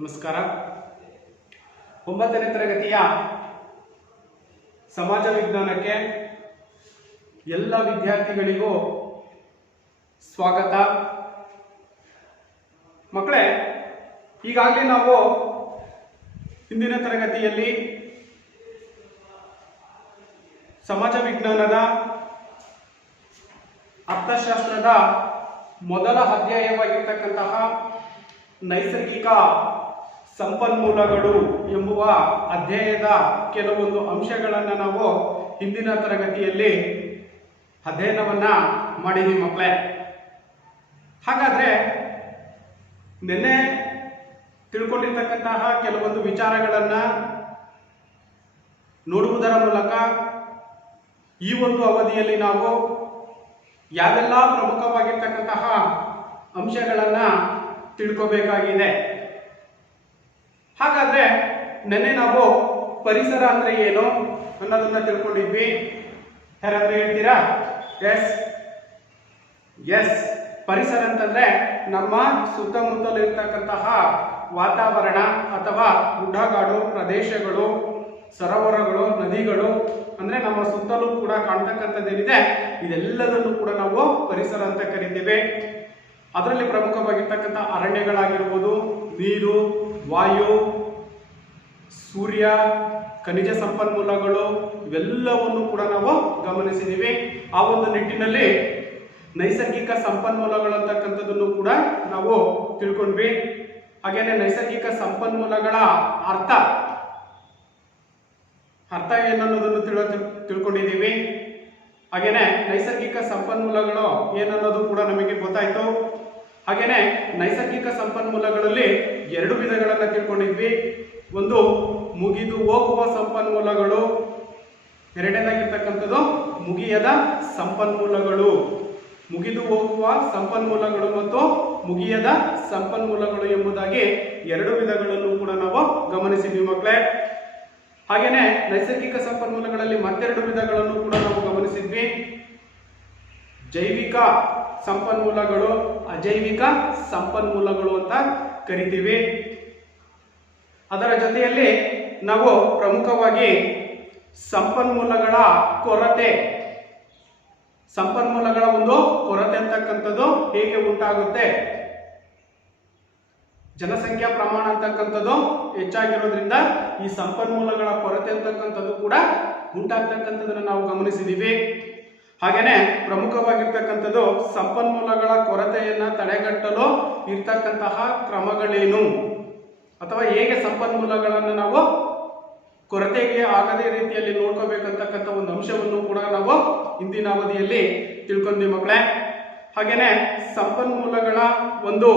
ನಮಸ್ಕಾರ. 9ನೇ ತರಗತಿಯ ಸಮಾಜ ವಿಜ್ಞಾನಕ್ಕೆ ಎಲ್ಲ ವಿದ್ಯಾರ್ಥಿಗಳಿಗೂ ಸ್ವಾಗತ. ಮಕ್ಕಳೇ, ಈಗಾಗಲೇ ನಾವು ಹಿಂದಿನ ತರಗತಿಯಲ್ಲಿ ಸಮಾಜ ವಿಜ್ಞಾನದ ಅರ್ಥಶಾಸ್ತ್ರದ ಮೊದಲ ಅಧ್ಯಾಯವಾಗಿರ್ತಕ್ಕಂತಹ ನೈಸರ್ಗಿಕ ಸಂಪನ್ಮೂಲಗಳು ಎಂಬುವ ಅಧ್ಯಾಯದ ಕೆಲವೊಂದು ಅಂಶಗಳನ್ನು ನಾವು ಹಿಂದಿನ ತರಗತಿಯಲ್ಲಿ ಅಧ್ಯಯನವನ್ನ ಮಾಡಿದ್ದೀವಿ ಮಕ್ಕಳೇ. ಹಾಗಾದ್ರೆ ನಿನ್ನೆ ತಿಳ್ಕೊಂಡಿರ್ತಕ್ಕಂತಹ ಕೆಲವೊಂದು ವಿಚಾರಗಳನ್ನ ನೋಡುವುದರ ಮೂಲಕ ಈ ಒಂದು ಅವಧಿಯಲ್ಲಿ ನಾವು ಯಾವೆಲ್ಲ ಪ್ರಮುಖವಾಗಿರ್ತಕ್ಕಂತಹ ಅಂಶಗಳನ್ನ ತಿಳ್ಕೋಬೇಕಾಗಿದೆ. ಹಾಗಾದ್ರೆ ನೆನ್ನೆ ನಾವು ಪರಿಸರ ಅಂದ್ರೆ ಏನು ಅನ್ನೋದನ್ನ ತಿಳ್ಕೊಂಡಿದ್ವಿ. ಯಾರಾದ್ರೂ ಹೇಳ್ತೀರಾ? ಎಸ್ ಪರಿಸರ ಅಂತಂದ್ರೆ ನಮ್ಮ ಸುತ್ತಮುತ್ತಲು ಇರ್ತಕ್ಕಂತಹ ವಾತಾವರಣ ಅಥವಾ ಗುಡ್ಡಗಾಡು ಪ್ರದೇಶಗಳು, ಸರೋವರಗಳು, ನದಿಗಳು, ಅಂದ್ರೆ ನಮ್ಮ ಸುತ್ತಲೂ ಕೂಡ ಕಾಣ್ತಕ್ಕಂಥದ್ದೇನಿದೆ ಇದೆಲ್ಲದನ್ನು ಕೂಡ ನಾವು ಪರಿಸರ ಅಂತ ಕರಿತೇವೆ. ಅದರಲ್ಲಿ ಪ್ರಮುಖವಾಗಿರ್ತಕ್ಕಂಥ ಅರಣ್ಯಗಳಾಗಿರ್ಬೋದು, ನೀರು, ವಾಯು, ಸೂರ್ಯ, ಖನಿಜ ಸಂಪನ್ಮೂಲಗಳು ಇವೆಲ್ಲವನ್ನು ಕೂಡ ನಾವು ಗಮನಿಸಿದ್ದೀವಿ. ಆ ಒಂದು ನಿಟ್ಟಿನಲ್ಲಿ ನೈಸರ್ಗಿಕ ಸಂಪನ್ಮೂಲಗಳು ಅಂತಕ್ಕಂಥದ್ದನ್ನು ಕೂಡ ನಾವು ತಿಳ್ಕೊಂಡ್ವಿ. ಹಾಗೇನೆ ನೈಸರ್ಗಿಕ ಸಂಪನ್ಮೂಲಗಳ ಅರ್ಥ ಏನನ್ನೋದನ್ನು ತಿಳ್ಕೊಂಡಿದ್ದೀವಿ. ಹಾಗೇನೆ ನೈಸರ್ಗಿಕ ಸಂಪನ್ಮೂಲಗಳು ಏನನ್ನೋದು ಕೂಡ ನಮಗೆ ಗೊತ್ತಾಯ್ತು. ಹಾಗೇನೆ ನೈಸರ್ಗಿಕ ಸಂಪನ್ಮೂಲಗಳಲ್ಲಿ ಎರಡು ವಿಧಗಳನ್ನ ತಿಳ್ಕೊಂಡಿದ್ವಿ. ಒಂದು ಮುಗಿದು ಹೋಗುವ ಸಂಪನ್ಮೂಲಗಳು, ಎರಡನೇದಾಗಿರ್ತಕ್ಕಂಥದ್ದು ಮುಗಿಯದ ಸಂಪನ್ಮೂಲಗಳು. ಮುಗಿದು ಹೋಗುವ ಸಂಪನ್ಮೂಲಗಳು ಮತ್ತು ಮುಗಿಯದ ಸಂಪನ್ಮೂಲಗಳು ಎಂಬುದಾಗಿ ಎರಡು ವಿಧಗಳನ್ನು ಕೂಡ ನಾವು ಗಮನಿಸಿದ್ವಿ ಮಕ್ಕಳೇ. ಹಾಗೇನೆ ನೈಸರ್ಗಿಕ ಸಂಪನ್ಮೂಲಗಳಲ್ಲಿ ಮತ್ತೆರಡು ವಿಧಗಳನ್ನು ಕೂಡ ನಾವು ಗಮನಿಸಿದ್ವಿ. ಜೈವಿಕ ಸಂಪನ್ಮೂಲಗಳು, ಅಜೈವಿಕ ಸಂಪನ್ಮೂಲಗಳು ಅಂತ ಕರಿತೀವಿ. ಅದರ ಜೊತೆಯಲ್ಲಿ ನಾವು ಪ್ರಮುಖವಾಗಿ ಸಂಪನ್ಮೂಲಗಳ ಕೊರತೆ, ಸಂಪನ್ಮೂಲಗಳ ಒಂದು ಕೊರತೆ ಅಂತಕ್ಕಂಥದ್ದು ಹೇಗೆ ಉಂಟಾಗುತ್ತೆ, ಜನಸಂಖ್ಯಾ ಪ್ರಮಾಣ ಅಂತಕ್ಕಂಥದ್ದು ಹೆಚ್ಚಾಗಿರೋದ್ರಿಂದ ಈ ಸಂಪನ್ಮೂಲಗಳ ಕೊರತೆ ಅಂತಕ್ಕಂಥದ್ದು ಕೂಡ ಉಂಟಾಗ್ತಕ್ಕಂಥದ್ದನ್ನು ನಾವು ಗಮನಿಸಿದ್ದೀವಿ. ಹಾಗೇನೆ ಪ್ರಮುಖವಾಗಿರ್ತಕ್ಕಂಥದ್ದು ಸಂಪನ್ಮೂಲಗಳ ಕೊರತೆಯನ್ನ ತಡೆಗಟ್ಟಲು ಇರ್ತಕ್ಕಂತಹ ಕ್ರಮಗಳೇನು ಅಥವಾ ಹೇಗೆ ಸಂಪನ್ಮೂಲಗಳನ್ನು ನಾವು ಕೊರತೆಗೆ ಆಗದೇ ರೀತಿಯಲ್ಲಿ ನೋಡ್ಕೋಬೇಕಂತಕ್ಕಂಥ ಒಂದು ಅಂಶವನ್ನು ಕೂಡ ನಾವು ಇಂದಿನ ಅವಧಿಯಲ್ಲಿ ತಿಳ್ಕೊಂಡ್ವಿ ಮಕ್ಕಳೇ. ಹಾಗೇನೆ ಸಂಪನ್ಮೂಲಗಳ ಒಂದು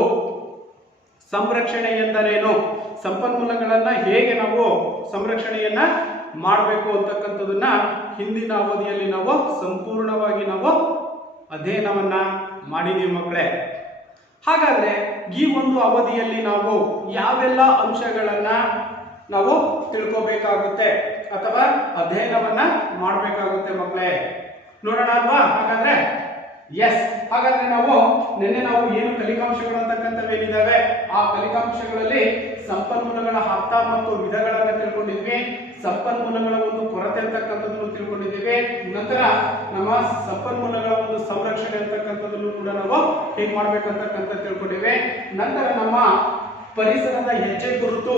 ಸಂರಕ್ಷಣೆ ಎಂದರೇನು, ಸಂಪನ್ಮೂಲಗಳನ್ನ ಹೇಗೆ ನಾವು ಸಂರಕ್ಷಣೆಯನ್ನ ಮಾಡಬೇಕು ಅಂತಕ್ಕಂಥದನ್ನ ಹಿಂದಿನ ಅವಧಿಯಲ್ಲಿ ನಾವು ಸಂಪೂರ್ಣವಾಗಿ ನಾವು ಅಧ್ಯಯನವನ್ನ ಮಾಡಿದೀವಿ ಮಕ್ಕಳೇ. ಹಾಗಾದ್ರೆ ಈ ಒಂದು ಅವಧಿಯಲ್ಲಿ ನಾವು ಯಾವೆಲ್ಲ ಅಂಶಗಳನ್ನ ನಾವು ತಿಳ್ಕೋಬೇಕಾಗುತ್ತೆ ಅಥವಾ ಅಧ್ಯಯನವನ್ನ ಮಾಡಬೇಕಾಗುತ್ತೆ ಮಕ್ಕಳೇ, ನೋಡೋಣ ಅಲ್ವಾ? ಹಾಗಾದ್ರೆ ನಾವು ನಿನ್ನೆ ಏನು ಕಲಿಕಾಂಶಗಳು ಅಂತಕ್ಕಂಥವೇನಿದ್ದಾವೆ ಆ ಕಲಿಕಾಂಶಗಳಲ್ಲಿ ಸಂಪನ್ಮೂಲಗಳ ಅರ್ಥ ಮತ್ತು ವಿಧಗಳನ್ನ ತಿಳ್ಕೊಂಡಿದ್ವಿ. ಸಂಪನ್ಮೂಲಗಳ ಒಂದು ಕೊರತೆ ಅಂತಕ್ಕಂಥದ್ದನ್ನು ತಿಳ್ಕೊಂಡಿದ್ದೀವಿ. ನಂತರ ನಮ್ಮ ಸಂಪನ್ಮೂಲಗಳ ಒಂದು ಸಂರಕ್ಷಣೆ ಅಂತಕ್ಕಂಥದ್ದನ್ನು ಕೂಡ ನಾವು ಹೇಗೆ ಮಾಡ್ಬೇಕಂತಕ್ಕಂಥ ತಿಳ್ಕೊಂಡಿವಿ. ನಂತರ ನಮ್ಮ ಪರಿಸರದ ಹೆಜ್ಜೆ ಗುರುತು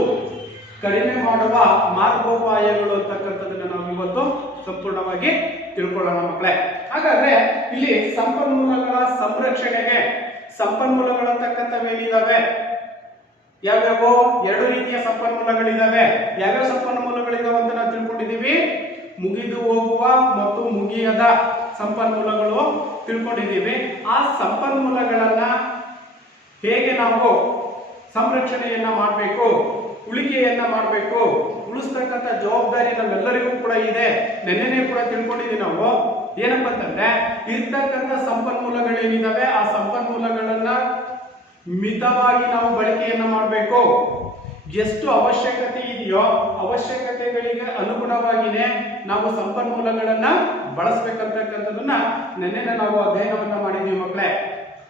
ಕಡಿಮೆ ಮಾಡುವ ಮಾರ್ಗೋಪಾಯಗಳು ಅಂತಕ್ಕಂಥದ್ದನ್ನ ನಾವು ಇವತ್ತು ಸಂಪೂರ್ಣವಾಗಿ ತಿಳ್ಕೊಳ್ಳೋಣ ಮಕ್ಕಳೇ. ಹಾಗಾದ್ರೆ ಇಲ್ಲಿ ಸಂಪನ್ಮೂಲಗಳ ಸಂರಕ್ಷಣೆಗೆ ಸಂಪನ್ಮೂಲಗಳು ಅಂತಕ್ಕಂಥವೇನಿದಾವೆ, ಯಾವ್ಯಾವೋ ಎರಡು ರೀತಿಯ ಸಂಪನ್ಮೂಲಗಳಿದಾವೆ. ಯಾವ್ಯಾವ ಸಂಪನ್ಮೂಲಗಳಿದಾವೆ ಅಂತ ನಾವು ತಿಳ್ಕೊಂಡಿದ್ದೀವಿ. ಮುಗಿದು ಹೋಗುವ ಮತ್ತು ಮುಗಿಯದ ಸಂಪನ್ಮೂಲಗಳು ತಿಳ್ಕೊಂಡಿದ್ದೀವಿ. ಆ ಸಂಪನ್ಮೂಲಗಳನ್ನ ಹೇಗೆ ನಾವು ಸಂರಕ್ಷಣೆಯನ್ನ ಮಾಡಬೇಕು, ಉಳಿಕೆಯನ್ನ ಮಾಡಬೇಕು, ಉಳಿಸ್ತಕ್ಕಂಥ ಜವಾಬ್ದಾರಿ ನಮ್ಮೆಲ್ಲರಿಗೂ ಕೂಡ ಇದೆ. ನೆನ್ನೆನೇ ಕೂಡ ತಿಳ್ಕೊಂಡಿದ್ದೀವಿ ನಾವು. ಏನಪ್ಪ ಅಂತಂದ್ರೆ ಇರ್ತಕ್ಕಂಥ ಸಂಪನ್ಮೂಲಗಳೇನಿದಾವೆ ಆ ಸಂಪನ್ಮೂಲಗಳನ್ನ ಮಿತವಾಗಿ ನಾವು ಬಳಕೆಯನ್ನ ಮಾಡಬೇಕು. ಎಷ್ಟು ಅವಶ್ಯಕತೆ ಇದೆಯೋ ಅವಶ್ಯಕತೆಗಳಿಗೆ ಅನುಗುಣವಾಗಿನೇ ನಾವು ಸಂಪನ್ಮೂಲಗಳನ್ನ ಬಳಸಬೇಕಂತಕ್ಕಂಥದನ್ನ ನೆನ್ನೆ ನಾವು ಅಧ್ಯಯನವನ್ನ ಮಾಡಿದ್ದೀವಿ ಮಕ್ಕಳೇ.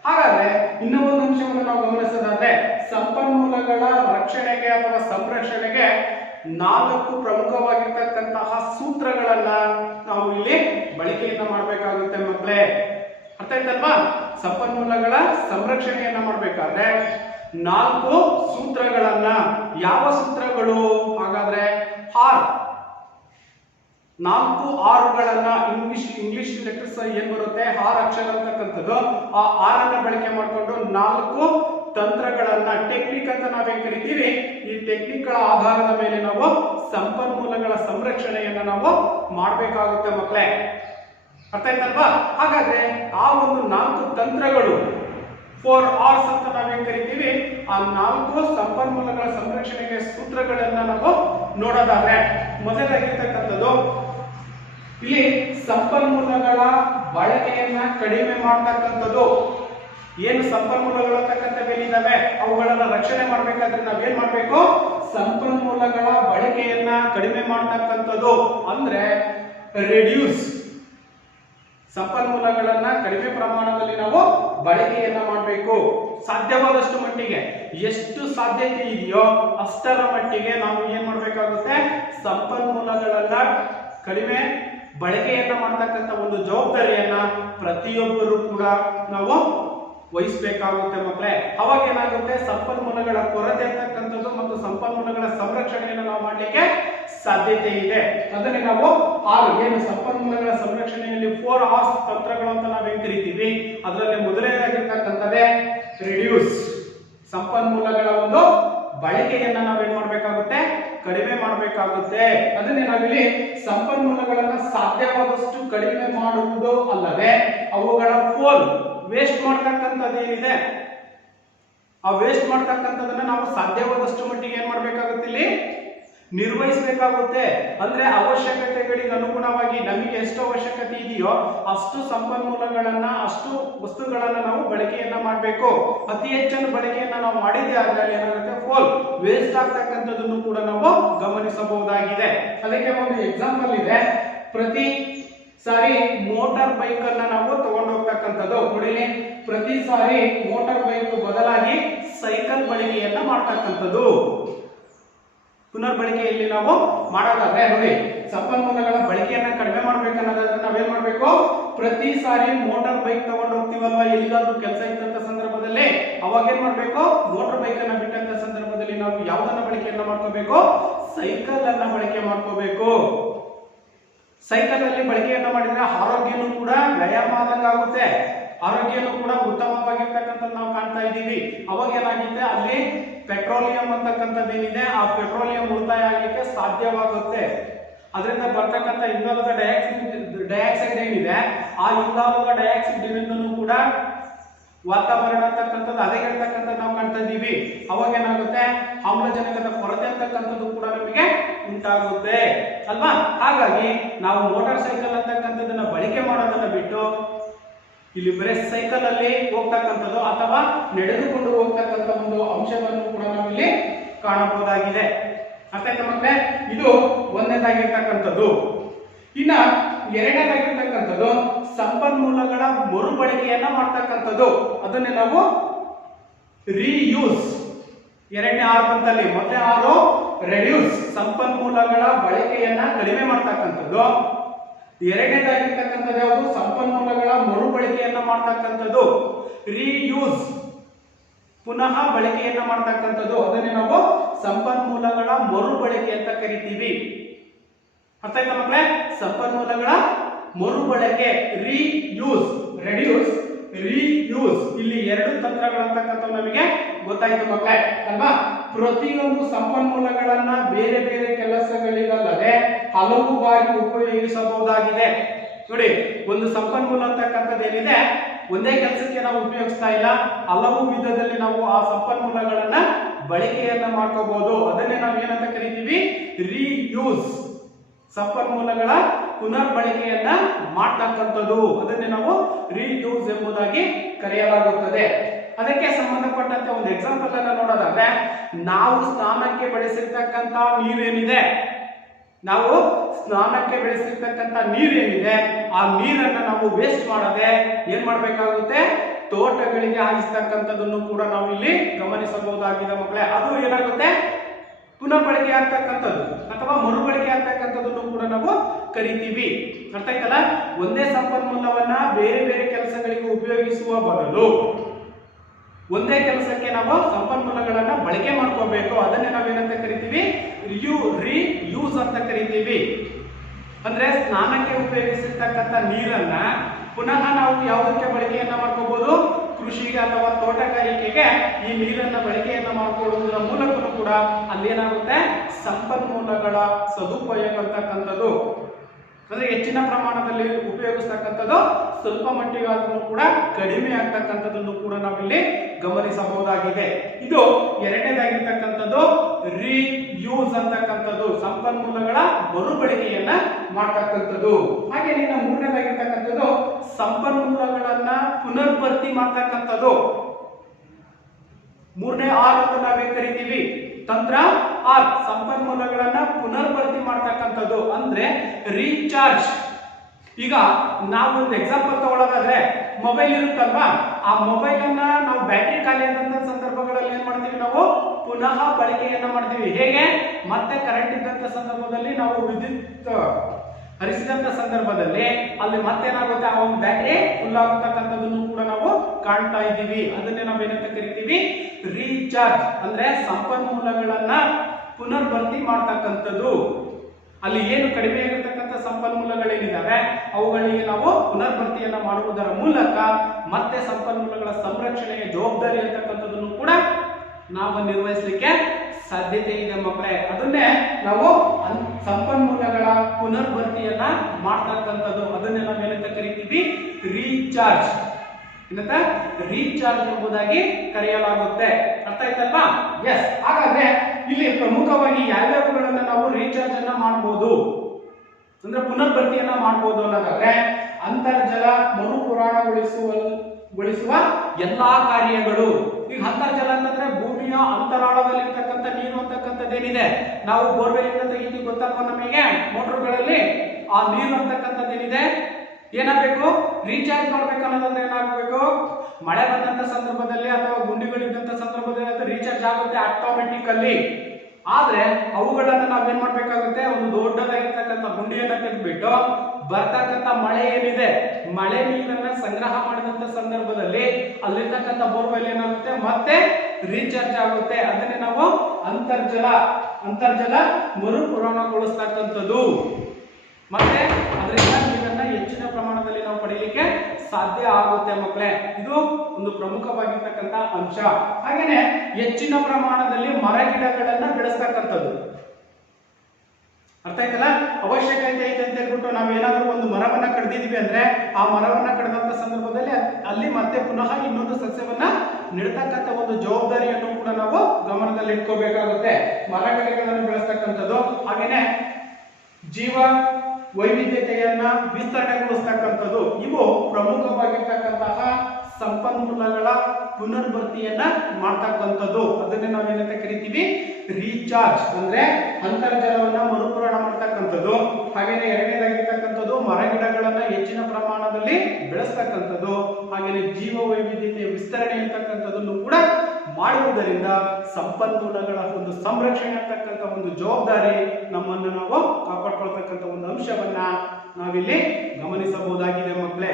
ಹಾಗಾದ್ರೆ ಇನ್ನೂ ಒಂದು ಅಂಶವನ್ನು ನಾವು ಗಮನಿಸೋದಾದ್ರೆ ಸಂಪನ್ಮೂಲಗಳ ರಕ್ಷಣೆಗೆ ಅಥವಾ ಸಂರಕ್ಷಣೆಗೆ 4 ಪ್ರಮುಖವಾಗಿರ್ತಕ್ಕಂತಹ ಸೂತ್ರಗಳನ್ನ ನಾವು ಇಲ್ಲಿ ಬಳಕೆಯನ್ನ ಮಾಡಬೇಕಾಗುತ್ತೆ ಮಕ್ಕಳೇ. ಅರ್ಥ ಆಯ್ತಲ್ವಾ? ಸಂಪನ್ಮೂಲಗಳ ಸಂರಕ್ಷಣೆಯನ್ನ ಮಾಡಬೇಕಾದ್ರೆ 4 ಸೂತ್ರಗಳನ್ನ, ಯಾವ ಸೂತ್ರಗಳು? ಹಾಗಾದ್ರೆ ಆರ್, 4 ಆರ್ಗಳನ್ನ ಇಂಗ್ಲಿಷ್ ಲೆಟರ್ಸ್ ಏನ್ ಬರುತ್ತೆ ಆರ್ ಅಕ್ಷರ ಅಂತಕ್ಕಂಥದ್ದು, ಆ ಆರ್ ಅನ್ನ ಬಳಕೆ ಮಾಡಿಕೊಂಡು 4 ತಂತ್ರಗಳನ್ನ, ಟೆಕ್ನಿಕ್ ಅಂತ ನಾವೇನ್ ಕರಿತೀವಿ, ಈ ಟೆಕ್ನಿಕ್ ಗಳ ಆಧಾರದ ಮೇಲೆ ನಾವು ಸಂಪನ್ಮೂಲಗಳ ಸಂರಕ್ಷಣೆಯನ್ನ ನಾವು ಮಾಡಬೇಕಾಗುತ್ತೆ ಮಕ್ಕಳೇ. ಅರ್ಥ ಆಯ್ತಲ್ವಾ? ಹಾಗಾದ್ರೆ ಆ ಒಂದು 4 ತಂತ್ರಗಳು 4 R's ಅಂತ ನಾವೇನ್ ಕರಿತೀವಿ, ಆ 4 ಸಂಪನ್ಮೂಲಗಳ ಸಂರಕ್ಷಣೆಗೆ ಸೂತ್ರಗಳನ್ನ ನಾವು ನೋಡೋದಾದ್ರೆ ಮೊದಲಾಗಿರ್ತಕ್ಕಂಥದ್ದು ಇಲ್ಲಿ ಸಂಪನ್ಮೂಲಗಳ ಬಳಕೆಯನ್ನ ಕಡಿಮೆ ಮಾಡ್ತಕ್ಕಂಥದ್ದು. ಏನು ಸಂಪನ್ಮೂಲಗಳು ಅಂತಕ್ಕಂಥವೇನಿದಾವೆ ಅವುಗಳನ್ನ ರಕ್ಷಣೆ ಮಾಡ್ಬೇಕಾದ್ರೆ ನಾವೇನ್ ಮಾಡ್ಬೇಕು? ಸಂಪನ್ಮೂಲಗಳ ಬಳಕೆಯನ್ನ ಕಡಿಮೆ ಮಾಡ್ತಕ್ಕಂಥದ್ದು ಅಂದ್ರೆ ರೆಡ್ಯೂಸ್. ಸಂಪನ್ಮೂಲಗಳನ್ನ ಕಡಿಮೆ ಪ್ರಮಾಣದಲ್ಲಿ ನಾವು ಬಳಕೆಯನ್ನ ಮಾಡಬೇಕು. ಸಾಧ್ಯವಾದಷ್ಟು ಮಟ್ಟಿಗೆ ಎಷ್ಟು ಸಾಧ್ಯತೆ ಇದೆಯೋ ಅಷ್ಟರ ಮಟ್ಟಿಗೆ ನಾವು ಏನ್ ಮಾಡ್ಬೇಕಾಗುತ್ತೆ? ಸಂಪನ್ಮೂಲಗಳನ್ನ ಕಡಿಮೆ ಬಳಕೆಯನ್ನ ಮಾಡತಕ್ಕಂಥ ಒಂದು ಜವಾಬ್ದಾರಿಯನ್ನ ಪ್ರತಿಯೊಬ್ಬರು ಕೂಡ ನಾವು ವಹಿಸಬೇಕಾಗುತ್ತೆ ಮಕ್ಕಳೇ. ಅವಾಗ ಏನಾಗುತ್ತೆ? ಸಂಪನ್ಮೂಲಗಳ ಕೊರತೆ ಅಂತಕ್ಕಂಥದ್ದು ಮತ್ತು ಸಂಪನ್ಮೂಲಗಳ ಸಂರಕ್ಷಣೆಯನ್ನು ನಾವು ಮಾಡಲಿಕ್ಕೆ ಸಾಧ್ಯತೆ ಇದೆ. ಅದನ್ನೇ ನಾವು ಏನು ಸಂಪನ್ಮೂಲಗಳ ಸಂರಕ್ಷಣೆಯಲ್ಲಿ 4 R's ತಂತ್ರಗಳು ಅಂತ ನಾವೇನ್ ಕರಿತೀವಿ, ಅದರಲ್ಲಿ ಮೊದಲನೇದಾಗಿರ್ತಕ್ಕಂಥದ್ದೇ ರಿಡ್ಯೂಸ್. ಸಂಪನ್ಮೂಲಗಳ ಒಂದು ಬಳಕೆಯನ್ನ ನಾವೇನ್ ಮಾಡ್ಬೇಕಾಗುತ್ತೆ? ಕಡಿಮೆ ಮಾಡಬೇಕಾಗುತ್ತೆ. ಅದನ್ನೇ ನಾವಿಲ್ಲಿ ಸಂಪನ್ಮೂಲಗಳನ್ನ ಸಾಧ್ಯವಾದಷ್ಟು ಕಡಿಮೆ ಮಾಡುವುದು ಅಲ್ಲದೆ ಅವುಗಳ ವೇಸ್ಟ್ ಮಾಡ್ತಕ್ಕಂಥದ್ದೇನಿದೆ ಆ ವೇಸ್ಟ್ ಮಾಡ್ತಕ್ಕಂಥದನ್ನ ನಾವು ಸಾಧ್ಯವಾದಷ್ಟು ಮಟ್ಟಿಗೆ ಏನ್ ಮಾಡ್ಬೇಕಾಗುತ್ತೆ? ಇಲ್ಲಿ ನಿರ್ವಹಿಸಬೇಕಾಗುತ್ತೆ. ಅಂದ್ರೆ ಅವಶ್ಯಕತೆಗಳಿಗೆ ಅನುಗುಣವಾಗಿ ನಮಗೆ ಎಷ್ಟು ಅವಶ್ಯಕತೆ ಇದೆಯೋ ಅಷ್ಟು ಸಂಪನ್ಮೂಲಗಳನ್ನ, ಅಷ್ಟು ವಸ್ತುಗಳನ್ನ ನಾವು ಬಳಕೆಯನ್ನ ಮಾಡಬೇಕು. ಅತಿ ಹೆಚ್ಚಿನ ಬಳಕೆಯನ್ನ ನಾವು ಮಾಡಿದ್ದೆ ಆದ್ರೆ ಏನಾಗುತ್ತೆ? ವೇಸ್ಟ್ ಆಗ್ತಕ್ಕಂಥದ್ದನ್ನು ಕೂಡ ನಾವು ಗಮನಿಸಬಹುದಾಗಿದೆ. ಅದಕ್ಕೆ ಒಂದು ಎಕ್ಸಾಂಪಲ್ ಇದೆ. ಪ್ರತಿ ಸಾರಿ ಮೋಟಾರ್ ಬೈಕ್ ಅನ್ನ ನಾವು ತಗೊಂಡು ಹೋಗ್ತಕ್ಕಂಥದ್ದು ನೋಡಿ. ಪ್ರತಿ ಸಾರಿ ಮೋಟಾರ್ ಬೈಕ್ ಬದಲಾಗಿ ಸೈಕಲ್ ಬಳಕೆಯನ್ನ ಮಾಡ್ತಕ್ಕಂಥದ್ದು. ಪುನರ್ಬಳಕೆಯಲ್ಲಿ ನಾವು ಮಾಡೋದಾದ್ರೆ ನೋಡಿ, ಸಂಪನ್ಮೂಲಗಳ ಬಳಕೆಯನ್ನ ಕಡಿಮೆ ಮಾಡ್ಬೇಕನ್ನೋದಾದ್ರೆ ನಾವೇನ್ ಮಾಡ್ಬೇಕು? ಪ್ರತಿ ಸಾರಿ ಮೋಟಾರ್ ಬೈಕ್ ತಗೊಂಡು ಹೋಗ್ತೀವಲ್ವಾ, ಎಲ್ಲಿಗಾದ್ರೂ ಕೆಲಸ ಇದ್ದಂತ ಸಂದರ್ಭದಲ್ಲಿ ಅವಾಗ ಏನ್ ಮಾಡ್ಬೇಕು? ಮೋಟಾರ್ ಬೈಕ್ ಅನ್ನ ಬಿಟ್ಟಂತ ಸಂದರ್ಭದಲ್ಲಿ ನಾವು ಯಾವ್ದನ್ನ ಬಳಕೆಯನ್ನ ಮಾಡ್ಕೋಬೇಕು? ಸೈಕಲ್ ಅನ್ನ ಬಳಕೆ ಮಾಡ್ಕೋಬೇಕು. ಸೈಕಲ್ ಅಲ್ಲಿ ಬಳಕೆಯನ್ನ ಮಾಡಿದ್ರೆ ಆರೋಗ್ಯನೂ ಕೂಡ ವ್ಯಾಯಾಮ ಆದಂಗಾಗುತ್ತೆ, ಆರೋಗ್ಯನೂ ಕೂಡ ಉತ್ತಮವಾಗಿರ್ತಕ್ಕಂಥದ್ದು ನಾವು ಕಾಣ್ತಾ ಇದ್ದೀವಿ. ಅವಾಗ ಏನಾಗುತ್ತೆ? ಅಲ್ಲಿ ಪೆಟ್ರೋಲಿಯಂ ಅಂತಕ್ಕಂಥದ್ದೇನಿದೆ ಆ ಪೆಟ್ರೋಲಿಯಂ ಉಳಿತಾಯ ಆಗಲಿಕ್ಕೆ ಸಾಧ್ಯವಾಗುತ್ತೆ. ಅದರಿಂದ ಬರ್ತಕ್ಕಂಥ ಇಂಗಾಲದ ಡೈಆಕ್ಸೈಡ್ ಏನಿದೆ ಆ ಇಂಗಾಲದ ಡೈಆಕ್ಸೈಡ್ ಇಂದನೂ ಕೂಡ ವಾತಾವರಣ ಅಂತಕ್ಕಂಥದ್ದು ಹದಗೆಡ್ತಕ್ಕಂಥದ್ದು ನಾವು ಕಾಣ್ತಾ ಇದ್ದೀವಿ. ಅವಾಗ ಏನಾಗುತ್ತೆ? ಆಮ್ಲಜನಕದ ಕೊರತೆ ಅಂತಕ್ಕಂಥದ್ದು ಕೂಡ ನಮಗೆ ಉಂಟಾಗುತ್ತೆ ಅಲ್ವಾ? ಹಾಗಾಗಿ ನಾವು ಮೋಟಾರ್ ಸೈಕಲ್ ಅಂತಕ್ಕಂಥದ್ದನ್ನ ಬಳಕೆ ಮಾಡೋದನ್ನ ಬಿಟ್ಟು ಇಲ್ಲಿ ಬರೀ ಸೈಕಲ್ ಅಲ್ಲಿ ಹೋಗ್ತಕ್ಕಂಥದ್ದು ಅಥವಾ ನಡೆದುಕೊಂಡು ಹೋಗ್ತಕ್ಕಂಥ ಒಂದು ಅಂಶವನ್ನು ಕೂಡ ನಾವಿಲ್ಲಿ ಕಾಣಬಹುದಾಗಿದೆ. ಅರ್ಥ ಆಯ್ತಾ ಮಕ್ಕಳೇ? ಇದು ಒಂದನೇದಾಗಿರ್ತಕ್ಕಂಥದ್ದು. ಇನ್ನ ಎರಡನೇದಾಗಿರ್ತಕ್ಕಂಥದ್ದು ಸಂಪನ್ಮೂಲಗಳ ಮರುಬಳಕೆಯನ್ನ ಮಾಡ್ತಕ್ಕಂಥದ್ದು. ಅದನ್ನೇ ನಾವು ರೀಯೂಸ್. ಎರಡನೇ ಆರ್ ಬಂತಲ್ಲಿ, ಮೊದಲನೇ ಆರು ರೆಡ್ಯೂಸ್, ಸಂಪನ್ಮೂಲಗಳ ಬಳಕೆಯನ್ನ ಕಡಿಮೆ ಮಾಡ್ತಕ್ಕಂಥದ್ದು. ಎರಡನೇದಾಗಿರ್ತಕ್ಕಂಥದ್ದು ಯಾವುದು? ಸಂಪನ್ಮೂಲಗಳ ಮರುಬಳಕೆಯನ್ನ ಮಾಡ್ತಕ್ಕಂಥದ್ದು, ರೀಯೂಸ್, ಪುನಃ ಬಳಕೆಯನ್ನ ಮಾಡ್ತಕ್ಕಂಥದ್ದು. ಅದನ್ನೇ ನಾವು ಸಂಪನ್ಮೂಲಗಳ ಮರುಬಳಕೆ ಅಂತ ಕರಿತೀವಿ. ಅರ್ಥ ಆಯ್ತಾ ಮಕ್ಕಳೇ? ಸಂಪನ್ಮೂಲಗಳ ಮರುಬಳಕೆ, ರೀಯೂಸ್, ರೆಡ್ಯೂಸ್, ರೀಯೂಸ್. ಇಲ್ಲಿ ಎರಡು ತಂತ್ರಗಳಂತಕ್ಕಂಥವು ನಮಗೆ ಗೊತ್ತಾಯ್ತು ಮಕ್ಕಳೇ ಅಲ್ವಾ? ಪ್ರತಿಯೊಂದು ಸಂಪನ್ಮೂಲಗಳನ್ನ ಬೇರೆ ಬೇರೆ ಕೆಲಸಗಳಿಗಲ್ಲದೆ ಹಲವು ಬಾರಿ ಉಪಯೋಗಿಸಬಹುದಾಗಿದೆ. ನೋಡಿ, ಒಂದು ಸಂಪನ್ಮೂಲ ಅಂತಕ್ಕಂಥದ್ದು ಏನಿದೆ ಒಂದೇ ಕೆಲಸಕ್ಕೆ ನಾವು ಉಪಯೋಗಿಸ್ತಾ ಇಲ್ಲ, ಹಲವು ವಿಧದಲ್ಲಿ ನಾವು ಆ ಸಂಪನ್ಮೂಲಗಳನ್ನ ಬಳಕೆಯನ್ನ ಮಾಡ್ಕೋಬಹುದು. ಅದನ್ನೇ ನಾವು ಏನಂತ ಕರಿತೀವಿ? ರೀಯೂಸ್, ಸಂಪನ್ಮೂಲಗಳ ಪುನರ್ಬಳಕೆಯನ್ನ ಮಾಡ್ತಕ್ಕಂಥದ್ದು. ಅದನ್ನೇ ನಾವು ರೀಯೂಸ್ ಎಂಬುದಾಗಿ ಕರೆಯಲಾಗುತ್ತದೆ. ಅದಕ್ಕೆ ಸಂಬಂಧಪಟ್ಟಂತೆ ಒಂದು ಎಕ್ಸಾಂಪಲ್ ಅನ್ನ ನೋಡೋದಾದ್ರೆ, ನಾವು ಸ್ನಾನಕ್ಕೆ ಬಳಸಿರ್ತಕ್ಕಂಥ ನೀರೇನಿದೆ, ನಾವು ಸ್ನಾನಕ್ಕೆ ಬೆಳೆಸಿರ್ತಕ್ಕಂಥ ನೀರೇನಿದೆ ಆ ನೀರನ್ನ ನಾವು ವೇಸ್ಟ್ ಮಾಡದೆ ಏನ್ ಮಾಡ್ಬೇಕಾಗುತ್ತೆ? ತೋಟಗಳಿಗೆ ಹಾಯಿಸ್ತಕ್ಕಂಥದ್ದನ್ನು ಕೂಡ ನಾವು ಇಲ್ಲಿ ಗಮನಿಸಬಹುದಾಗಿದೆ ಮಕ್ಕಳೇ. ಅದು ಏನಾಗುತ್ತೆ, ಪುನಃ ಬಳಕೆ ಆಗ್ತಕ್ಕಂಥದ್ದು ಅಥವಾ ಮರುಬಳಕೆ ಆಗ್ತಕ್ಕಂಥದ್ದನ್ನು ಕೂಡ ನಾವು ಕರಿತೀವಿ. ಅರ್ಥ ಆಯ್ತಲ್ಲ? ಒಂದೇ ಸಂಪನ್ಮೂಲವನ್ನ ಬೇರೆ ಬೇರೆ ಕೆಲಸಗಳಿಗೆ ಉಪಯೋಗಿಸುವ ಬದಲು ಒಂದೇ ಕೆಲಸಕ್ಕೆ ನಾವು ಸಂಪನ್ಮೂಲಗಳನ್ನ ಬಳಕೆ ಮಾಡ್ಕೋಬೇಕು. ಅದನ್ನೇ ನಾವೇನಂತ ಕರಿತೀವಿ, ರಿಯೂಸ್ ಅಂತ ಕರಿತೀವಿ. ಅಂದ್ರೆ ಸ್ನಾನಕ್ಕೆ ಉಪಯೋಗಿಸಿರ್ತಕ್ಕಂಥ ನೀರನ್ನ ಪುನಃ ನಾವು ಯಾವುದಕ್ಕೆ ಬಳಕೆಯನ್ನ ಮಾಡ್ಕೋಬಹುದು, ಕೃಷಿಗೆ ಅಥವಾ ತೋಟಗಾರಿಕೆಗೆ ಈ ನೀರನ್ನ ಬಳಕೆಯನ್ನ ಮಾಡಿಕೊಳ್ಳುವುದರ ಮೂಲಕನೂ ಕೂಡ ಅಲ್ಲೇನಾಗುತ್ತೆ, ಸಂಪನ್ಮೂಲಗಳ ಸದುಪಯೋಗ ಅಂತಕ್ಕಂಥದ್ದು ಅಂದ್ರೆ ಹೆಚ್ಚಿನ ಪ್ರಮಾಣದಲ್ಲಿ ಉಪಯೋಗಿಸ್ತಕ್ಕಂಥದ್ದು ಸ್ವಲ್ಪ ಮಟ್ಟಿಗಾದ್ರೂ ಕೂಡ ಕಡಿಮೆ ಆಗ್ತಕ್ಕಂಥದ್ದನ್ನು ಕೂಡ ನಾವಿಲ್ಲಿ ಗಮನಿಸಬಹುದಾಗಿದೆ. ಇದು ಎರಡನೇದಾಗಿರ್ತಕ್ಕಂಥದ್ದು ರಿಯೂಸ್ ಅಂತಕ್ಕಂಥದ್ದು, ಸಂಪನ್ಮೂಲಗಳ ಮರುಬಳಕೆಯನ್ನ ಮಾಡ್ತಕ್ಕಂಥದ್ದು. ಹಾಗೆ ಇನ್ನು ಮೂರನೇದಾಗಿರ್ತಕ್ಕಂಥದ್ದು ಸಂಪನ್ಮೂಲಗಳನ್ನ ಪುನರ್ಭರ್ತಿ ಮಾಡ್ತಕ್ಕಂಥದ್ದು. ಮೂರನೇ ಆರ್ ಅಂತ ನಾವೇ ಕರಿತೀವಿ. ತಂತ್ರ ಆರ್, ಸಂಪನ್ಮೂಲಗಳನ್ನ ಪುನರ್ಭರ್ತಿ ಮಾಡ್ತಕ್ಕಂಥದ್ದು ಅಂದ್ರೆ ರೀಚಾರ್ಜ್. ಈಗ ನಾವು ಒಂದು ಎಕ್ಸಾಂಪಲ್ ತಗೊಳ್ಳೋದಾದ್ರೆ ಮೊಬೈಲ್ ಇರುತ್ತಲ್ವಾ, ಆ ಮೊಬೈಲ್ ಅನ್ನ ನಾವು ಬ್ಯಾಟ್ರಿ ಖಾಲಿ ಆದಂತ ಸಂದರ್ಭಗಳಲ್ಲಿ ಏನ್ ಮಾಡ್ತೀವಿ, ನಾವು ಪುನಃ ಬಳಕೆಯನ್ನ ಮಾಡ್ತೀವಿ. ಹೇಗೆ, ಮತ್ತೆ ಕರೆಂಟ್ ಇದ್ದಂತ ಸಂದರ್ಭದಲ್ಲಿ ನಾವು ವಿದ್ಯುತ್ ಹರಿಸಿದಂತ ಸಂದರ್ಭದಲ್ಲಿ ಅಲ್ಲಿ ಮತ್ತೇನಾಗುತ್ತೆ, ಆ ಒಂದು ಬ್ಯಾಟ್ರಿ ಫುಲ್ ಆಗತಕ್ಕಂಥದ್ದನ್ನು ಕೂಡ ನಾವು ಕಾಣ್ತಾ ಇದ್ದೀವಿ. ಅದನ್ನೇ ನಾವೇನಂತ ಕರಿತೀವಿ, ರೀಚಾರ್ಜ್. ಅಂದ್ರೆ ಸಂಪನ್ಮೂಲಗಳನ್ನ ಪುನರ್ಭರ್ತಿ ಮಾಡ್ತಕ್ಕಂಥದ್ದು. ಅಲ್ಲಿ ಏನು ಕಡಿಮೆ ಆಗಿರ್ತಕ್ಕಂಥ ಸಂಪನ್ಮೂಲಗಳೇನಿದಾವೆ ಅವುಗಳಿಗೆ ನಾವು ಪುನರ್ಭರ್ತಿಯನ್ನ ಮಾಡುವುದರ ಮೂಲಕ ಮತ್ತೆ ಸಂಪನ್ಮೂಲಗಳ ಸಂರಕ್ಷಣೆಯ ಜವಾಬ್ದಾರಿ ಅಂತಕ್ಕಂಥದ್ದನ್ನು ಕೂಡ ನಾವು ನಿರ್ವಹಿಸಲಿಕ್ಕೆ ಸಾಧ್ಯತೆ ಇದೆ ಮಕ್ಕಳೇ. ಅದನ್ನೇ ನಾವು ಸಂಪನ್ಮೂಲಗಳ ಪುನರ್ಭರ್ತಿಯನ್ನ ಮಾಡ್ತಕ್ಕಂಥದ್ದು. ಅದನ್ನೇ ನಾವು ಏನಂತ ಕರಿತೀವಿ, ರೀಚಾರ್ಜ್. ಏನಂತ, ರೀಚಾರ್ಜ್ ಎಂಬುದಾಗಿ ಕರೆಯಲಾಗುತ್ತೆ. ಅರ್ಥ ಆಯ್ತಲ್ವಾ? ಎಸ್. ಹಾಗಾದ್ರೆ ಇಲ್ಲಿ ಪ್ರಮುಖವಾಗಿ ಯಾವ್ಯಾವುಗಳನ್ನ ನಾವು ರೀಚಾರ್ಜ್ ಅನ್ನ ಮಾಡಬಹುದು ಅಂದ್ರೆ ಪುನರ್ಭರ್ತಿಯನ್ನ ಮಾಡಬಹುದು ಅನ್ನೋದಾದ್ರೆ, ಅಂತರ್ಜಲ ಮರುಪುರಾಣಗೊಳಿಸುವ ಎಲ್ಲಾ ಕಾರ್ಯಗಳು. ಈಗ ಅಂತರ್ಜಲ ಅಂತಂದ್ರೆ ಭೂಮಿಯ ಅಂತರಾಳದಲ್ಲಿರ್ತಕ್ಕಂಥ ನೀರು ಅಂತಕ್ಕಂಥದ್ದೇನಿದೆ, ನಾವು ಬೋರ್ವೆಲ್ ಇಂದ ತೆಗಿತೀವಿ ಗೊತ್ತಪ್ಪ ನಮಗೆ, ಮೋಟರ್ಗಳಲ್ಲಿ ಆ ನೀರು ಅಂತಕ್ಕಂಥದ್ದೇನಿದೆ ಏನಾಗಬೇಕು, ರೀಚಾರ್ಜ್ ಮಾಡ್ಬೇಕನ್ನೋದಂದ್ರೆ ಏನಾಗಬೇಕು, ಮಳೆ ಬಂದಂತ ಸಂದರ್ಭದಲ್ಲಿ ಅಥವಾ ಗುಂಡಿಗಳಿದ್ದಂತ ಸಂದರ್ಭದಲ್ಲಿ ಅದು ರೀಚಾರ್ಜ್ ಆಗುತ್ತೆ ಆಟೋಮೆಟಿಕಲ್ಲಿ. ಆದ್ರೆ ಅವುಗಳನ್ನ ನಾವೇನ್ ಮಾಡ್ಬೇಕಾಗುತ್ತೆ, ಒಂದು ದೊಡ್ಡದಾಗಿರ್ತಕ್ಕಂಥ ಗುಂಡಿಯನ್ನ ತೆಗೆದ್ಬಿಟ್ಟು ಬರ್ತಕ್ಕಂಥ ಮಳೆ ಏನಿದೆ, ಮಳೆ ನೀರನ್ನ ಸಂಗ್ರಹ ಮಾಡಿದಂತ ಸಂದರ್ಭದಲ್ಲಿ ಅಲ್ಲಿರ್ತಕ್ಕಂಥ ಬೋರ್ವೆಲ್ ಏನಾಗುತ್ತೆ, ಮತ್ತೆ ರೀಚಾರ್ಜ್ ಆಗುತ್ತೆ. ಅದನ್ನೇ ನಾವು ಅಂತರ್ಜಲ ಮರುಪೂರಣಗೊಳಿಸ್ತಕ್ಕಂಥದ್ದು. ಮತ್ತೆ ಅದರಿಂದ ನೀರನ್ನ ಹೆಚ್ಚಿನ ಪ್ರಮಾಣದಲ್ಲಿ ನಾವು ಪಡೆಯಲಿಕ್ಕೆ ಸಾಧ್ಯ ಆಗುತ್ತೆ ಮಕ್ಕಳೇ. ಇದು ಒಂದು ಪ್ರಮುಖವಾಗಿರ್ತಕ್ಕಂಥ ಅಂಶ. ಹಾಗೇನೆ ಹೆಚ್ಚಿನ ಪ್ರಮಾಣದಲ್ಲಿ ಮರ ಗಿಡಗಳನ್ನ ಬೆಳೆಸ್ತಕ್ಕಂಥದ್ದು. ಅರ್ಥ ಆಯ್ತಲ್ಲ? ಅವಶ್ಯಕತೆ ಐತೆ ಅಂತ ಹೇಳ್ಬಿಟ್ಟು ನಾವೇನಾದ್ರೂ ಒಂದು ಮರವನ್ನ ಕಡ್ದಿದೀವಿ ಅಂದ್ರೆ ಆ ಮರವನ್ನ ಕಡ್ದಂತ ಸಂದರ್ಭದಲ್ಲಿ ಅಲ್ಲಿ ಮತ್ತೆ ಪುನಃ ಇನ್ನೊಂದು ಸಸ್ಯವನ್ನ ನೆಡ್ತಕ್ಕಂಥ ಒಂದು ಜವಾಬ್ದಾರಿಯನ್ನು ಕೂಡ ನಾವು ಗಮನದಲ್ಲಿ ಇಟ್ಕೋಬೇಕಾಗುತ್ತೆ. ಮರಗಿಡಗಳನ್ನು ಬೆಳೆಸ್ತಕ್ಕಂಥದ್ದು. ಹಾಗೇನೆ ಜೀವ ವೈವಿಧ್ಯತೆಯನ್ನ ವಿಸ್ತರಣೆಗೊಳಿಸ್ತಕ್ಕಂಥದ್ದು. ಇವು ಪ್ರಮುಖವಾಗಿರ್ತಕ್ಕಂತಹ ಸಂಪನ್ಮೂಲಗಳ ಪುನರ್ಭರ್ತಿಯನ್ನ ಮಾಡ್ತಕ್ಕಂಥದ್ದು. ಅದನ್ನೇ ನಾವೇನಂತ ಕರಿತೀವಿ, ರೀಚಾರ್ಜ್. ಅಂದ್ರೆ ಅಂತರ್ಜಲವನ್ನ ಮರುಪೂರಣ ಮಾಡ್ತಕ್ಕಂಥದ್ದು. ಹಾಗೇನೆ ಎರಡನೇದಾಗಿರ್ತಕ್ಕಂಥದ್ದು ಮರ ಗಿಡಗಳನ್ನ ಹೆಚ್ಚಿನ ಪ್ರಮಾಣದಲ್ಲಿ ಬೆಳೆಸ್ತಕ್ಕಂಥದ್ದು. ಹಾಗೇನೆ ಜೀವ ವೈವಿಧ್ಯತೆಯ ವಿಸ್ತರಣೆ ಅಂತಕ್ಕಂಥದ್ದನ್ನು ಕೂಡ ಮಾಡುವುದರಿಂದ ಸಂಪನ್ಮೂಲಗಳ ಒಂದು ಸಂರಕ್ಷಣೆ ಅಂತಕ್ಕಂಥ ಒಂದು ಜವಾಬ್ದಾರಿ ನಮ್ಮನ್ನು ನಾವು ಕಾಪಾಡ್ಕೊಳ್ತಕ್ಕಂಥ ಒಂದು ಅಂಶವನ್ನ ನಾವಿಲ್ಲಿ ಗಮನಿಸಬಹುದಾಗಿದೆ ಮಕ್ಕಳೇ.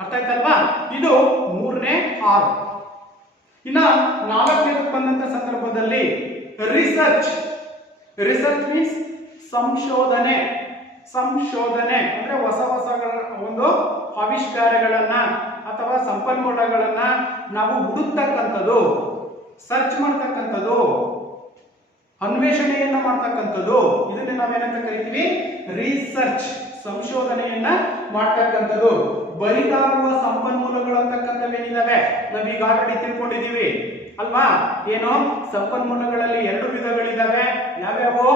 ಅರ್ಥ ಆಯ್ತಲ್ವಾ? ಇದು ಮೂರನೇ ಆರ್. ಇನ್ನ ನಾಲ್ಕನೇದಕ್ಕೆ ಬಂದಂತ ಸಂದರ್ಭದಲ್ಲಿ ರಿಸರ್ಚ್ ಮೀನ್ಸ್ ಸಂಶೋಧನೆ ಅಂದ್ರೆ ಹೊಸ ಒಂದು ಆವಿಷ್ಕಾರಗಳನ್ನ ಅಥವಾ ಸಂಪನ್ಮೂಲಗಳನ್ನ ನಾವು ಹುಡುಕ್ತಕ್ಕಂಥದ್ದು, ಸರ್ಚ್ ಮಾಡ್ತಕ್ಕಂಥದ್ದು, ಅನ್ವೇಷಣೆಯನ್ನ ಮಾಡ್ತಕ್ಕಂಥದ್ದು. ಇದನ್ನ ನಾವೇನಂತ ಕರಿತೀವಿ, ರಿಸರ್ಚ್. ಸಂಶೋಧನೆಯನ್ನ ಮಾಡ್ತಕ್ಕಂಥದ್ದು. ಬರಿದಾಗುವ ಸಂಪನ್ಮೂಲಗಳು ಅಂತಕ್ಕಂಥವೇನಿದಾವೆ ನಾವೀಗ ಆಲ್ರೆಡಿ ತಿಳ್ಕೊಂಡಿದೀವಿ ಅಲ್ವಾ? ಏನು, ಸಂಪನ್ಮೂಲಗಳಲ್ಲಿ ಎರಡು ವಿಧಗಳಿದಾವೆ. ಯಾವ್ಯಾವು?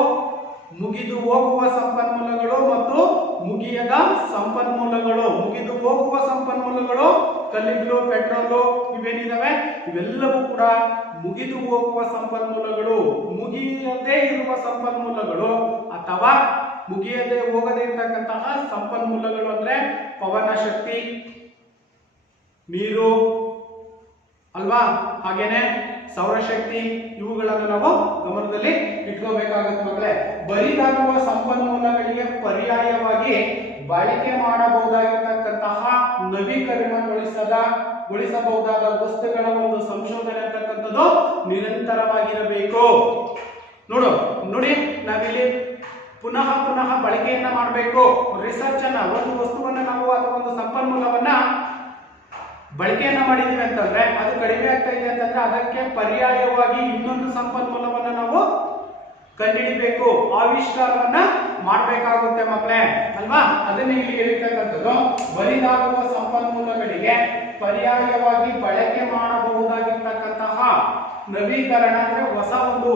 ಮುಗಿದು ಹೋಗುವ ಸಂಪನ್ಮೂಲಗಳು ಮತ್ತು ಮುಗಿಯದ ಸಂಪನ್ಮೂಲಗಳು. ಮುಗಿದು ಹೋಗುವ ಸಂಪನ್ಮೂಲಗಳು ಕಲ್ಲಿದ್ದಲು, ಪೆಟ್ರೋಲು ಇವೇನಿದಾವೆ ಇವೆಲ್ಲವೂ ಕೂಡ ಮುಗಿದು ಹೋಗುವ ಸಂಪನ್ಮೂಲಗಳು. ಮುಗಿಯದೇ ಇರುವ ಸಂಪನ್ಮೂಲಗಳು ಅಥವಾ ಮುಗಿಯದೆ ಹೋಗದೇ ಇರತಕ್ಕಂತಹ ಸಂಪನ್ಮೂಲಗಳು ಅಂದ್ರೆ ಪವನ ಶಕ್ತಿ, ನೀರು, ಅಲ್ವಾ? ಹಾಗೇನೆ ಸೌರಶಕ್ತಿ ಇವುಗಳನ್ನು ನಾವು ಗಮನದಲ್ಲಿ ಇಟ್ಕೋಬೇಕಾಗುತ್ತೆ ಮಕ್ಕಳೇ. ಬರಿದಾಗುವ ಸಂಪನ್ಮೂಲಗಳಿಗೆ ಪರ್ಯಾಯವಾಗಿ ಬಳಕೆ ಮಾಡಬಹುದಾಗಿರ್ತಕ್ಕಂತಹ ನವೀಕರಣಗೊಳಿಸಬಹುದಾದ ವಸ್ತುಗಳ ಒಂದು ಸಂಶೋಧನೆ ಅಂತಕ್ಕಂಥದ್ದು ನಿರಂತರವಾಗಿರಬೇಕು. ನೋಡಿ ನಾವಿಲ್ಲಿ ಪುನಃ ಬಳಕೆಯನ್ನ ಮಾಡಬೇಕು. ರಿಸರ್ಚ್ ಅನ್ನ, ಒಂದು ವಸ್ತುವನ್ನ ನಾವು ಅಥವಾ ಒಂದು ಸಂಪನ್ಮೂಲವನ್ನ ಬಳಕೆಯನ್ನ ಮಾಡಿದೀವಿ ಅಂತಂದ್ರೆ ಅದು ಕಡಿಮೆ ಆಗ್ತಾ ಇದೆ ಅಂತಂದ್ರೆ ಅದಕ್ಕೆ ಪರ್ಯಾಯವಾಗಿ ಇನ್ನೊಂದು ಸಂಪನ್ಮೂಲವನ್ನ ನಾವು ಕಂಡುಹಿಡಿಬೇಕು, ಆವಿಷ್ಕಾರವನ್ನ ಮಾಡಬೇಕಾಗುತ್ತೆ ಮಕ್ಕಳೇ, ಅಲ್ವಾ? ಅದನ್ನ ಇಲ್ಲಿ ಹೇಳಿರ್ತಕ್ಕಂಥದ್ದು ಬರಿದಾಗುವ ಸಂಪನ್ಮೂಲಗಳಿಗೆ ಪರ್ಯಾಯವಾಗಿ ಬಳಕೆ ಮಾಡಬಹುದಾಗಿರ್ತಕ್ಕಂತಹ ನವೀಕರಣ ಅಂದ್ರೆ ಹೊಸ ಒಂದು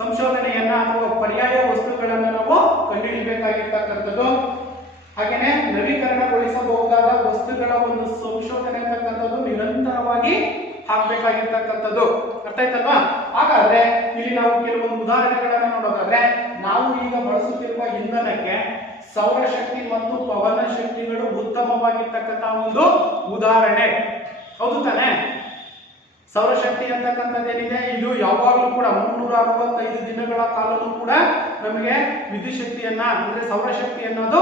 ಸಂಶೋಧನೆಯನ್ನ ಅಥವಾ ಪರ್ಯಾಯ ವಸ್ತುಗಳನ್ನ ನಾವು ಕಂಡುಹಿಡಿಯಬೇಕಾಗಿರ್ತಕ್ಕಂಥದ್ದು. ಹಾಗೇನೆ ನವೀಕರಣಗೊಳಿಸಬಹುದಾದ ವಸ್ತುಗಳ ಒಂದು ಸಂಶೋಧನೆ ಅಂತಕ್ಕಂಥದ್ದು ನಿರಂತರವಾಗಿ ಆಗ್ಬೇಕಾಗಿರ್ತಕ್ಕಂಥದ್ದು. ಅರ್ಥ ಆಯ್ತಲ್ವಾ? ಹಾಗಾದ್ರೆ ಇಲ್ಲಿ ನಾವು ಕೆಲವೊಂದು ಉದಾಹರಣೆಗಳನ್ನ ನೋಡೋದಾದ್ರೆ, ನಾವು ಈಗ ಬಳಸುತ್ತಿರುವ ಇಂಧನಕ್ಕೆ ಸೌರಶಕ್ತಿ ಮತ್ತು ಪವನ ಶಕ್ತಿಗಳು ಉತ್ತಮವಾಗಿರ್ತಕ್ಕಂತಹ ಒಂದು ಉದಾಹರಣೆ. ಹೌದು ತಾನೆ? ಸೌರಶಕ್ತಿ ಅಂತಕ್ಕಂಥದ್ದೇನಿದೆ, ಇದು ಯಾವಾಗಲೂ ಕೂಡ 365 ದಿನಗಳ ಕಾಲನೂ ಕೂಡ ನಮಗೆ ವಿದ್ಯುತ್ ಶಕ್ತಿಯನ್ನ ಅಂದ್ರೆ ಸೌರಶಕ್ತಿ ಅನ್ನೋದು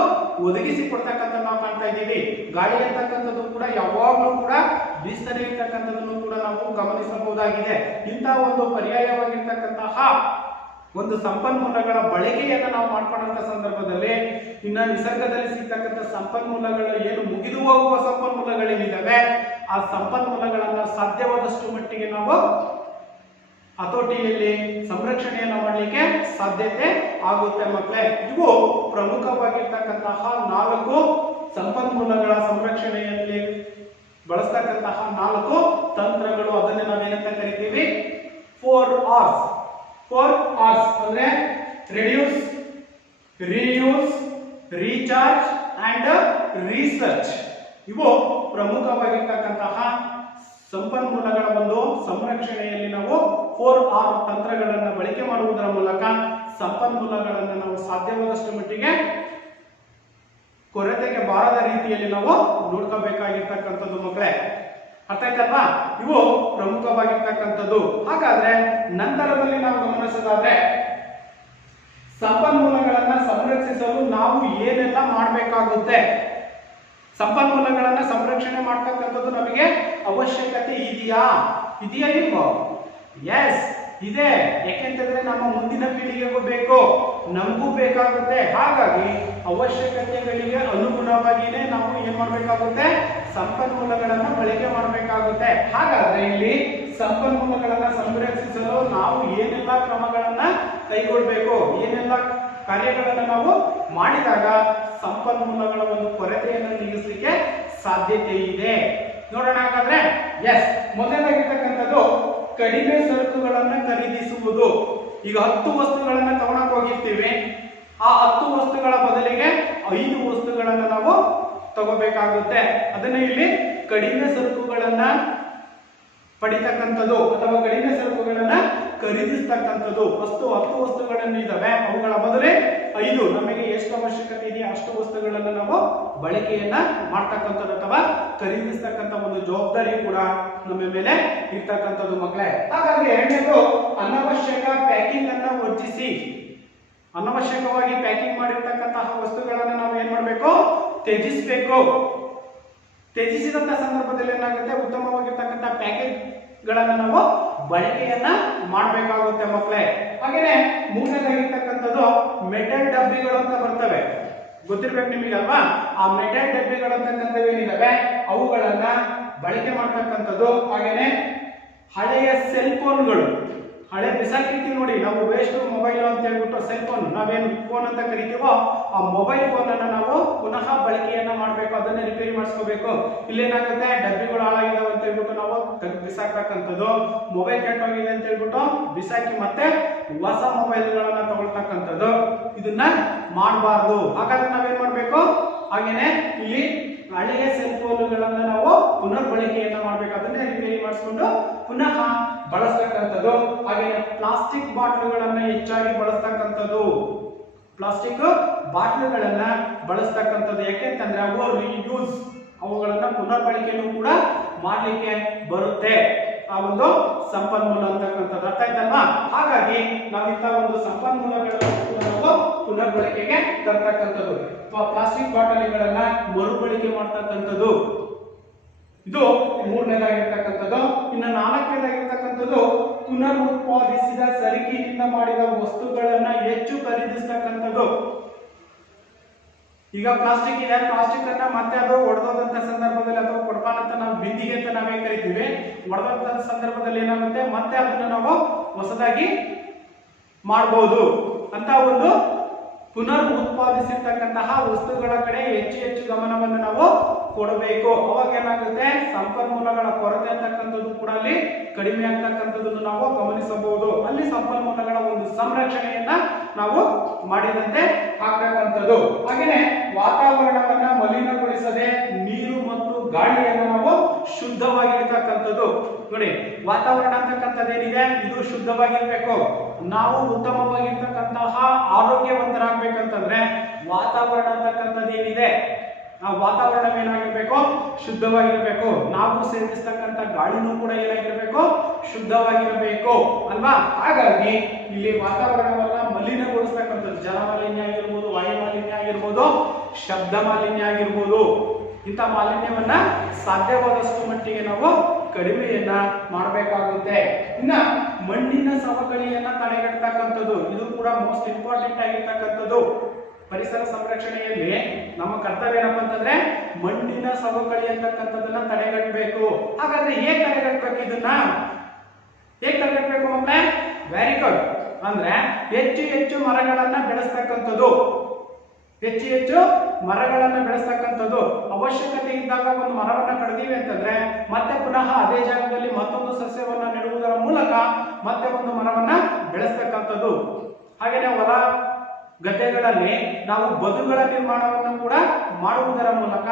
ಒದಗಿಸಿ ಕೊಡ್ತಕ್ಕಂಥ ನಾವು ಕಾಣ್ತಾ ಇದ್ದೀವಿ. ಗಾಳಿ ಅಂತಕ್ಕಂಥದ್ದು ಕೂಡ ಯಾವಾಗಲೂ ಕೂಡ ಬೀಸ್ತನೇ ಇರ್ತಕ್ಕಂಥದ್ದನ್ನು ಕೂಡ ನಾವು ಗಮನಿಸಬಹುದಾಗಿದೆ. ಇಂತಹ ಒಂದು ಪರ್ಯಾಯವಾಗಿರ್ತಕ್ಕಂತಹ ಒಂದು ಸಂಪನ್ಮೂಲಗಳ ಬಳಕೆಯನ್ನ ನಾವು ಮಾಡ್ಕೊಂಡಂತ ಸಂದರ್ಭದಲ್ಲಿ ಇನ್ನ ನಿಸರ್ಗದಲ್ಲಿ ಸಿಗ್ತಕ್ಕಂಥ ಸಂಪನ್ಮೂಲಗಳು ಏನು ಮುಗಿದು ಹೋಗುವ ಸಂಪನ್ಮೂಲಗಳೇನಿದ್ದಾವೆ ಆ ಸಂಪನ್ಮೂಲಗಳನ್ನ ಸಾಧ್ಯವಾದಷ್ಟು ಮಟ್ಟಿಗೆ ನಾವು ಹತೋಟಿಯಲ್ಲಿ ಸಂರಕ್ಷಣೆಯನ್ನ ಮಾಡಲಿಕ್ಕೆ ಸಾಧ್ಯತೆ ಆಗುತ್ತೆ ಮಕ್ಕಳೇ. ಇವು ಪ್ರಮುಖವಾಗಿರ್ತಕ್ಕಂತಹ 4 ಸಂಪನ್ಮೂಲಗಳ ಸಂರಕ್ಷಣೆಯಲ್ಲಿ ಬಳಸ್ತಕ್ಕಂತಹ 4 ತಂತ್ರಗಳು. ಅದನ್ನೇ ನಾವೇನಂತ ಕರಿತೀವಿ 4Rs. 4Rs ಅಂದ್ರೆ reduce, reuse, recharge and research. ಇವು ಪ್ರಮುಖವಾಗಿರ್ತಕ್ಕಂತಹ ಸಂಪನ್ಮೂಲಗಳ ಒಂದು ಸಂರಕ್ಷಣೆಯಲ್ಲಿ ನಾವು 4R ತಂತ್ರಗಳನ್ನು ಬಳಕೆ ಮಾಡುವುದರ ಮೂಲಕ ಸಂಪನ್ಮೂಲಗಳನ್ನು ನಾವು ಸಾಧ್ಯವಾದಷ್ಟು ಮಟ್ಟಿಗೆ ಕೊರತೆಗೆ ಬಾರದ ರೀತಿಯಲ್ಲಿ ನಾವು ನೋಡ್ಕೋಬೇಕಾಗಿರ್ತಕ್ಕಂಥದ್ದು ಮಕ್ಕಳೇ. ಅರ್ಥ ಆಯ್ತಲ್ವಾ? ಇವು ಪ್ರಮುಖವಾಗಿರ್ತಕ್ಕಂಥದ್ದು. ಹಾಗಾದ್ರೆ ನಂತರದಲ್ಲಿ ನಾವು ಗಮನಿಸೋದಾದ್ರೆ ಸಂಪನ್ಮೂಲಗಳನ್ನ ಸಂರಕ್ಷಿಸಲು ನಾವು ಏನೆಲ್ಲ ಮಾಡಬೇಕಾಗುತ್ತೆ, ಸಂಪನ್ಮೂಲಗಳನ್ನ ಸಂರಕ್ಷಣೆ ಮಾಡ್ತಕ್ಕಂಥದ್ದು ನಮಗೆ ಅವಶ್ಯಕತೆ ಇದೆಯಾ ಇಲ್ವೋ? ಎಸ್ ಇದೆ. ಯಾಕೆಂತಂದ್ರೆ ನಮ್ಮ ಮುಂದಿನ ಪೀಳಿಗೆಗೂ ಬೇಕು, ನಮಗೂ ಬೇಕಾಗುತ್ತೆ. ಹಾಗಾಗಿ ಅವಶ್ಯಕತೆಗಳಿಗೆ ಅನುಗುಣವಾಗಿಯೇ ನಾವು ಏನ್ ಮಾಡ್ಬೇಕಾಗುತ್ತೆ, ಸಂಪನ್ಮೂಲಗಳನ್ನ ಬಳಕೆ ಮಾಡಬೇಕಾಗುತ್ತೆ. ಹಾಗಾದ್ರೆ ಇಲ್ಲಿ ಸಂಪನ್ಮೂಲಗಳನ್ನ ಸಂರಕ್ಷಿಸಲು ನಾವು ಏನೆಲ್ಲ ಕ್ರಮಗಳನ್ನ ಕೈಗೊಳ್ಳಬೇಕು, ಏನೆಲ್ಲ ಕಾರ್ಯಗಳನ್ನ ನಾವು ಮಾಡಿದಾಗ ಸಂಪನ್ಮೂಲಗಳ ಒಂದು ಕೊರತೆಯನ್ನು ನೀಗಿಸಲಿಕ್ಕೆ ಸಾಧ್ಯತೆ ಇದೆ ನೋಡೋಣ. ಹಾಗಾದ್ರೆ ಎಸ್, ಮೊದಲಾಗಿರ್ತಕ್ಕಂಥದ್ದು ಕಡಿಮೆ ಸರಕುಗಳನ್ನ ಖರೀದಿಸುವುದು. ಈಗ 10 ವಸ್ತುಗಳನ್ನ ತಗೊಳಕ್ ಹೋಗಿರ್ತೀವಿ, ಆ 10 ವಸ್ತುಗಳ ಬದಲಿಗೆ 5 ವಸ್ತುಗಳನ್ನ ನಾವು ತಗೋಬೇಕಾಗುತ್ತೆ. ಅದನ್ನ ಇಲ್ಲಿ ಕಡಿಮೆ ಸರಕುಗಳನ್ನ ಪಡಿತಕ್ಕಂಥದ್ದು ಅಥವಾ ಕಡಿಮೆ ಸರಕುಗಳನ್ನ ಖರೀದಿಸ್ತಕ್ಕಂಥದ್ದು. 10 ವಸ್ತುಗಳನ್ನು ಇದಾವೆ, ಅವುಗಳ ಬದಲೇ 5 ನಮಗೆ ಎಷ್ಟು ಅವಶ್ಯಕತೆ ಇದೆಯೋ ಅಷ್ಟು ವಸ್ತುಗಳನ್ನ ನಾವು ಬಳಕೆಯನ್ನ ಮಾಡ್ತಕ್ಕಂಥದ್ದು ಅಥವಾ ಖರೀದಿಸ್ತಕ್ಕಂಥ ಒಂದು ಜವಾಬ್ದಾರಿ ಕೂಡ ನಮ್ಮ ಮೇಲೆ ಇರ್ತಕ್ಕಂಥದ್ದು ಮಕ್ಕಳೇ. ಹಾಗಾದ್ರೆ ಎರಡನೇದು ಅನವಶ್ಯಕ ಪ್ಯಾಕಿಂಗ್ ಅನ್ನ ವರ್ಜಿಸಿ. ಅನವಶ್ಯಕವಾಗಿ ಪ್ಯಾಕಿಂಗ್ ಮಾಡಿರ್ತಕ್ಕಂತಹ ವಸ್ತುಗಳನ್ನ ನಾವು ಏನ್ ಮಾಡ್ಬೇಕು, ತ್ಯಜಿಸಬೇಕು. ತ್ಯಜಿಸಿದಂತ ಸಂದರ್ಭದಲ್ಲಿ ಏನಾಗುತ್ತೆ, ಉತ್ತಮವಾಗಿರ್ತಕ್ಕಂಥ ಪ್ಯಾಕೇಜ್ ಗಳನ್ನ ನಾವು ಬಳಕೆಯನ್ನ ಮಾಡಬೇಕಾಗುತ್ತೆ ಮಕ್ಕಳೇ. ಹಾಗೇನೆ ಮೂರನೇದಾಗಿರ್ತಕ್ಕಂಥದ್ದು ಮೆಟಲ್ ಡಬ್ಬಿಗಳು ಅಂತ ಬರ್ತವೆ, ಗೊತ್ತಿರ್ಬೇಕು ನಿಮಗೆ ಅಲ್ವಾ? ಆ ಮೆಟಲ್ ಡಬ್ಬಿಗಳು ಅಂತಕ್ಕಂಥವು ಏನಿದಾವೆ ಅವುಗಳನ್ನ ಬಳಕೆ ಮಾಡ್ತಕ್ಕಂಥದ್ದು. ಹಾಗೇನೆ ಹಳೆಯ ಸೆಲ್ ಫೋನ್ಗಳು, ಹಳೆ ಬಿಸಾಕಿರ್ತೀವಿ ನೋಡಿ ನಾವು, ವೇಸ್ಟ್ ಮೊಬೈಲ್ ಅಂತ ಹೇಳ್ಬಿಟ್ಟು ಸೆಲ್ ಫೋನ್, ನಾವೇನು ಫೋನ್ ಅಂತ ಕರಿತೀವೋ ಆ ಮೊಬೈಲ್ ಫೋನ್ ಅನ್ನ ನಾವು ಪುನಃ ಬಳಕೆಯನ್ನ ಮಾಡಬೇಕು, ಅದನ್ನ ರಿಪೇರಿ ಮಾಡಿಸ್ಕೋಬೇಕು. ಇಲ್ಲೇನಾಗುತ್ತೆ, ಡಬ್ಬಿಗಳು ಹಾಳಾಗಿದಾವೆ ಅಂತ ಹೇಳ್ಬಿಟ್ಟು ನಾವು ಬಿಸಾಕ್ತಕ್ಕಂಥದ್ದು, ಮೊಬೈಲ್ ಕೆಟ್ಟೋಗಿದೆ ಅಂತ ಹೇಳ್ಬಿಟ್ಟು ಬಿಸಾಕಿ ಮತ್ತೆ ಹೊಸ ಮೊಬೈಲ್ಗಳನ್ನ ತಗೊಳ್ತಕ್ಕಂಥದ್ದು, ಇದನ್ನ ಮಾಡಬಾರ್ದು. ಹಾಗಾದ್ರೆ ನಾವೇನ್ ಮಾಡ್ಬೇಕು, ಹಾಗೇನೆ ಇಲ್ಲಿ ಹಳೆಯ ಸೆಲ್ ಫೋನ್ಗಳನ್ನ ನಾವು ಪುನರ್ ಬಳಕೆಯನ್ನ ಮಾಡ್ಬೇಕು, ಅದನ್ನೇ ರಿಪೇರಿ ಮಾಡಿಸ್ಕೊಂಡು ಪುನಃ ಬಳಸ್ತಕ್ಕಂಥದ್ದು. ಹಾಗೆ ಪ್ಲಾಸ್ಟಿಕ್ ಬಾಟ್ಲುಗಳನ್ನ ಹೆಚ್ಚಾಗಿ ಬಳಸ್ತಕ್ಕಂಥದ್ದು, ಪ್ಲಾಸ್ಟಿಕ್ ಬಾಟ್ಲುಗಳನ್ನ ಬಳಸ್ತಕ್ಕಂಥದ್ದು. ಯಾಕೆಂತಂದ್ರೆ ಅವು ರೀಯೂಸ್, ಅವುಗಳನ್ನ ಪುನರ್ ಬಳಕೆಯನ್ನು ಕೂಡ ಮಾಡ್ಲಿಕ್ಕೆ ಬರುತ್ತೆ ಆ ಒಂದು ಸಂಪನ್ಮೂಲ ಅಂತಕ್ಕಂಥದ್ದು. ಅರ್ಥ ಆಯ್ತಲ್ವಾ? ಹಾಗಾಗಿ ನಾವಿಂತ ಒಂದು ಸಂಪನ್ಮೂಲಗಳನ್ನು ನಾವು ಪುನರ್ಬಳಕೆಗೆ ತರ್ತಕ್ಕಂಥದ್ದು. ಪ್ಲಾಸ್ಟಿಕ್ ಬಾಟಲಿಗಳನ್ನ ಮರುಬಳಕೆ ಮಾಡ್ತಕ್ಕಂಥದ್ದು ಇದು ಮೂರನೇದಾಗಿರ್ತಕ್ಕಂಥದ್ದು. ಇನ್ನು ನಾಲ್ಕನೇದಾಗಿರ್ತಕ್ಕಂಥದ್ದು ಪುನರ್ ಉತ್ಪಾದಿಸಿದ ಸರಕಿನಿಂದ ಮಾಡಿದ ವಸ್ತುಗಳನ್ನ ಹೆಚ್ಚು ಖರೀದಿಸ್ತಕ್ಕಂಥದ್ದು. ಈಗ ಪ್ಲಾಸ್ಟಿಕ್ ಇದೆ, ಪ್ಲಾಸ್ಟಿಕ್ ಅನ್ನ ಮತ್ತೆ ಅದು ಒಡೆದಂತ ಸಂದರ್ಭದಲ್ಲಿ ಅಥವಾ ಕೊಡಪಾನ ಅಂತ ನಾವು ಬಿಂದಿಗೆ ಅಂತ ನಾವೇ ಕರಿತೀವಿ, ಒಡೆದಂತ ಸಂದರ್ಭದಲ್ಲಿ ಏನಾಗುತ್ತೆ ಮತ್ತೆ ಅದನ್ನ ನಾವು ಹೊಸದಾಗಿ ಮಾಡಬಹುದು ಅಂತ ಒಂದು ಪುನರ್ ಉತ್ಪಾದಿಸಿರ್ತಕ್ಕಂತಹ ವಸ್ತುಗಳ ಕಡೆ ಹೆಚ್ಚು ಗಮನವನ್ನು ನಾವು ಕೊಡಬೇಕು. ಅವಾಗ ಏನಾಗುತ್ತೆ, ಸಂಪನ್ಮೂಲಗಳ ಕೊರತೆ ಅಂತಕ್ಕಂಥದ್ದು ಕೂಡ ಅಲ್ಲಿ ಕಡಿಮೆ ಆಗ್ತಕ್ಕಂಥದ್ದನ್ನು ನಾವು ಗಮನಿಸಬಹುದು. ಅಲ್ಲಿ ಸಂಪನ್ಮೂಲಗಳ ಒಂದು ಸಂರಕ್ಷಣೆಯನ್ನ ನಾವು ಮಾಡಿದಂತೆ ಆಗ್ತಕ್ಕಂಥದ್ದು. ಹಾಗೆಯೇ ವಾತಾವರಣವನ್ನ ಮಲಿನಗೊಳಿಸದೆ ನೀರು ಮತ್ತು ಗಾಳಿಯನ್ನು ನಾವು ಶುದ್ಧವಾಗಿರ್ತಕ್ಕಂಥದ್ದು. ನೋಡಿ, ವಾತಾವರಣ ಅಂತಕ್ಕಂಥದ್ದೇನಿದೆ ಇದು ಶುದ್ಧವಾಗಿರ್ಬೇಕು. ನಾವು ಉತ್ತಮವಾಗಿರ್ತಕ್ಕಂತಹ ಆರೋಗ್ಯವಂತರಾಗಬೇಕಂತಂದ್ರೆ ವಾತಾವರಣ ಅಂತಕ್ಕಂಥದ್ದೇನಿದೆ ಆ ವಾತಾವರಣವೇನಾಗಿರ್ಬೇಕು, ಶುದ್ಧವಾಗಿರ್ಬೇಕು. ನಾವು ಸೇವಿಸ್ತಕ್ಕಂಥ ಗಾಳಿನೂ ಕೂಡ ಏನಾಗಿರ್ಬೇಕು, ಶುದ್ಧವಾಗಿರಬೇಕು ಅಲ್ವಾ? ಹಾಗಾಗಿ ಇಲ್ಲಿ ವಾತಾವರಣವನ್ನ ಮಲಿನಗೊಳಿಸ್ತಕ್ಕಂಥದ್ದು ಜಲ ಮಾಲಿನ್ಯ ಆಗಿರ್ಬೋದು, ವಾಯು ಮಾಲಿನ್ಯ ಆಗಿರ್ಬೋದು, ಶಬ್ದ ಮಾಲಿನ್ಯ ಆಗಿರ್ಬೋದು, ಇಂಥ ಮಾಲಿನ್ಯವನ್ನ ಸಾಧ್ಯವಾದಷ್ಟು ಮಟ್ಟಿಗೆ ನಾವು ಕಡಿಮೆಯನ್ನ ಮಾಡಬೇಕಾಗುತ್ತೆ. ಇನ್ನ ಮಣ್ಣಿನ ಸವಕಳಿಯನ್ನ ತಡೆಗಟ್ಟತಕ್ಕಂಥದ್ದು ಇದು ಕೂಡ ಮೋಸ್ಟ್ ಇಂಪಾರ್ಟೆಂಟ್ ಆಗಿರ್ತಕ್ಕಂಥದ್ದು. ಪರಿಸರ ಸಂರಕ್ಷಣೆಯಲ್ಲಿ ನಮ್ಮ ಕರ್ತವ್ಯ ಏನಪ್ಪ ಅಂತಂದ್ರೆ ಮಣ್ಣಿನ ಸವಕಳಿ ಅಂತಕ್ಕಂಥದ್ದನ್ನ ತಡೆಗಟ್ಟಬೇಕು. ಹಾಗಾದ್ರೆ ಹೇಗೆ ತಡೆಗಟ್ಟಬೇಕು? ಇದನ್ನ ಹೇಗೆ ತಡೆಗಟ್ಟಬೇಕು ಮಕ್ಕಳೇ? Very good. ಅಂದ್ರೆ ಹೆಚ್ಚು ಮರಗಳನ್ನ ಬೆಳೆಸ್ತಕ್ಕಂಥದ್ದು, ಹೆಚ್ಚು ಮರಗಳನ್ನ ಬೆಳೆಸ್ತಕ್ಕಂಥದ್ದು. ಅವಶ್ಯಕತೆ ಇದ್ದಾಗ ಒಂದು ಮರವನ್ನ ಕಡಿದೀವಿ ಅಂತಂದ್ರೆ ಮತ್ತೆ ಪುನಃ ಅದೇ ಜಾಗದಲ್ಲಿ ಮತ್ತೊಂದು ಸಸ್ಯವನ್ನ ನೆಡುವುದರ ಮೂಲಕ ಮತ್ತೆ ಒಂದು ಮರವನ್ನ ಬೆಳೆಸ್ತಕ್ಕಂಥದ್ದು. ಹಾಗೇನೆ ಹೊಲ ಗದ್ದೆಗಳಲ್ಲಿ ನಾವು ಬದುಗಳ ನಿರ್ಮಾಣವನ್ನು ಕೂಡ ಮಾಡುವುದರ ಮೂಲಕ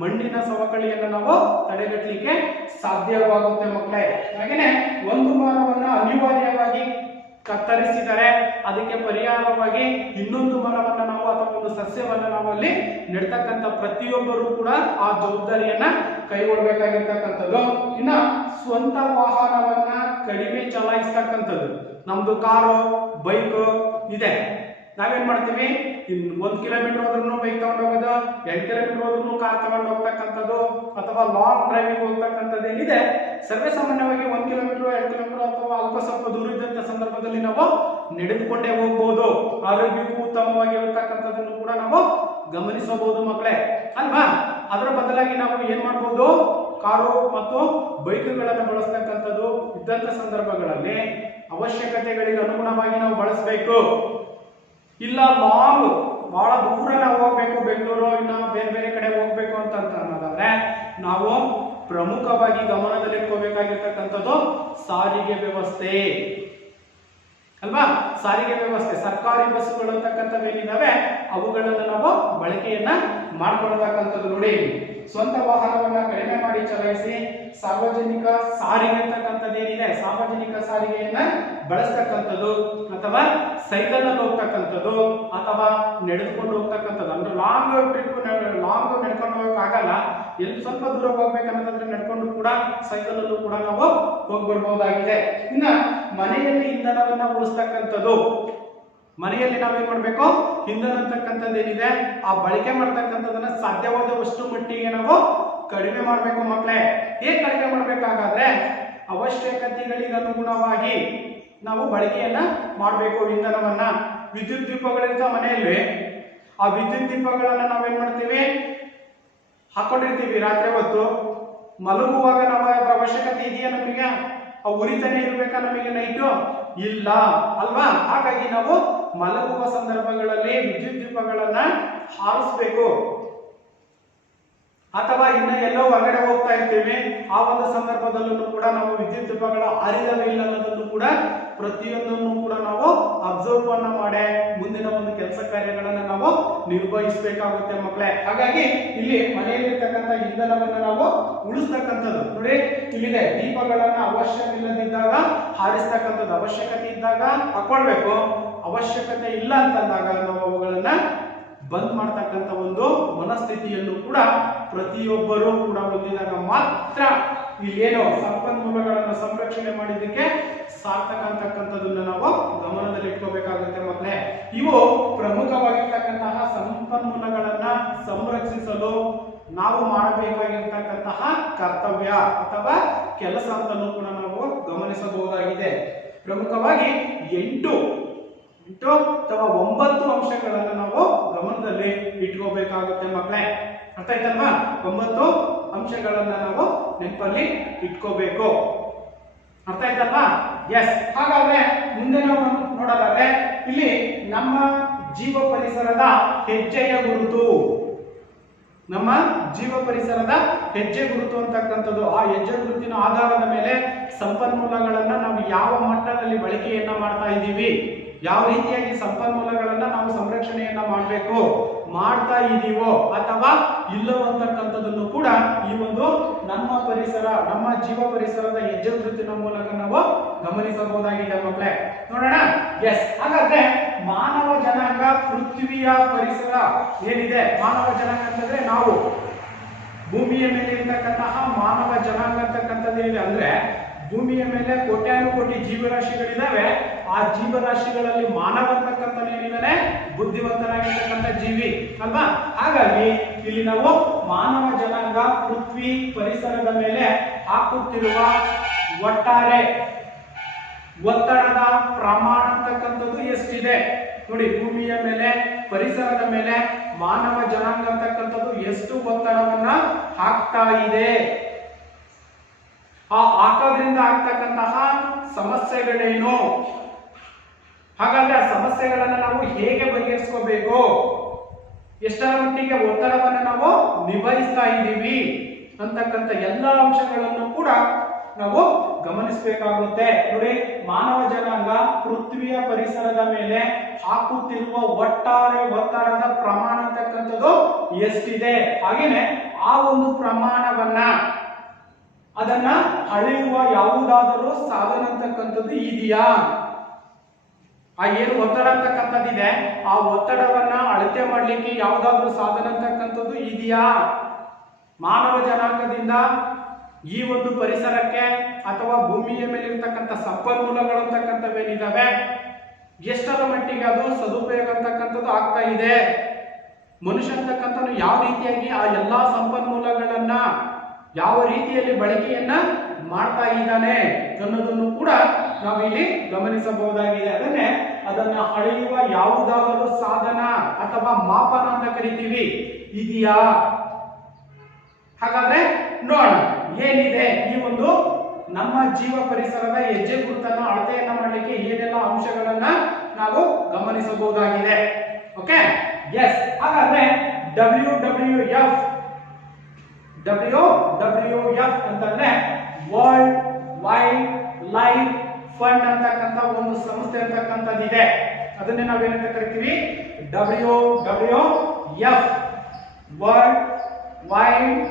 ಮಣ್ಣಿನ ಸವಕಳಿಯನ್ನು ನಾವು ತಡೆಗಟ್ಟಲಿಕ್ಕೆ ಸಾಧ್ಯವಾಗುತ್ತೆ ಮಕ್ಕಳೇ. ಹಾಗೇನೆ ಒಂದು ಮರವನ್ನ ಅನಿವಾರ್ಯವಾಗಿ ಕತ್ತರಿಸಿದರೆ ಅದಕ್ಕೆ ಪರಿಹಾರವಾಗಿ ಇನ್ನೊಂದು ಮರವನ್ನ ನಾವು ಅಥವಾ ಒಂದು ಸಸ್ಯವನ್ನ ನಾವು ಅಲ್ಲಿ ನೆಡ್ತಕ್ಕಂಥ ಪ್ರತಿಯೊಬ್ಬರು ಕೂಡ ಆ ಜವಾಬ್ದಾರಿಯನ್ನ ಕೈಗೊಳ್ಳಬೇಕಾಗಿರ್ತಕ್ಕಂಥದ್ದು. ಇನ್ನ ಸ್ವಂತ ವಾಹನವನ್ನ ಕಡಿಮೆ ಚಲಾಯಿಸ್ತಕ್ಕಂಥದ್ದು. ನಮ್ದು ಕಾರು ಬೈಕ್ ಇದೆ, ನಾವೇನ್ ಮಾಡ್ತೀವಿ, 1 ಕಿಲೋಮೀಟರ್ ಹೋದ್ರೂ ಬೈಕ್ ತಗೊಂಡು ಹೋಗೋದು, 2 ಕಿಲೋಮೀಟರ್ ಹೋದ್ರೂ ಕಾರ್ ತಗೊಂಡು ಹೋಗ್ತಕ್ಕಂಥದ್ದು, ಅಥವಾ ಲಾಂಗ್ ಡ್ರೈವಿಂಗ್ ಹೋಗ್ತಕ್ಕಂಥದ್ದು ಏನಿದೆ ಸರ್ವೇ ಸಾಮಾನ್ಯವಾಗಿ 1 ಕಿಲೋಮೀಟರ್ 2 ಕಿಲೋಮೀಟರ್ ಅಥವಾ ಅಲ್ಪ ಸ್ವಲ್ಪ ದೂರ ಇದ್ದಂತ ಸಂದರ್ಭದಲ್ಲಿ ನಾವು ನಡೆದುಕೊಂಡೇ ಹೋಗ್ಬೋದು. ಆರೋಗ್ಯಕ್ಕೂ ಉತ್ತಮವಾಗಿರತಕ್ಕಂಥದ್ದನ್ನು ಕೂಡ ನಾವು ಗಮನಿಸಬಹುದು ಮಕ್ಕಳೇ ಅಲ್ವಾ? ಅದರ ಬದಲಾಗಿ ನಾವು ಏನ್ ಮಾಡ್ಬೋದು, ಕಾರು ಮತ್ತು ಬೈಕ್ಗಳನ್ನು ಬಳಸ್ತಕ್ಕಂಥದ್ದು ಇದ್ದಂತ ಸಂದರ್ಭಗಳಲ್ಲಿ ಅವಶ್ಯಕತೆಗಳಿಗೆ ಅನುಗುಣವಾಗಿ ನಾವು ಬಳಸಬೇಕು. ಇಲ್ಲ ಲಾಂಗ್ ಬಹಳ ದೂರ ನಾವು ಹೋಗ್ಬೇಕು, ಬೆಂಗಳೂರು ಇನ್ನ ಬೇರೆ ಕಡೆ ಹೋಗ್ಬೇಕು ಅಂತ ಅನ್ನೋದಾದ್ರೆ ನಾವು ಪ್ರಮುಖವಾಗಿ ಗಮನದಲ್ಲಿಟ್ಕೋಬೇಕಾಗಿರ್ತಕ್ಕಂಥದ್ದು ಸಾರಿಗೆ ವ್ಯವಸ್ಥೆ ಅಲ್ವಾ? ಸಾರಿಗೆ ವ್ಯವಸ್ಥೆ, ಸರ್ಕಾರಿ ಬಸ್ಸುಗಳು ಅಂತಕ್ಕಂಥವೇನಿದಾವೆ ಅವುಗಳನ್ನು ನಾವು ಬಳಕೆಯನ್ನ ಮಾಡ್ಕೊಳ್ತಕ್ಕಂಥದ್ದು. ನೋಡಿ, ಸ್ವಂತ ವಾಹನವನ್ನ ಕಡಿಮೆ ಮಾಡಿ ಚಲಾಯಿಸಿ ಸಾರ್ವಜನಿಕ ಸಾರಿಗೆ ಅಂತಕ್ಕಂಥದ್ದೇನಿದೆ ಸಾರ್ವಜನಿಕ ಸಾರಿಗೆಯನ್ನ ಬಳಸ್ತಕ್ಕಂಥದ್ದು, ಅಥವಾ ಸೈಕಲ್ ಅಲ್ಲಿ ಹೋಗ್ತಕ್ಕಂಥದ್ದು, ಅಥವಾ ನಡೆದುಕೊಂಡು ಹೋಗ್ತಕ್ಕಂಥದ್ದು. ಅಂದ್ರೆ ಲಾಂಗ್ ಟ್ರಿಪ್ ಲಾಂಗ್ ನಡ್ಕೊಂಡು ಹೋಗಕ್ಕಾಗಲ್ಲ, ಎಲ್ಲಿ ಸ್ವಲ್ಪ ದೂರ ಹೋಗ್ಬೇಕನ್ನೋದಾದ್ರೆ ನಡ್ಕೊಂಡು ಕೂಡ ಸೈಕಲ್ ಅಲ್ಲೂ ಕೂಡ ನಾವು ಹೋಗ್ಬಿಡ್ಬಹುದಾಗಿದೆ. ಇನ್ನ ಮನೆಯಲ್ಲಿ ಇಂಧನವನ್ನ ಉಳಿಸ್ತಕ್ಕಂಥದ್ದು. ಮನೆಯಲ್ಲಿ ನಾವೇನ್ ಮಾಡ್ಬೇಕು, ಇಂಧನ ಅಂತಕ್ಕಂಥದ್ದೇನಿದೆ ಆ ಬಳಕೆ ಮಾಡ್ತಕ್ಕಂಥದನ್ನ ಸಾಧ್ಯವಾದಷ್ಟು ಮಟ್ಟಿಗೆ ನಾವು ಕಡಿಮೆ ಮಾಡ್ಬೇಕು ಮಕ್ಕಳೇ. ಹೇಗೆ ಕಡಿಮೆ ಮಾಡ್ಬೇಕಾಗಾದ್ರೆ ಅವಶ್ಯಕತೆಗಳಿಗೆ ಅನುಗುಣವಾಗಿ ನಾವು ಬಳಕೆಯನ್ನ ಮಾಡಬೇಕು ಇಂಧನವನ್ನ. ವಿದ್ಯುತ್ ದೀಪಗಳಿರ್ತಾವ ಮನೆಯಲ್ಲಿ, ಆ ವಿದ್ಯುತ್ ದೀಪಗಳನ್ನ ನಾವೇನ್ ಮಾಡ್ತೀವಿ, ಹಾಕೊಂಡಿರ್ತೀವಿ ರಾತ್ರಿ ಹೊತ್ತು, ಮಲಗುವಾಗ ನಾವು ಅದರ ಅವಶ್ಯಕತೆ ಇದೆಯಾ ನಮಗೆ? ಅವು ಉರಿತಾನೆ ಇರ್ಬೇಕಾ ನಮಗೆ ನೈಟು? ಇಲ್ಲ ಅಲ್ವಾ? ಹಾಗಾಗಿ ನಾವು ಮಲಗುವ ಸಂದರ್ಭಗಳಲ್ಲಿ ವಿದ್ಯುತ್ ದೀಪಗಳನ್ನ ಹಾರಿಸ್ಬೇಕು. ಅಥವಾ ಇನ್ನ ಎಲ್ಲೋ ಹೊರಗಡೆ ಹೋಗ್ತಾ ಇರ್ತೀವಿ, ಆ ಒಂದು ಸಂದರ್ಭದಲ್ಲೂ ಕೂಡ ನಾವು ವಿದ್ಯುತ್ ದೀಪಗಳ ಆರಿದವೇ ಇಲ್ಲ ಅನ್ನೋದನ್ನು ಕೂಡ ಪ್ರತಿಯೊಂದನ್ನು ಕೂಡ ನಾವು ಅಬ್ಸರ್ವ್ ಅನ್ನ ಮಾಡಿ ಮುಂದಿನ ಒಂದು ಕೆಲಸ ಕಾರ್ಯಗಳನ್ನ ನಾವು ನಿರ್ವಹಿಸಬೇಕಾಗುತ್ತೆ ಮಕ್ಕಳೇ. ಹಾಗಾಗಿ ಇಲ್ಲಿ ಮನೆಯಲ್ಲಿರ್ತಕ್ಕಂಥ ಇಂಧನವನ್ನ ನಾವು ಉಳಿಸ್ತಕ್ಕಂಥದ್ದು. ನೋಡಿ, ಇಲ್ಲಿದೆ ದೀಪಗಳನ್ನ ಅವಶ್ಯವಿಲ್ಲದಿದ್ದಾಗ ಹಾರಿಸ್ತಕ್ಕಂಥದ್ದು, ಅವಶ್ಯಕತೆ ಇದ್ದಾಗ ಹಾಕೊಳ್ಬೇಕು, ಅವಶ್ಯಕತೆ ಇಲ್ಲ ಅಂತಂದಾಗ ನಾವು ಅವುಗಳನ್ನ ಬಂದ್ ಮಾಡ್ತಕ್ಕಂಥ ಒಂದು ಮನಸ್ಥಿತಿಯನ್ನು ಕೂಡ ಪ್ರತಿಯೊಬ್ಬರೂ ಕೂಡ ಹೊಂದಿದಾಗ ಮಾತ್ರ ಇಲ್ಲಿ ಏನು ಸಂಪನ್ಮೂಲಗಳನ್ನು ಸಂರಕ್ಷಣೆ ಮಾಡಿದ್ದಕ್ಕೆ ಸಾರ್ಥಕ ಅಂತಕ್ಕಂಥದ್ದನ್ನ ನಾವು ಗಮನದಲ್ಲಿ ಇಟ್ಕೋಬೇಕಾಗುತ್ತೆ ಮಕ್ಕಳೇ. ಇವು ಪ್ರಮುಖವಾಗಿರ್ತಕ್ಕಂತಹ ಸಂಪನ್ಮೂಲಗಳನ್ನ ಸಂರಕ್ಷಿಸಲು ನಾವು ಮಾಡಬೇಕಾಗಿರ್ತಕ್ಕಂತಹ ಕರ್ತವ್ಯ ಅಥವಾ ಕೆಲಸ ಅಂತಲೂ ಕೂಡ ನಾವು ಗಮನಿಸಬಹುದಾಗಿದೆ. ಪ್ರಮುಖವಾಗಿ 8 ಅಥವಾ 9 ಅಂಶಗಳನ್ನು ನಾವು ಗಮನದಲ್ಲಿ ಇಟ್ಕೋಬೇಕಾಗುತ್ತೆ ಮಕ್ಕಳೇ. ಅರ್ಥ ಆಯ್ತಲ್ವಾ? 9 ಅಂಶಗಳನ್ನ ನಾವು ನೆನಪಲ್ಲಿ ಇಟ್ಕೋಬೇಕು. ಅರ್ಥ ಆಯ್ತಲ್ವಾ? ಎಸ್. ಹಾಗಾದ್ರೆ ಮುಂದೆ ನಾವು ನೋಡೋದಾದ್ರೆ ಇಲ್ಲಿ ನಮ್ಮ ಜೀವ ಪರಿಸರದ ಹೆಜ್ಜೆಯ ಗುರುತು, ನಮ್ಮ ಜೀವ ಪರಿಸರದ ಹೆಜ್ಜೆ ಗುರುತು ಅಂತಕ್ಕಂಥದ್ದು, ಆ ಹೆಜ್ಜೆ ಗುರುತಿನ ಆಧಾರದ ಮೇಲೆ ಸಂಪನ್ಮೂಲಗಳನ್ನ ನಾವು ಯಾವ ಮಟ್ಟದಲ್ಲಿ ಬಳಕೆಯನ್ನ ಮಾಡ್ತಾ ಇದ್ದೀವಿ, ಯಾವ ರೀತಿಯಾಗಿ ಸಂಪನ್ಮೂಲಗಳನ್ನ ನಾವು ಸಂರಕ್ಷಣೆಯನ್ನ ಮಾಡಬೇಕು, ಮಾಡ್ತಾ ಇದೀವೋ ಅಥವಾ ಇಲ್ಲವೋ ಅಂತಕ್ಕಂಥದ್ದನ್ನು ಕೂಡ ಈ ಒಂದು ನಮ್ಮ ಪರಿಸರ, ನಮ್ಮ ಜೀವ ಪರಿಸರದ ಹೆಜ್ಜೆ ಗುರುತಿನ ಮೂಲಕ ನಾವು ಗಮನಿಸಬಹುದಾಗಿದೆ ಮಕ್ಕಳೇ. ನೋಡೋಣ. ಎಸ್. ಹಾಗಾದ್ರೆ ಮಾನವ ಜನಾಂಗ ಪೃಥ್ವಿಯ ಪರಿಸರ ಏನಿದೆ, ಮಾನವ ಜನಾಂಗ ಅಂತಂದ್ರೆ ನಾವು ಭೂಮಿಯ ಮೇಲೆ ಇರ್ತಕ್ಕಂತಹ ಮಾನವ ಜನಾಂಗ ಅಂತಕ್ಕಂಥದ್ದು ಏನಿದೆ ಅಂದ್ರೆ ಭೂಮಿಯ ಮೇಲೆ ಕೋಟ್ಯಾನುಕೋಟಿ ಜೀವರಾಶಿಗಳಿದಾವೆ. ಆ ಜೀವರಾಶಿಗಳಲ್ಲಿ ಮಾನವ ಅಂತಕ್ಕಂಥ ಏನಿದ್ದಾನೆ ಬುದ್ಧಿವಂತನಾಗಿರ್ತಕ್ಕಂಥ ಜೀವಿ ಅಲ್ವಾ? ಹಾಗಾಗಿ ಇಲ್ಲಿ ನಾವು ಮಾನವ ಜನಾಂಗ ಪೃಥ್ವಿ ಪರಿಸರದ ಮೇಲೆ ಹಾಕುತ್ತಿರುವ ಒಟ್ಟಾರೆ ಒತ್ತಡದ ಪ್ರಮಾಣ ಅಂತಕ್ಕಂಥದ್ದು ಎಷ್ಟಿದೆ ನೋಡಿ. ಭೂಮಿಯ ಮೇಲೆ ಪರಿಸರದ ಮೇಲೆ ಮಾನವ ಜನಾಂಗ ಅಂತಕ್ಕಂಥದ್ದು ಎಷ್ಟು ಒತ್ತಡವನ್ನ ಹಾಕ್ತಾ ಇದೆ, ಆ ಹಾಕೋದ್ರಿಂದ ಆಗ್ತಕ್ಕಂತಹ ಸಮಸ್ಯೆಗಳೇನು, ಹಾಗಾದ್ರೆ ಆ ಸಮಸ್ಯೆಗಳನ್ನ ನಾವು ಹೇಗೆ ಬಗೆಹರಿಸ್ಕೋಬೇಕು, ಎಷ್ಟರ ಮಟ್ಟಿಗೆ ಒತ್ತಡವನ್ನು ನಾವು ನಿಭಾಯಿಸ್ತಾ ಇದ್ದೀವಿ ಅಂತಕ್ಕಂಥ ಎಲ್ಲ ಅಂಶಗಳನ್ನು ಕೂಡ ನಾವು ಗಮನಿಸಬೇಕಾಗುತ್ತೆ. ನೋಡಿ, ಮಾನವ ಜನಾಂಗ ಪೃಥ್ವಿಯ ಪರಿಸರದ ಮೇಲೆ ಹಾಕುತ್ತಿರುವ ಒಟ್ಟಾರೆ ಒತ್ತಡದ ಪ್ರಮಾಣ ಅಂತಕ್ಕಂಥದ್ದು ಎಷ್ಟಿದೆ, ಹಾಗೇನೆ ಆ ಒಂದು ಪ್ರಮಾಣವನ್ನ ಅದನ್ನ ಅಳೆಯುವ ಯಾವುದಾದರೂ ಸಾಧನ ಅಂತಕ್ಕಂಥದ್ದು ಇದೆಯಾ, ಆ ಏನು ಒತ್ತಡ ಅಂತಕ್ಕಂಥದ್ದಿದೆ ಆ ಒತ್ತಡವನ್ನ ಅಳತೆ ಮಾಡ್ಲಿಕ್ಕೆ ಯಾವುದಾದ್ರೂ ಸಾಧನ ಅಂತಕ್ಕಂಥದ್ದು ಇದೆಯಾ, ಮಾನವ ಜನಾಂಗದಿಂದ ಈ ಒಂದು ಪರಿಸರಕ್ಕೆ ಅಥವಾ ಭೂಮಿಯ ಮೇಲೆ ಇರ್ತಕ್ಕಂಥ ಸಂಪನ್ಮೂಲಗಳು ಅಂತಕ್ಕಂಥವೇನಿದಾವೆ ಎಷ್ಟರ ಮಟ್ಟಿಗೆ ಅದು ಸದುಪಯೋಗ ಅಂತಕ್ಕಂಥದ್ದು ಆಗ್ತಾ ಇದೆ, ಮನುಷ್ಯ ಅಂತಕ್ಕಂಥನು ಯಾವ ರೀತಿಯಾಗಿ ಆ ಎಲ್ಲಾ ಸಂಪನ್ಮೂಲಗಳನ್ನ ಯಾವ ರೀತಿಯಲ್ಲಿ ಬಳಕೆಯನ್ನ ಮಾಡ್ತಾ ಇದ್ದಾನೆ ಅನ್ನೋದನ್ನು ಕೂಡ ನಾವಿಲ್ಲಿ ಗಮನಿಸಬಹುದಾಗಿದೆ. ಅದನ್ನ ಅಳೆಯುವ ಯಾವುದಾದರೂ ಸಾಧನ ಅಥವಾ ಮಾಪನ ಅಂತ ಕರಿತೀವಿ, ಇದೆಯಾ? ಹಾಗಾದ್ರೆ ನೋಡೋಣ ಏನಿದೆ ಈ ಒಂದು ನಮ್ಮ ಜೀವ ಪರಿಸರದ ಹೆಜ್ಜೆ ಗುರುತನ್ನ ಅಳತೆಯನ್ನ ಮಾಡಲಿಕ್ಕೆ ಏನೆಲ್ಲ ಅಂಶಗಳನ್ನ ನಾವು ಗಮನಿಸಬಹುದಾಗಿದೆ. ಓಕೆ. ಎಸ್. ಹಾಗಾದ್ರೆ WWF ಅಂತಂದ್ರೆ ವರ್ಲ್ಡ್ ವೈಲ್ಡ್ ಲೈಫ್ ಫಂಡ್ ಅಂತಕ್ಕಂಥ ಒಂದು ಸಂಸ್ಥೆ ಅಂತಕ್ಕಂಥದ್ದಿದೆ. ಅದನ್ನೇ ನಾವೇನಂತ ಕರಿತೀವಿ WWF world wild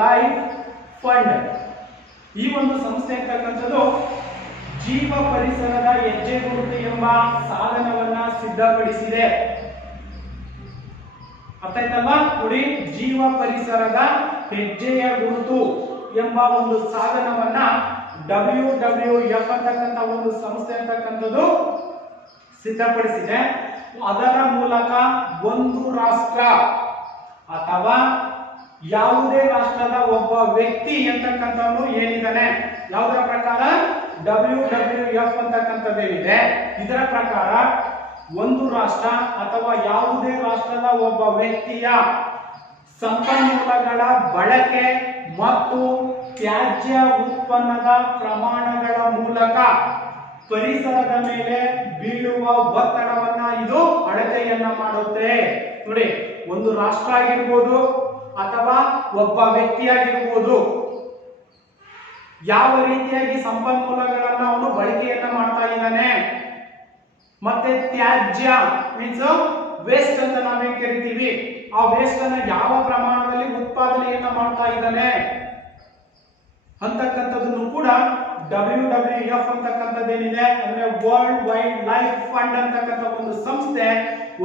life fund. ಈ ಒಂದು ಸಂಸ್ಥೆ ಅಂತಕ್ಕಂಥದ್ದು ಜೀವ ಪರಿಸರದ ಹೆಜ್ಜೆ ಗುರುತು ಎಂಬ ಸಾಧನವನ್ನ ಸಿದ್ಧಪಡಿಸಿದೆ. ಅರ್ಥ ಆಯ್ತಲ್ವಾ? ನೋಡಿ, ಜೀವ ಪರಿಸರದ ಹೆಜ್ಜೆಯ ಗುರುತು ಎಂಬ ಒಂದು ಸಾಧನವನ್ನ WWF ಅಂತಕ್ಕಂಥ ಒಂದು ಸಂಸ್ಥೆ ಅಂತಕ್ಕಂಥದ್ದು ಸಿದ್ಧಪಡಿಸಿದೆ. ಅದರ ಮೂಲಕ ಒಂದು ರಾಷ್ಟ್ರ ಅಥವಾ ಯಾವುದೇ ರಾಷ್ಟ್ರದ ಒಬ್ಬ ವ್ಯಕ್ತಿ ಅಂತಕ್ಕಂಥವನು ಏನಿದ್ದಾನೆ, ಯಾವುದರ ಪ್ರಕಾರ WWF ಅಂತಕ್ಕಂಥದ್ದೇನಿದೆ ಇದರ ಪ್ರಕಾರ ಒಂದು ರಾಷ್ಟ್ರ ಅಥವಾ ಯಾವುದೇ ರಾಷ್ಟ್ರದ ಒಬ್ಬ ವ್ಯಕ್ತಿಯ ಸಂಪನ್ಮೂಲಗಳ ಬಳಕೆ ಮತ್ತು ತ್ಯಾಜ್ಯ ಉತ್ಪನ್ನದ ಪ್ರಮಾಣಗಳ ಮೂಲಕ ಪರಿಸರದ ಮೇಲೆ ಬೀಳುವ ಒತ್ತಡವನ್ನ ಇದು ಅಳತೆಯನ್ನ ಮಾಡುತ್ತೆ. ನೋಡಿ, ಒಂದು ರಾಷ್ಟ್ರ ಆಗಿರ್ಬೋದು ಅಥವಾ ಒಬ್ಬ ವ್ಯಕ್ತಿಯಾಗಿರ್ಬೋದು, ಯಾವ ರೀತಿಯಾಗಿ ಸಂಪನ್ಮೂಲಗಳನ್ನ ಅವನು ಬಳಕೆಯನ್ನ ಮಾಡ್ತಾ ಇದ್ದಾನೆ, ಮತ್ತೆ ತ್ಯಾಜ್ಯ ಮೀನ್ಸ್ ವೇಸ್ಟ್ ಅಂತ ನಾವೇನ್ ಕರಿತೀವಿ, ಆ ವೇಸ್ಟ್ ಅನ್ನ ಯಾವ ಪ್ರಮಾಣದಲ್ಲಿ ಉತ್ಪಾದನೆಯನ್ನ ಮಾಡ್ತಾ ಇದ್ದಾನೆ ಅಂತಕ್ಕಂಥದ್ದನ್ನು ಕೂಡ WWF ಅಂತಕ್ಕಂಥದ್ದೇನಿದೆ ಅಂದ್ರೆ ವರ್ಲ್ಡ್ ವೈಲ್ಡ್ ಲೈಫ್ ಫಂಡ್ ಅಂತಕ್ಕಂಥ ಒಂದು ಸಂಸ್ಥೆ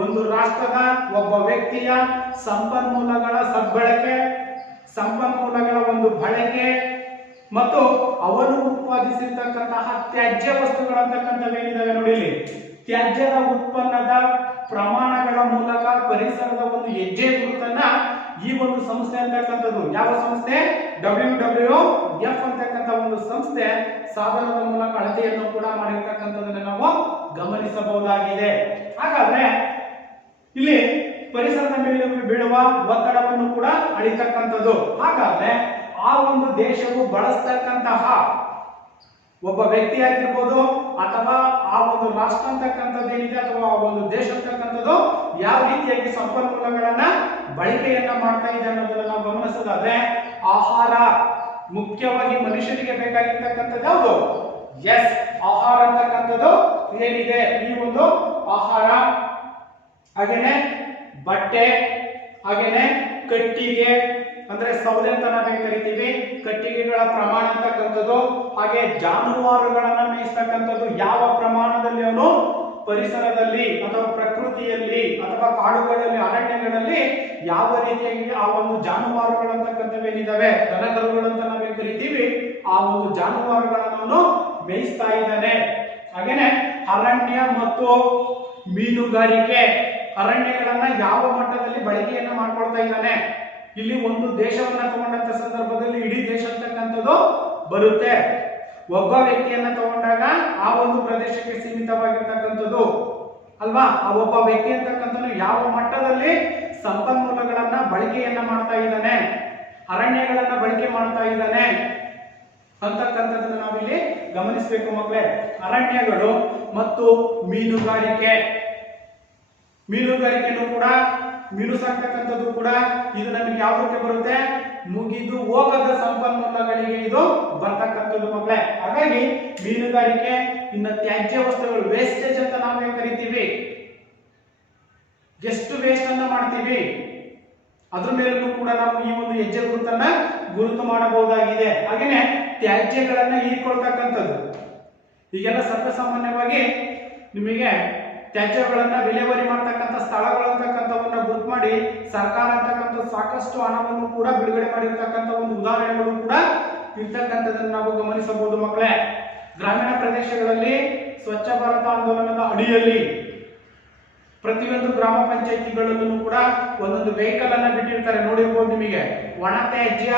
ಒಂದು ರಾಷ್ಟ್ರದ ಒಬ್ಬ ವ್ಯಕ್ತಿಯ ಸಂಪನ್ಮೂಲಗಳ ಸದ್ಬಳಕೆ, ಸಂಪನ್ಮೂಲಗಳ ಒಂದು ಬಳಕೆ ಮತ್ತು ಅವನು ಉತ್ಪಾದಿಸಿರ್ತಕ್ಕಂತಹ ತ್ಯಾಜ್ಯ ವಸ್ತುಗಳಂತಕ್ಕಂಥವೇನಿದಾವೆ ನೋಡಿ ಇಲ್ಲಿ, ತ್ಯಾಜ್ಯದ ಉತ್ಪನ್ನದ ಪ್ರಮಾಣಗಳ ಮೂಲಕ ಪರಿಸರದ ಒಂದು ಹೆಜ್ಜೆ ಗುರುತನ್ನ ಈ ಒಂದು ಸಂಸ್ಥೆ ಅಂತಕ್ಕಂಥದ್ದು, ಯಾವ ಸಂಸ್ಥೆ, WWF ಅಂತಕ್ಕಂಥ ಒಂದು ಸಂಸ್ಥೆ ಸಾಧನದ ಮೂಲಕ ಅಳತೆಯನ್ನು ಕೂಡ ಮಾಡಿರ್ತಕ್ಕಂಥದ್ದನ್ನ ನಾವು ಗಮನಿಸಬಹುದಾಗಿದೆ. ಹಾಗಾದ್ರೆ ಇಲ್ಲಿ ಪರಿಸರದ ಮೇಲೆ ಬೀಳುವ ಒತ್ತಡವನ್ನು ಕೂಡ ಅಳಿತಕ್ಕಂಥದ್ದು. ಹಾಗಾದ್ರೆ ಆ ಒಂದು ದೇಶವು ಬಳಸ್ತಕ್ಕಂತಹ ಒಬ್ಬ ವ್ಯಕ್ತಿ ಆಗಿರ್ಬೋದು ಅಥವಾ ಆ ಒಂದು ರಾಷ್ಟ್ರ ಅಂತಕ್ಕಂಥದ್ದೇನಿದೆ ಅಥವಾ ಆ ಒಂದು ದೇಶ ಅಂತಕ್ಕಂಥದ್ದು ಯಾವ ರೀತಿಯಾಗಿ ಸಂಪನ್ಮೂಲಗಳನ್ನ ಬಳಕೆಯನ್ನ ಮಾಡ್ತಾ ಇದೆ ಅನ್ನೋದನ್ನ ನಾವು ಗಮನಿಸೋದಾದ್ರೆ, ಆಹಾರ ಮುಖ್ಯವಾಗಿ ಮನುಷ್ಯನಿಗೆ ಬೇಕಾಗಿರ್ತಕ್ಕಂಥದ್ದು ಯಾವುದು, ಎಸ್ ಆಹಾರ ಅಂತಕ್ಕಂಥದ್ದು ಏನಿದೆ, ಈ ಒಂದು ಆಹಾರ, ಹಾಗೇನೆ ಬಟ್ಟೆ, ಹಾಗೇನೆ ಕಟ್ಟಿಗೆ ಅಂದ್ರೆ ಸೌದೆ ಅಂತ ನಾವೇನ್ ಕರಿತೀವಿ, ಕಟ್ಟಿಗೆಗಳ ಪ್ರಮಾಣ ಅಂತಕ್ಕಂಥದ್ದು, ಹಾಗೆ ಜಾನುವಾರುಗಳನ್ನ ಮೇಯಿಸ್ತಕ್ಕಂಥದ್ದು, ಯಾವ ಪ್ರಮಾಣದಲ್ಲಿ ಅವನು ಪರಿಸರದಲ್ಲಿ ಅಥವಾ ಪ್ರಕೃತಿಯಲ್ಲಿ ಅಥವಾ ಕಾಡುಗಳಲ್ಲಿ ಅರಣ್ಯಗಳಲ್ಲಿ ಯಾವ ರೀತಿಯಾಗಿ ಆ ಒಂದು ಜಾನುವಾರುಗಳಂತಕ್ಕಂಥವೇನಿದಾವೆ, ದನಕರುಗಳಂತ ನಾವೇನ್ ಕರಿತೀವಿ, ಆ ಒಂದು ಜಾನುವಾರುಗಳನ್ನು ಅವನು ಮೇಯಿಸ್ತಾ ಇದ್ದಾನೆ. ಹಾಗೇನೆ ಅರಣ್ಯ ಮತ್ತು ಮೀನುಗಾರಿಕೆ, ಅರಣ್ಯಗಳನ್ನ ಯಾವ ಮಟ್ಟದಲ್ಲಿ ಬಳಕೆಯನ್ನ ಮಾಡ್ಕೊಳ್ತಾ ಇದ್ದಾನೆ. ಇಲ್ಲಿ ಒಂದು ದೇಶವನ್ನ ತಗೊಂಡಂತ ಸಂದರ್ಭದಲ್ಲಿ ಇಡೀ ದೇಶ ಅಂತಕ್ಕಂಥದ್ದು ಬರುತ್ತೆ. ಒಬ್ಬ ವ್ಯಕ್ತಿಯನ್ನ ತಗೊಂಡಾಗ ಆ ಒಂದು ಪ್ರದೇಶಕ್ಕೆ ಸೀಮಿತವಾಗಿರ್ತಕ್ಕಂಥದ್ದು ಅಲ್ವಾ. ಆ ಒಬ್ಬ ವ್ಯಕ್ತಿ ಅಂತಕ್ಕಂಥದ್ದು ಯಾವ ಮಟ್ಟದಲ್ಲಿ ಸಂಪನ್ಮೂಲಗಳನ್ನ ಬಳಕೆಯನ್ನ ಮಾಡ್ತಾ ಇದ್ದಾನೆ, ಅರಣ್ಯಗಳನ್ನ ಬಳಕೆ ಮಾಡ್ತಾ ಇದ್ದಾನೆ ಅಂತಕ್ಕಂಥದ್ದನ್ನ ನಾವಿಲ್ಲಿ ಗಮನಿಸಬೇಕು ಮಕ್ಕಳೇ. ಅರಣ್ಯಗಳು ಮತ್ತು ಮೀನುಗಾರಿಕೆ, ಮೀನುಗಾರಿಕೆನೂ ಕೂಡ, ಮೀನು ಸಾಕ್ತಕ್ಕಂಥದ್ದು ಕೂಡ ಇದು ನಮಗೆ ಯಾವುದಕ್ಕೆ ಬರುತ್ತೆ, ಮುಗಿದು ಹೋಗದ ಸಂಪನ್ಮೂಲಗಳಿಗೆ ಇದು ಬರ್ತಕ್ಕಂಥದ್ದು ಮಕ್ಕಳೇ. ಹಾಗಾಗಿ ಮೀನುಗಾರಿಕೆ, ಇನ್ನು ತ್ಯಾಜ್ಯ ವಸ್ತುಗಳು ವೇಸ್ಟೇಜ್ ಅಂತ ನಾವೇ ಕರಿತೀವಿ, ಎಷ್ಟು ವೇಸ್ಟ್ ಅನ್ನ ಮಾಡ್ತೀವಿ ಅದ್ರ ಮೇಲೂ ಕೂಡ ನಾವು ಈ ಒಂದು ಹೆಜ್ಜೆ ಗುರುತನ್ನ ಗುರುತು ಮಾಡಬಹುದಾಗಿದೆ. ಹಾಗೇನೆ ತ್ಯಾಜ್ಯಗಳನ್ನ ಹೀರ್ಕೊಳ್ತಕ್ಕಂಥದ್ದು, ಈಗೆಲ್ಲ ಸರ್ವಸಾಮಾನ್ಯವಾಗಿ ನಿಮಗೆ ತ್ಯಾಜ್ಯಗಳನ್ನ ವಿಲೇವಾರಿ ಮಾಡತಕ್ಕಂಥ ಸ್ಥಳಗಳು ಅಂತಕ್ಕಂಥವನ್ನ ಗುರುತು ಮಾಡಿ ಸರ್ಕಾರ ಅಂತಕ್ಕಂಥ ಸಾಕಷ್ಟು ಹಣವನ್ನು ಕೂಡ ಬಿಡುಗಡೆ ಮಾಡಿರ್ತಕ್ಕಂಥ ಒಂದು ಉದಾಹರಣೆಗಳು ಕೂಡ ಇರ್ತಕ್ಕಂಥದ್ದನ್ನು ನಾವು ಗಮನಿಸಬಹುದು ಮಕ್ಕಳೇ. ಗ್ರಾಮೀಣ ಪ್ರದೇಶಗಳಲ್ಲಿ ಸ್ವಚ್ಛ ಭಾರತ ಆಂದೋಲನದ ಅಡಿಯಲ್ಲಿ ಪ್ರತಿಯೊಂದು ಗ್ರಾಮ ಪಂಚಾಯಿತಿಗಳಲ್ಲೂ ಕೂಡ ಒಂದೊಂದು ವೆಹಿಕಲ್ ಅನ್ನ ಬಿಟ್ಟಿರ್ತಾರೆ, ನೋಡಿರ್ಬೋದು ನಿಮಗೆ, ಒಣ ತ್ಯಾಜ್ಯ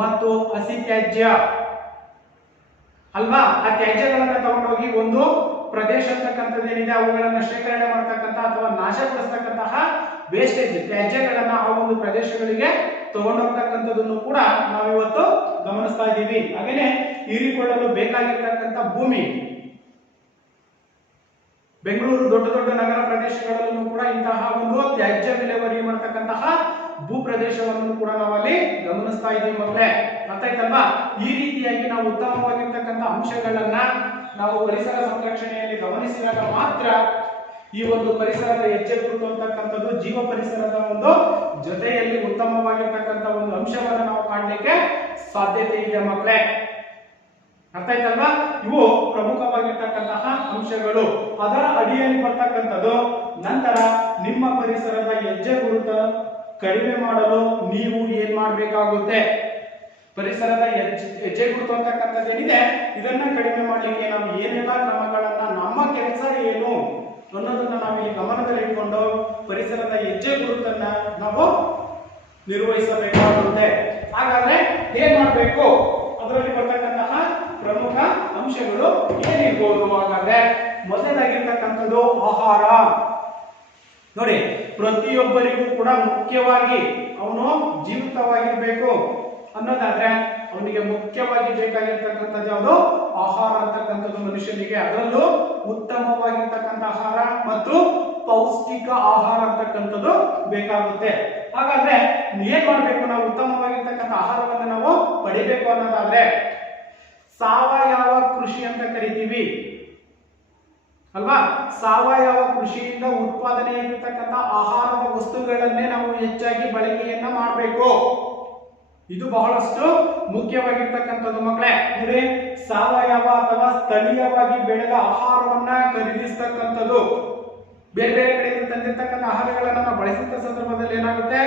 ಮತ್ತು ಹಸಿ ತ್ಯಾಜ್ಯ ಅಲ್ವಾ. ಆ ತ್ಯಾಜ್ಯಗಳನ್ನ ತಗೊಂಡೋಗಿ ಒಂದು ಪ್ರದೇಶ ಅಂತಕ್ಕಂಥದ್ದೇನಿದೆ ಅವುಗಳನ್ನ ಶೇಖರಣೆ ಮಾಡತಕ್ಕಂಥ ಅಥವಾ ನಾಶಪಡಿಸ್ತಕ್ಕಂತಹ ವೇಸ್ಟೇಜ್ ತ್ಯಾಜ್ಯಗಳನ್ನ ಆ ಒಂದು ಪ್ರದೇಶಗಳಿಗೆ ತಗೊಂಡೋಗ್ತಕ್ಕಂಥದ್ದನ್ನು ಕೂಡ ನಾವಿವತ್ತು ಗಮನಿಸ್ತಾ ಇದ್ದೀವಿ. ಹಾಗೇನೆ ಹೀರಿಕೊಳ್ಳಲು ಬೇಕಾಗಿರ್ತಕ್ಕಂಥ ಭೂಮಿ, ಬೆಂಗಳೂರು ದೊಡ್ಡ ದೊಡ್ಡ ನಗರ ಪ್ರದೇಶಗಳಲ್ಲೂ ಕೂಡ ಇಂತಹ ಒಂದು ತ್ಯಾಜ್ಯ ವಿಲೇವಾರಿ ಮಾಡತಕ್ಕಂತಹ ಭೂ ಪ್ರದೇಶವನ್ನು ಕೂಡ ನಾವಲ್ಲಿ ಗಮನಿಸ್ತಾ ಇದ್ದೀವಿ ಮಕ್ಕಳೇ. ಅರ್ಥ ಆಯ್ತಲ್ವಾ. ಈ ರೀತಿಯಾಗಿ ನಾವು ಉತ್ತಮವಾಗಿರ್ತಕ್ಕಂಥ ಅಂಶಗಳನ್ನ ನಾವು ಪರಿಸರ ಸಂರಕ್ಷಣೆಯಲ್ಲಿ ಗಮನಿಸಿದಾಗ ಮಾತ್ರ ಈ ಒಂದು ಪರಿಸರದ ಹೆಜ್ಜೆ ಗುರುತು ಅಂತಕ್ಕಂಥದ್ದು ಜೀವ ಪರಿಸರದ ಒಂದು ಜೊತೆಯಲ್ಲಿ ಉತ್ತಮವಾಗಿರ್ತಕ್ಕಂಥ ಒಂದು ಅಂಶವನ್ನು ನಾವು ಕಾಣಲಿಕ್ಕೆ ಸಾಧ್ಯತೆ ಇದೆ ಮಕ್ಕಳೇ. ಅರ್ಥ ಆಯ್ತಲ್ವಾ. ಇವು ಪ್ರಮುಖವಾಗಿರ್ತಕ್ಕಂತಹ ಅಂಶಗಳು. ಅದರ ಅಡಿಯಲ್ಲಿ ಬರ್ತಕ್ಕಂಥದ್ದು ನಂತರ ನಿಮ್ಮ ಪರಿಸರದ ಹೆಜ್ಜೆ ಗುರುತ ಕಡಿಮೆ ಮಾಡಲು ನೀವು ಏನ್ ಮಾಡಬೇಕಾಗುತ್ತೆ, ಪರಿಸರದ ಹೆಜ್ಜೆ ಗುರುತು ಅಂತಕ್ಕಂಥದ್ದೇನಿದೆ ಇದನ್ನ ಕಡಿಮೆ ಮಾಡಲಿಕ್ಕೆ ನಾವು ಏನೆಲ್ಲ ಕ್ರಮಗಳನ್ನ, ನಮ್ಮ ಕೆಲಸ ಏನು ಅನ್ನೋದನ್ನ ನಾವಿಲ್ಲಿ ಗಮನದಲ್ಲಿ ಇಟ್ಕೊಂಡು ಪರಿಸರದ ಹೆಜ್ಜೆ ಗುರುತನ್ನ ನಾವು ನಿರ್ವಹಿಸಬೇಕಾಗುತ್ತೆ. ಹಾಗಾದ್ರೆ ಏನ್ ಮಾಡಬೇಕು, ಅದರಲ್ಲಿ ಬರ್ತಕ್ಕಂತಹ ಪ್ರಮುಖ ಅಂಶಗಳು ಏನಿರ್ಬೋದು. ಹಾಗಾದ್ರೆ ಮೊದಲಾಗಿರ್ತಕ್ಕಂಥದ್ದು ಆಹಾರ. ನೋಡಿ, ಪ್ರತಿಯೊಬ್ಬರಿಗೂ ಕೂಡ ಮುಖ್ಯವಾಗಿ ಅವನು ಜೀವಿತವಾಗಿರ್ಬೇಕು ಅನ್ನೋದಾದ್ರೆ ಅವನಿಗೆ ಮುಖ್ಯವಾಗಿ ಬೇಕಾಗಿರ್ತಕ್ಕಂಥದ್ದು ಯಾವುದು, ಆಹಾರ ಅಂತಕ್ಕಂಥದ್ದು ಮನುಷ್ಯನಿಗೆ. ಅದರಲ್ಲೂ ಉತ್ತಮವಾಗಿರ್ತಕ್ಕಂಥ ಆಹಾರ ಮತ್ತು ಪೌಷ್ಟಿಕ ಆಹಾರ ಅಂತಕ್ಕಂಥದ್ದು ಬೇಕಾಗುತ್ತೆ. ಹಾಗಾದ್ರೆ ಏನ್ ಮಾಡ್ಬೇಕು, ನಾವು ಉತ್ತಮವಾಗಿರ್ತಕ್ಕಂಥ ಆಹಾರವನ್ನು ನಾವು ಪಡಿಬೇಕು ಅನ್ನೋದಾದ್ರೆ ಸಾವಯವ ಕೃಷಿ ಅಂತ ಕರಿತೀವಿ ಅಲ್ವಾ. ಸಾವಯವ ಕೃಷಿಯಿಂದ ಉತ್ಪಾದನೆಯಾಗಿರ್ತಕ್ಕಂಥ ಆಹಾರದ ವಸ್ತುಗಳನ್ನೇ ನಾವು ಹೆಚ್ಚಾಗಿ ಬಳಕೆಯನ್ನ ಮಾಡಬೇಕು. ಇದು ಬಹಳಷ್ಟು ಮುಖ್ಯವಾಗಿರ್ತಕ್ಕಂಥದ್ದು ಮಕ್ಕಳೇ. ನೋಡಿ, ಸಾವಯವ ಅಥವಾ ಸ್ಥಳೀಯವಾಗಿ ಬೆಳೆದ ಆಹಾರವನ್ನ ಖರೀದಿಸ್ತಕ್ಕಂಥದ್ದು. ಬೇರೆ ಬೇರೆ ಕಡೆಯಿಂದ ತಂದಿರ್ತಕ್ಕಂಥ ಆಹಾರಗಳನ್ನ ನಾವು ಬಳಸಿದ ಸಂದರ್ಭದಲ್ಲಿ ಏನಾಗುತ್ತೆ,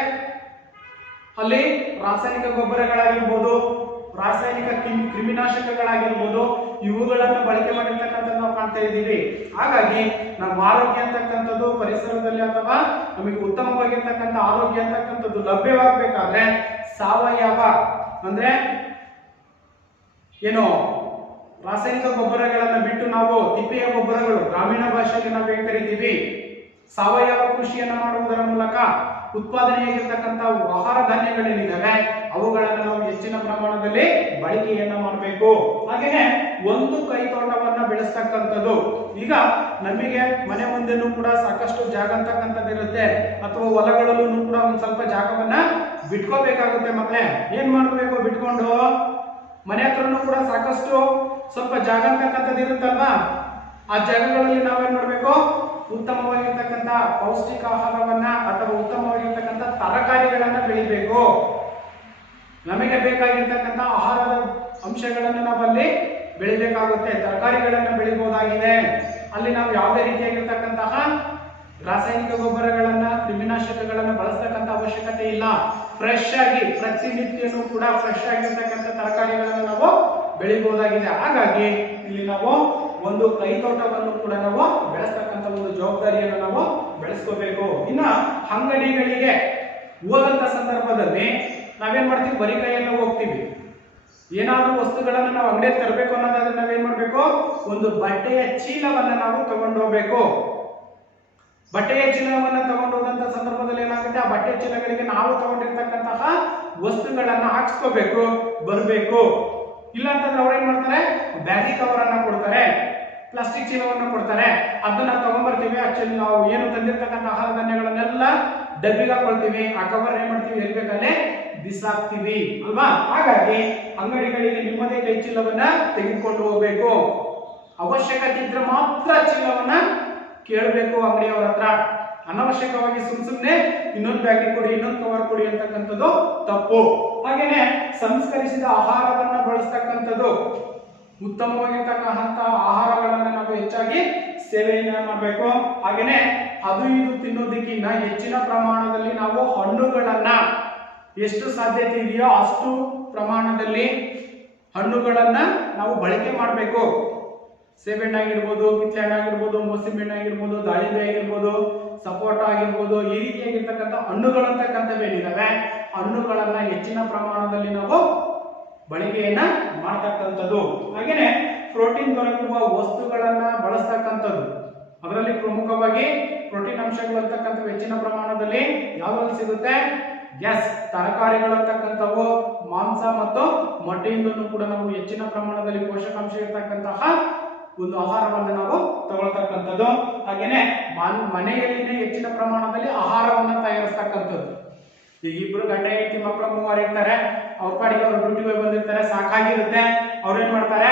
ಅಲ್ಲಿ ರಾಸಾಯನಿಕ ಗೊಬ್ಬರಗಳಾಗಿರ್ಬೋದು ರಾಸಾಯನಿಕ ಕ್ರಿಮಿನಾಶಕಗಳಾಗಿರ್ಬೋದು ಇವುಗಳನ್ನ ಬಳಕೆ ಮಾಡಿರ್ತಕ್ಕಂಥದ್ದು ನಾವು ಕಾಣ್ತಾ ಇದ್ದೀವಿ. ಹಾಗಾಗಿ ನಮ್ಮ ಆರೋಗ್ಯ ಅಂತಕ್ಕಂಥದ್ದು ಪರಿಸರದಲ್ಲಿ ಅಥವಾ ನಮಗೆ ಉತ್ತಮವಾಗಿರ್ತಕ್ಕಂಥ ಆರೋಗ್ಯ ಅಂತಕ್ಕಂಥದ್ದು ಲಭ್ಯವಾಗಬೇಕಾದ್ರೆ ಸಾವಯವ ಅಂದ್ರೆ ಏನು ರಾಸಾಯನಿಕ ಗೊಬ್ಬರಗಳನ್ನ ಬಿಟ್ಟು ನಾವು ತಿಪ್ಪೆಯ ಗೊಬ್ಬರಗಳು ಗ್ರಾಮೀಣ ಭಾಷೆಯಲ್ಲಿ ನಾವು ಹೇಗೆ ಕರಿತೀವಿ ಸಾವಯವ ಕೃಷಿಯನ್ನ ಮಾಡುವುದರ ಮೂಲಕ ಉತ್ಪಾದನೆಯಾಗಿರ್ತಕ್ಕಂಥ ಆಹಾರ ಧಾನ್ಯಗಳೇನಿದ್ದಾವೆ ಅವುಗಳನ್ನು ನಾವು ಹೆಚ್ಚಿನ ಪ್ರಮಾಣದಲ್ಲಿ ಬಳಕೆಯನ್ನ ಮಾಡಬೇಕು. ಹಾಗೇನೆ ಒಂದು ಕೈ ತೋಟವನ್ನ ಬೆಳೆಸ್ತಕ್ಕಂಥದ್ದು. ಈಗ ನಮಗೆ ಮನೆ ಮುಂದೆನೂ ಕೂಡ ಸಾಕಷ್ಟು ಜಾಗ ಅಂತಕ್ಕಂಥದ್ದು ಇರುತ್ತೆ ಅಥವಾ ಹೊಲಗಳಲ್ಲೂ ಕೂಡ ಒಂದ್ ಸ್ವಲ್ಪ ಜಾಗವನ್ನ ಬಿಟ್ಕೋಬೇಕಾಗುತ್ತೆ. ಮಕ್ಕಳೇ ಏನ್ ಮಾಡ್ಬೇಕು? ಬಿಟ್ಕೊಂಡು ಮನೆ ಹತ್ರನೂ ಕೂಡ ಸಾಕಷ್ಟು ಸ್ವಲ್ಪ ಜಾಗ ಅಂತಕ್ಕಂಥದ್ದು ಇರುತ್ತಲ್ವಾ, ಆ ಜಾಗಗಳಲ್ಲಿ ನಾವೇನ್ ಮಾಡ್ಬೇಕು? ಉತ್ತಮವಾಗಿರ್ತಕ್ಕಂಥ ಪೌಷ್ಟಿಕ ಆಹಾರವನ್ನ ಅಥವಾ ಉತ್ತಮವಾಗಿರ್ತಕ್ಕಂಥ ತರಕಾರಿಗಳನ್ನ ಬೆಳಿಬೇಕು. ನಮಗೆ ಬೇಕಾಗಿರ್ತಕ್ಕಂಥ ಆಹಾರದ ಅಂಶಗಳನ್ನು ನಾವಲ್ಲಿ ಬೆಳಿಬೇಕಾಗುತ್ತೆ. ತರಕಾರಿಗಳನ್ನ ಬೆಳಿಬಹುದಾಗಿದೆ. ಅಲ್ಲಿ ನಾವು ಯಾವುದೇ ರೀತಿಯಾಗಿರ್ತಕ್ಕಂತಹ ರಾಸಾಯನಿಕ ಗೊಬ್ಬರಗಳನ್ನ ಕ್ರಿಮಿನಾಶಕಗಳನ್ನ ಬಳಸ್ತಕ್ಕಂಥ ಅವಶ್ಯಕತೆ ಇಲ್ಲ. ಫ್ರೆಶ್ ಆಗಿ ಪ್ರತಿನಿತ್ಯನೂ ಕೂಡ ಫ್ರೆಶ್ ಆಗಿರ್ತಕ್ಕಂಥ ತರಕಾರಿಗಳನ್ನು ನಾವು ಬೆಳಿಬಹುದಾಗಿದೆ. ಹಾಗಾಗಿ ಇಲ್ಲಿ ನಾವು ಒಂದು ಕೈ ತೋಟವನ್ನು ಕೂಡ ನಾವು ಬೆಳೆಸ್ತಕ್ಕಂಥ ಒಂದು ಜವಾಬ್ದಾರಿಯನ್ನು ನಾವು ಬೆಳೆಸ್ಕೋಬೇಕು. ಇನ್ನ ಅಂಗಡಿಗಳಿಗೆ ಹೋದಂತ ಸಂದರ್ಭದಲ್ಲಿ ನಾವೇನ್ ಮಾಡ್ತೀವಿ? ಬರೀ ಕೈಯನ್ನು ಹೋಗ್ತೀವಿ. ಏನಾದ್ರೂ ವಸ್ತುಗಳನ್ನು ನಾವು ಅಂಗಡಿಯಲ್ಲಿ ತರಬೇಕು ಅನ್ನೋದಾದ್ರೆ ನಾವೇನ್ ಮಾಡ್ಬೇಕು? ಒಂದು ಬಟ್ಟೆಯ ಚೀಲವನ್ನ ನಾವು ತಗೊಂಡು ಹೋಗ್ಬೇಕು. ಬಟ್ಟೆಯ ಚೀಲವನ್ನ ತಗೊಂಡು ಹೋದಂತ ಸಂದರ್ಭದಲ್ಲಿ ಏನಾಗುತ್ತೆ? ಆ ಬಟ್ಟೆ ಚೀಲಗಳಿಗೆ ನಾವು ತಗೊಂಡಿರ್ತಕ್ಕಂತಹ ವಸ್ತುಗಳನ್ನ ಹಾಕ್ಸ್ಕೋಬೇಕು, ಬರಬೇಕು. ಇಲ್ಲ ಅಂತಂದ್ರೆ ಅವ್ರೇನ್ ಮಾಡ್ತಾರೆ? ಬ್ಯಾಗಿ ಕವರ್ ಅನ್ನ ಕೊಡ್ತಾರೆ, ಪ್ಲಾಸ್ಟಿಕ್ ಚೀಲವನ್ನ ಕೊಡ್ತಾರೆ. ಅದನ್ನ ತಗೊಂಡ್ಬರ್ತೀವಿ. ಆಕ್ಚುಲಿ ನಾವು ಏನು ತಂದಿರ್ತಕ್ಕಂಥ ಆಹಾರ ಧಾನ್ಯಗಳನ್ನೆಲ್ಲ ಡಬ್ಬಿಗೆ ಹಾಕೊಳ್ತೀವಿ. ಆ ಕವರ್ ಏನ್ ಮಾಡ್ತೀವಿ? ಎಲ್ಲಿ ಬೇಕಲ್ಲೇ ಬಿಸಾಕ್ತಿವಿ ಅಲ್ವಾ? ಹಾಗಾಗಿ ಅಂಗಡಿಗಳಿಗೆ ನಿಮ್ಮದೇ ಕೈ ಚೀಲವನ್ನ ತೆಗೆದುಕೊಂಡು ಹೋಗ್ಬೇಕು. ಅವಶ್ಯಕತೆ ಇದ್ರೆ ಮಾತ್ರ ಚೀಲವನ್ನ ಕೇಳಬೇಕು ಅಂಗಡಿಯವರ ಹತ್ರ. ಅನವಶ್ಯಕವಾಗಿ ಸುಮ್ಮನೆ ಇನ್ನೊಂದು ಬ್ಯಾಗಿ ಕೊಡಿ, ಇನ್ನೊಂದು ಕವರ್ ಕೊಡಿ ಅಂತಕ್ಕಂಥದ್ದು ತಪ್ಪು. ಹಾಗೇನೆ ಸಂಸ್ಕರಿಸಿದ ಆಹಾರವನ್ನ ಬಳಸ್ತಕ್ಕಂಥದ್ದು, ಉತ್ತಮವಾಗಿರ್ತಕ್ಕಂಥ ಆಹಾರಗಳನ್ನ ನಾವು ಹೆಚ್ಚಾಗಿ ಸೇವೆಯನ್ನ ಮಾಡಬೇಕು. ಹಾಗೇನೆ ಅದು ಇದು ತಿನ್ನೋದಕ್ಕಿಂತ ಹೆಚ್ಚಿನ ಪ್ರಮಾಣದಲ್ಲಿ ನಾವು ಹಣ್ಣುಗಳನ್ನ ಎಷ್ಟು ಸಾಧ್ಯತೆ ಇದೆಯೋ ಅಷ್ಟು ಪ್ರಮಾಣದಲ್ಲಿ ಹಣ್ಣುಗಳನ್ನ ನಾವು ಬಳಕೆ ಮಾಡಬೇಕು. ಸೇಬೆಹಣ್ಣು ಆಗಿರ್ಬೋದು, ಕಿತ್ತಳೆ ಹಣ್ಣು ಆಗಿರ್ಬೋದು, ಮೋಸಂಬಿ ಹಣ್ಣು ಆಗಿರ್ಬೋದು, ದಾಳಿಂಬೆ ಆಗಿರ್ಬೋದು, ಸಪೋಟ ಆಗಿರ್ಬೋದು, ಈ ರೀತಿಯಾಗಿರ್ತಕ್ಕಂಥ ಹಣ್ಣುಗಳಂತಕ್ಕಂಥವೇನಿದಾವೆ ಹಣ್ಣುಗಳನ್ನ ಹೆಚ್ಚಿನ ಪ್ರಮಾಣದಲ್ಲಿ ನಾವು ಬಳಕೆಯನ್ನ ಮಾಡತಕ್ಕಂಥದ್ದು. ಹಾಗೇನೆ ಪ್ರೋಟೀನ್ ದೊರಕುವ ವಸ್ತುಗಳನ್ನ ಬಳಸ್ತಕ್ಕಂಥದ್ದು. ಅದರಲ್ಲಿ ಪ್ರಮುಖವಾಗಿ ಪ್ರೋಟೀನ್ ಅಂಶಗಳು ಅಂತಕ್ಕಂಥವು ಹೆಚ್ಚಿನ ಪ್ರಮಾಣದಲ್ಲಿ ಯಾವ್ದ್ರಲ್ಲಿ ಸಿಗುತ್ತೆ? ತರಕಾರಿಗಳು ಅಂತಕ್ಕಂಥವು, ಮಾಂಸ ಮತ್ತು ಮೊಟ್ಟೆಯಿಂದಲೂ ಕೂಡ ನಾವು ಹೆಚ್ಚಿನ ಪ್ರಮಾಣದಲ್ಲಿ ಪೋಷಕಾಂಶ ಇರತಕ್ಕಂತಹ ಒಂದು ಆಹಾರವನ್ನು ನಾವು ತಗೊಳ್ತಕ್ಕಂಥದ್ದು. ಹಾಗೇನೆ ಮನೆಯಲ್ಲಿನೇ ಹೆಚ್ಚಿನ ಪ್ರಮಾಣದಲ್ಲಿ ಆಹಾರವನ್ನ ತಯಾರಿಸ್ತಕ್ಕಂಥದ್ದು. ಈಗ ಇಬ್ರು ಗಂಡ ಹೆಂಡತಿ ಮಕ್ಕಳು ಮೂವರು ಇರ್ತಾರೆ. ಅವ್ರ ಪಾಡಿಗೆ ಅವ್ರ ಡ್ಯೂಟಿ ಹೋಗಿ ಬಂದಿರ್ತಾರೆ, ಸಾಕಾಗಿರುತ್ತೆ. ಅವ್ರೇನ್ ಮಾಡ್ತಾರೆ?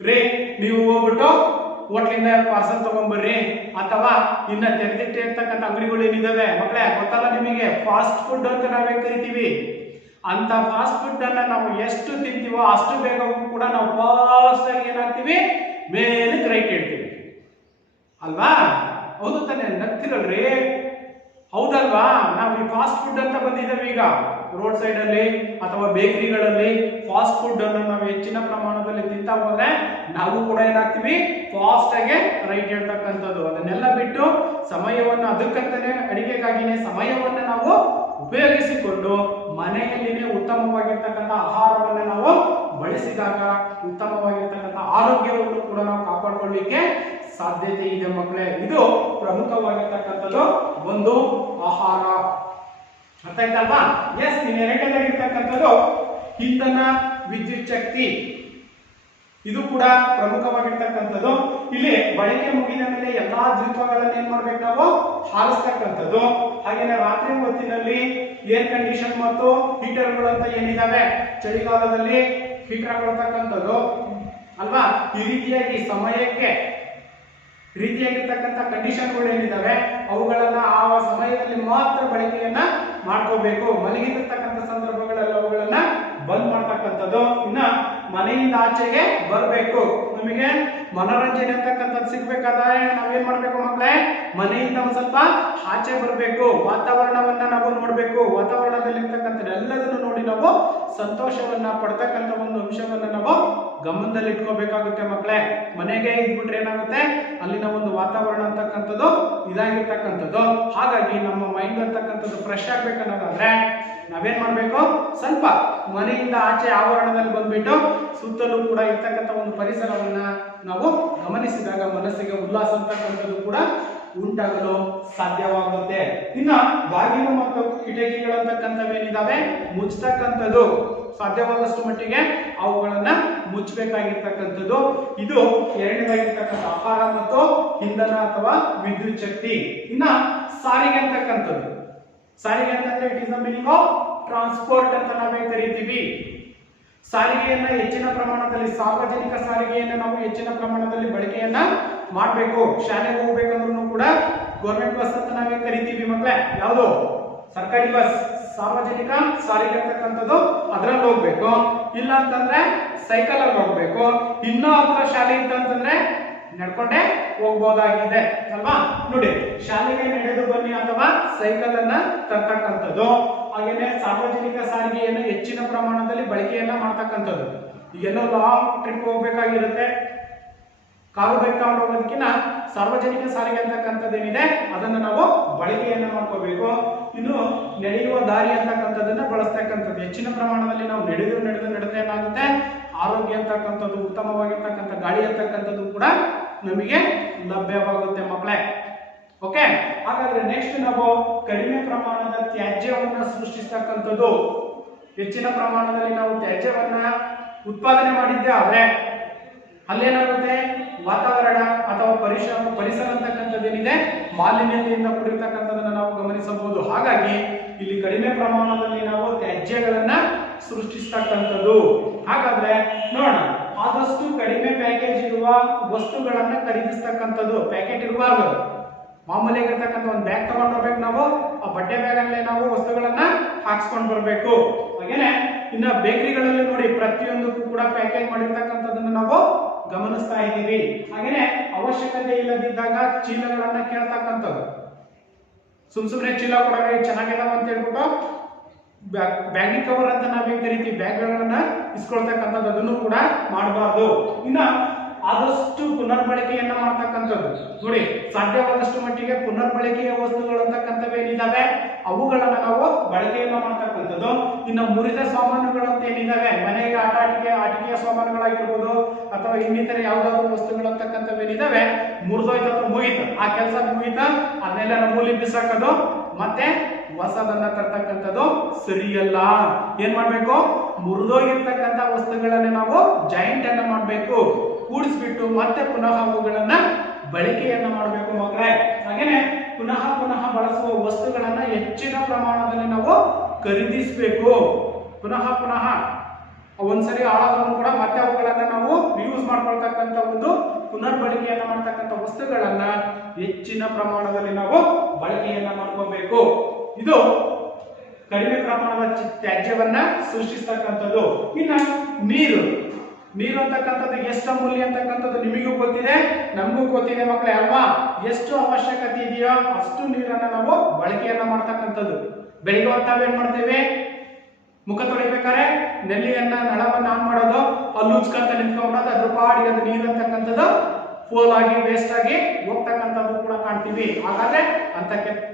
ರೀ ನೀವು ಹೋಗ್ಬಿಟ್ಟು ಹೋಟ್ಲಿಂದ ಪಾರ್ಸಲ್ ತಗೊಂಡ್ಬರ್ರಿ, ಅಥವಾ ಇನ್ನ ತೆರೆದಿಟ್ಟಿರ್ತಕ್ಕಂಥ ಅಂಗಡಿಗಳು ಏನಿದಾವೆ ಮಕ್ಕಳೇ ಗೊತ್ತಲ್ಲ ನಿಮಗೆ, ಫಾಸ್ಟ್ ಫುಡ್ ಅಂತ ನಾವೇ ಕರಿತೀವಿ. ಅಂತ ಫಾಸ್ಟ್ ಫುಡ್ ಅನ್ನ ನಾವು ಎಷ್ಟು ತಿಂತೀವೋ ಅಷ್ಟು ಬೇಗ ಕೂಡ ನಾವು ಫಾಸ್ಟ್ ಆಗಿ ಏನಾಗ್ತೀವಿ? ಮೇಲೆ ರೈಟ್ ಹೇಳ್ತೀವಿ ಅಲ್ವಾ? ಹೌದು ತಾನೆ? ನಗ್ತಿರಲ್ರಿ? ಹೌದಲ್ವಾ? ನಾವು ಈ ಫಾಸ್ಟ್ ಫುಡ್ ಅಂತ ಬಂದಿದ್ದೇವೆ. ಈಗ ರೋಡ್ ಸೈಡ್ ಅಲ್ಲಿ ಅಥವಾ ಬೇಕರಿಗಳಲ್ಲಿ ಫಾಸ್ಟ್ ಫುಡ್ ಅನ್ನು ನಾವು ಹೆಚ್ಚಿನ ಪ್ರಮಾಣದಲ್ಲಿ ತಿಂತಾ ಹೋದ್ರೆ ನಾವು ಕೂಡ ಏನಾಗ್ತೀವಿ? ಫಾಸ್ಟ್ ಆಗಿ ರೈಟ್ ಹೇಳ್ತಕ್ಕಂಥದ್ದು. ಅದನ್ನೆಲ್ಲ ಬಿಟ್ಟು ಸಮಯವನ್ನು ಅದಕ್ಕಂತಾನೆ ಅಡಿಗೆಗಾಗಿನೇ ಸಮಯವನ್ನ ನಾವು ಉಪಯೋಗಿಸಿಕೊಂಡು ಮನೆಯಲ್ಲಿನೇ ಉತ್ತಮವಾಗಿರ್ತಕ್ಕಂಥ ಆಹಾರವನ್ನು ನಾವು ಬಳಸಿದಾಗ ಉತ್ತಮವಾಗಿರ್ತಕ್ಕಂಥ ಆರೋಗ್ಯವನ್ನು ಕೂಡ ನಾವು ಕಾಪಾಡಿಕೊಳ್ಳಿಕ್ಕೆ ಸಾಧ್ಯತೆ ಇದೆ ಮಕ್ಕಳೇ. ಇದು ಪ್ರಮುಖವಾಗಿರ್ತಕ್ಕಂಥದ್ದು ಒಂದು ಆಹಾರ. ಅರ್ಥ ಆಯ್ತಲ್ವಾ? ಎಸ್, ಎರಡನೇದಾಗಿರ್ತಕ್ಕಂಥದ್ದು ಇಂಧನ ವಿದ್ಯುತ್ ಶಕ್ತಿ. ಇದು ಕೂಡ ಪ್ರಮುಖವಾಗಿರ್ತಕ್ಕಂಥದ್ದು. ಇಲ್ಲಿ ಬಳಕೆ ಮುಗಿದ ಮೇಲೆ ಎಲ್ಲಾ ದೀಪಗಳನ್ನ ಏನ್ ಮಾಡ್ಬೇಕು? ನಾವು ಹಾರಿಸ್ತಕ್ಕಂಥದ್ದು. ಹಾಗೇನೆ ರಾತ್ರಿ ಹೊತ್ತಿನಲ್ಲಿ ಏರ್ ಕಂಡೀಷನ್ ಮತ್ತು ಹೀಟರ್ಗಳು ಅಂತ ಏನಿದಾವೆ, ಚಳಿಗಾಲದಲ್ಲಿ ಹೀಟರ್ ಕೊಡ್ತಕ್ಕಂಥದ್ದು ಅಲ್ವಾ? ಈ ರೀತಿಯಾಗಿ ಸಮಯಕ್ಕೆ ರೀತಿಯಾಗಿರ್ತಕ್ಕಂಥ ಕಂಡೀಷನ್ಗಳು ಏನಿದಾವೆ ಅವುಗಳನ್ನ ಆ ಸಮಯದಲ್ಲಿ ಮಾತ್ರ ಬಳಕೆಯನ್ನ ಮಾಡ್ಕೋಬೇಕು. ಮಲಗಿರ್ತಕ್ಕಂಥ ಸಂದರ್ಭಗಳಲ್ಲಿ ಅವುಗಳನ್ನ ಬಂದ್ ಮಾಡ್ತಕ್ಕಂಥದ್ದು. ಇನ್ನ ಮನೆಯಿಂದ ಆಚೆಗೆ ಬರಬೇಕು. ನಮಗೆ ಮನೋರಂಜನೆ ಅಂತಕ್ಕಂಥದ್ದು ಸಿಗ್ಬೇಕಾದ್ರೆ ನಾವೇನ್ ಮಾಡ್ಬೇಕು ಮಕ್ಕಳೇ, ಮನೆಯಿಂದ ಒಂದ್ ಸ್ವಲ್ಪ ಆಚೆ ಬರಬೇಕು, ವಾತಾವರಣವನ್ನ ನಾವು ನೋಡ್ಬೇಕು, ವಾತಾವರಣದಲ್ಲಿರ್ತಕ್ಕಂಥ ಎಲ್ಲದನ್ನು ನೋಡಿ ನಾವು ಸಂತೋಷವನ್ನ ಪಡ್ತಕ್ಕಂಥ ಒಂದು ಅಂಶವನ್ನ ನಾವು ಗಮನದಲ್ಲಿ ಇಟ್ಕೋಬೇಕಾಗುತ್ತೆ ಮಕ್ಕಳೇ. ಮನೆಗೆ ಇದ್ಬಿಟ್ರೆ ಏನಾಗುತ್ತೆ, ಅಲ್ಲಿನ ಒಂದು ವಾತಾವರಣ ಅಂತಕ್ಕಂಥದ್ದು ಇದಾಗಿರ್ತಕ್ಕಂಥದ್ದು. ಹಾಗಾಗಿ ನಮ್ಮ ಮೈಂಡ್ ಅಂತಕ್ಕಂಥದ್ದು ಫ್ರೆಶ್ ಆಗ್ಬೇಕನ್ನೋದಾದ್ರೆ ನಾವೇನ್ ಮಾಡ್ಬೇಕು, ಸ್ವಲ್ಪ ಮನೆಯಿಂದ ಆಚೆ ಆವರಣದಲ್ಲಿ ಬಂದ್ಬಿಟ್ಟು ಸುತ್ತಲೂ ಕೂಡ ಇರ್ತಕ್ಕಂಥ ಒಂದು ಪರಿಸರವನ್ನ ನಾವು ಗಮನಿಸಿದಾಗ ಮನಸ್ಸಿಗೆ ಉಲ್ಲಾಸ ಅಂತಕ್ಕಂಥದ್ದು ಕೂಡ ಉಂಟಾಗಲು ಸಾಧ್ಯವಾಗುತ್ತೆ. ಇನ್ನ ಬಾಗಿಲು ಮತ್ತು ಕಿಟಕಿಗಳಂತಕ್ಕಂಥವೇನಿದಾವೆ ಮುಚ್ಚತಕ್ಕಂಥದ್ದು ಸಾಧ್ಯವಾದಷ್ಟು ಮಟ್ಟಿಗೆ ಅವುಗಳನ್ನ ಮುಚ್ಚಬೇಕಾಗಿರ್ತಕ್ಕಂಥದ್ದು. ಇದು ಎರಡನೇದಾಗಿರ್ತಕ್ಕಂಥ ಆಹಾರ ಮತ್ತು ಇಂಧನ ಅಥವಾ ವಿದ್ಯುತ್ ಶಕ್ತಿ. ಇನ್ನ ಸಾರಿಗೆ ಅಂತಕ್ಕಂಥದ್ದು, ಸಾರಿಗೆ ಅಂತಂದ್ರೆ it is the meaning of transport ಅಂತ ನಾವೇ ಕರಿತೀವಿ. ಸಾರಿಗೆಯನ್ನ ಹೆಚ್ಚಿನ ಪ್ರಮಾಣದಲ್ಲಿ, ಸಾರ್ವಜನಿಕ ಸಾರಿಗೆಯನ್ನ ನಾವು ಹೆಚ್ಚಿನ ಪ್ರಮಾಣದಲ್ಲಿ ಬಳಕೆಯನ್ನ ಮಾಡಬೇಕು. ಶಾಲೆಗೆ ಹೋಗ್ಬೇಕಂದ್ರೂ ಕೂಡ ಗೌರ್ಮೆಂಟ್ ಬಸ್ ಅಂತ ನಾವೇ ಕರಿತೀವಿ ಮಕ್ಕಳೇ. ಯಾವುದು ಸರ್ಕಾರಿ ಬಸ್, ಸಾರ್ವಜನಿಕ ಸಾರಿಗೆ ಅಂತಕ್ಕಂಥದ್ದು ಅದ್ರಲ್ಲಿ ಹೋಗ್ಬೇಕು. ಇಲ್ಲ ಅಂತಂದ್ರೆ ಸೈಕಲ್ ಅಲ್ಲಿ ಹೋಗ್ಬೇಕು. ಇನ್ನೂ ಹತ್ರ ಶಾಲೆ ಅಂತಂದ್ರೆ ನಡ್ಕೊಂಡೆ ಹೋಗ್ಬೋದಾಗಿದೆ ಅಲ್ವಾ. ನೋಡಿ, ಶಾಲೆಗೆ ನಡೆದು ಬನ್ನಿ ಅಥವಾ ಸೈಕಲ್ ಅನ್ನ ತರ್ತಕ್ಕಂಥದ್ದು. ಹಾಗೇನೆ ಸಾರ್ವಜನಿಕ ಸಾರಿಗೆಯನ್ನು ಹೆಚ್ಚಿನ ಪ್ರಮಾಣದಲ್ಲಿ ಬಳಕೆಯನ್ನ ಮಾಡ್ತಕ್ಕಂಥದ್ದು. ಈಗೆಲ್ಲೋ ಲಾಂಗ್ ಟ್ರಿಪ್ ಹೋಗ್ಬೇಕಾಗಿರುತ್ತೆ, ಕಾರು ಬೈಕ್ ತಗೊಂಡು ಹೋಗೋದಕ್ಕಿಂತ ಸಾರ್ವಜನಿಕ ಸಾರಿಗೆ ಅಂತಕ್ಕಂಥದ್ದು ಏನಿದೆ ಅದನ್ನ ನಾವು ಬಳಕೆಯನ್ನ ಮಾಡ್ಕೋಬೇಕು. ಇನ್ನು ನಡೆಯುವ ದಾರಿ ಅಂತಕ್ಕಂಥದ್ದನ್ನ ಬಳಸ್ತಕ್ಕಂಥದ್ದು. ಹೆಚ್ಚಿನ ಪ್ರಮಾಣದಲ್ಲಿ ನಾವು ನಡೆದು ಏನಾಗುತ್ತೆ, ಆರೋಗ್ಯ ಅಂತಕ್ಕಂಥದ್ದು, ಉತ್ತಮವಾಗಿರ್ತಕ್ಕಂಥ ಗಾಳಿ ಅಂತಕ್ಕಂಥದ್ದು ಕೂಡ ನಮಗೆ ಲಭ್ಯವಾಗುತ್ತೆ ಮಕ್ಕಳೇ. ಓಕೆ, ಹಾಗಾದ್ರೆ ನೆಕ್ಸ್ಟ್ ನಾವು ಕಡಿಮೆ ಪ್ರಮಾಣದ ತ್ಯಾಜ್ಯವನ್ನ ಸೃಷ್ಟಿಸ್ತಕ್ಕಂಥದ್ದು. ಹೆಚ್ಚಿನ ಪ್ರಮಾಣದಲ್ಲಿ ನಾವು ತ್ಯಾಜ್ಯವನ್ನ ಉತ್ಪಾದನೆ ಮಾಡಿದ್ದೆ ಆದ್ರೆ ಅಲ್ಲೇನಾಗುತ್ತೆ, ವಾತಾವರಣ ಅಥವಾ ಪರಿಸರ ಅಂತಕ್ಕಂಥದ್ದೇನಿದೆ ಮಾಲಿನ್ಯತೆಯಿಂದ ಕೂಡಿರ್ತಕ್ಕಂಥದನ್ನ ನಾವು ಗಮನಿಸಬಹುದು. ಹಾಗಾಗಿ ಇಲ್ಲಿ ಕಡಿಮೆ ಪ್ರಮಾಣದಲ್ಲಿ ನಾವು ತ್ಯಾಜ್ಯಗಳನ್ನ ಸೃಷ್ಟಿಸ್ತಕ್ಕಂಥದ್ದು. ಹಾಗಾದ್ರೆ ನೋಡೋಣ, ಆದಷ್ಟು ಕಡಿಮೆ ಪ್ಯಾಕೇಜ್ ಇರುವ ವಸ್ತುಗಳನ್ನ ಖರೀದಿಸ್ತಕ್ಕಂಥದ್ದು. ಪ್ಯಾಕೆಟ್ ಇರಬಾರ್ದು, ಮಾಮೂಲಿಯಾಗಿರ್ತಕ್ಕಂಥ ಒಂದು ಬ್ಯಾಗ್ ತಗೊಂಡು ಬರ್ಬೇಕು ನಾವು, ಆ ಬಟ್ಟೆ ಬ್ಯಾಗ್ ಅಲ್ಲೇ ನಾವು ವಸ್ತುಗಳನ್ನ ಹಾಕ್ಸ್ಕೊಂಡು ಬರ್ಬೇಕು. ಹಾಗೇನೆ ಇನ್ನ ಬೇಕರಿಗಳಲ್ಲಿ ನೋಡಿ, ಪ್ರತಿಯೊಂದಕ್ಕೂ ಕೂಡ ಪ್ಯಾಕೇಜ್ ಮಾಡಿರ್ತಕ್ಕಂಥದ್ದನ್ನ ನಾವು ಗಮನಿಸ್ತಾ ಇದ್ದೀವಿ. ಹಾಗೇನೆ ಅವಶ್ಯಕತೆ ಇಲ್ಲದಿದ್ದಾಗ ಚೀಲಗಳನ್ನ ಕೇಳ್ತಕ್ಕಂಥದ್ದು. ಸುಮ್ನೆ ಚೀಲ ಕೊಡೋಣ ಚೆನ್ನಾಗಿದಾವ ಅಂತ ಹೇಳ್ಬಿಟ್ಟು ಬ್ಯಾಗಿಂಗ್ ಕವರ್ ಅಂತ ನಾವೇನ್ ಕರಿತೀವಿ, ಬ್ಯಾಗ್ಗಳನ್ನ ಇಸ್ಕೊಳ್ತಕ್ಕಂಥದ್ದು, ಅದನ್ನು ಕೂಡ ಮಾಡಬಾರ್ದು. ಇನ್ನ ಆದಷ್ಟು ಪುನರ್ಬಳಕೆಯನ್ನ ಮಾಡ್ತಕ್ಕಂಥದ್ದು. ನೋಡಿ, ಸಾಧ್ಯವಾದಷ್ಟು ಮಟ್ಟಿಗೆ ಪುನರ್ಬಳಕೆಯ ವಸ್ತುಗಳು ಅಂತಕ್ಕಂಥವೇನಿದಾವೆ ಅವುಗಳನ್ನ ನಾವು ಬಳಕೆಯನ್ನ ಮಾಡ್ತಕ್ಕಂಥದ್ದು. ಇನ್ನು ಮುರಿದ ಸಾಮಾನುಗಳು ಅಂತ ಏನಿದಾವೆ, ಮನೆಗೆ ಆಟಿಕೆಯ ಸಾಮಾನುಗಳಾಗಿರ್ಬೋದು ಅಥವಾ ಇನ್ನಿತರ ಯಾವ್ದಾದ್ರು ವಸ್ತುಗಳು ಅಂತಕ್ಕಂಥವೇನಿದಾವೆ, ಮುರಿದೋಯ್ತು ಅಥವಾ ಮುಗೀತು, ಆ ಕೆಲಸ ಮುಗೀತ, ಅದನ್ನೆಲ್ಲ ಮೂಲಿ ಬಿಸಾಕೋದು, ಮತ್ತೆ ಹೊಸದನ್ನ ತರ್ತಕ್ಕಂಥದ್ದು ಸರಿಯಲ್ಲ. ಏನ್ ಮಾಡ್ಬೇಕು, ಮುರಿದೋಗಿರ್ತಕ್ಕಂಥ ವಸ್ತುಗಳನ್ನ ನಾವು ಜಾಯಿಂಟ್ ಅನ್ನ ಮಾಡ್ಬೇಕು, ಕೂಡಿಸ್ಬಿಟ್ಟು ಮತ್ತೆ ಪುನಃ ಅವುಗಳನ್ನ ಬಳಕೆಯನ್ನ ಮಾಡಬೇಕು ಮಕ್ಕಳೇ. ಹಾಗೇನೆ ಪುನಃ ಬಳಸುವ ವಸ್ತುಗಳನ್ನ ಹೆಚ್ಚಿನ ಪ್ರಮಾಣದಲ್ಲಿ ನಾವು ಖರೀದಿಸಬೇಕು. ಪುನಃ ಒಂದ್ಸರಿ ಹಾಳಾದ್ರೂ ಕೂಡ ಮತ್ತೆ ಅವುಗಳನ್ನ ನಾವು ರಿಯೂಸ್ ಮಾಡ್ಕೊಳ್ತಕ್ಕಂಥ ಒಂದು ಪುನರ್ಬಳಕೆಯನ್ನ ಮಾಡ್ತಕ್ಕಂಥ ವಸ್ತುಗಳನ್ನ ಹೆಚ್ಚಿನ ಪ್ರಮಾಣದಲ್ಲಿ ನಾವು ಬಳಕೆಯನ್ನ ಮಾಡ್ಕೋಬೇಕು. ಇದು ಕಡಿಮೆ ಪ್ರಮಾಣದ ತ್ಯಾಜ್ಯವನ್ನ ಸೃಷ್ಟಿಸ್ತಕ್ಕಂಥದ್ದು. ಇನ್ನ ನೀರು ಅಂತಕ್ಕಂಥದ್ದು ಎಷ್ಟು ಅಮೂಲ್ಯ ಅಂತಕ್ಕಂಥದ್ದು ನಿಮಗೂ ಗೊತ್ತಿದೆ, ನಮಗೂ ಗೊತ್ತಿದೆ ಮಕ್ಕಳೇ ಅಲ್ವಾ. ಎಷ್ಟು ಅವಶ್ಯಕತೆ ಇದೆಯೋ ಅಷ್ಟು ನೀರನ್ನ ನಾವು ಬಳಕೆಯನ್ನ ಮಾಡ್ತಕ್ಕಂಥದ್ದು. ಬೆಳಿಗ್ಗೆ ಹೊತ್ತು ನಾವೇನ್ ಮಾಡ್ತೇವೆ, ಮುಖ ತೊಳಿಬೇಕಾದ್ರೆ ನೆಲ್ಲಿಯನ್ನ ನಳವನ್ನ ಆನ್ ಮಾಡೋದು, ಅಲ್ಲಿ ಉಚ್ಕಂತ ನಿಂತ್ಕೊಂಡೋದು, ಅದ್ರ ಪಾಡಿಗೆ ಅದು ನೀರು ಅಂತಕ್ಕಂಥದ್ದು ಫೋಲ್ ಆಗಿ ವೇಸ್ಟ್ ಆಗಿ ಹೋಗ್ತಕ್ಕಂಥದ್ದು ಕೂಡ ಕಾಣ್ತೀವಿ. ಹಾಗಾದ್ರೆ ಅಂತ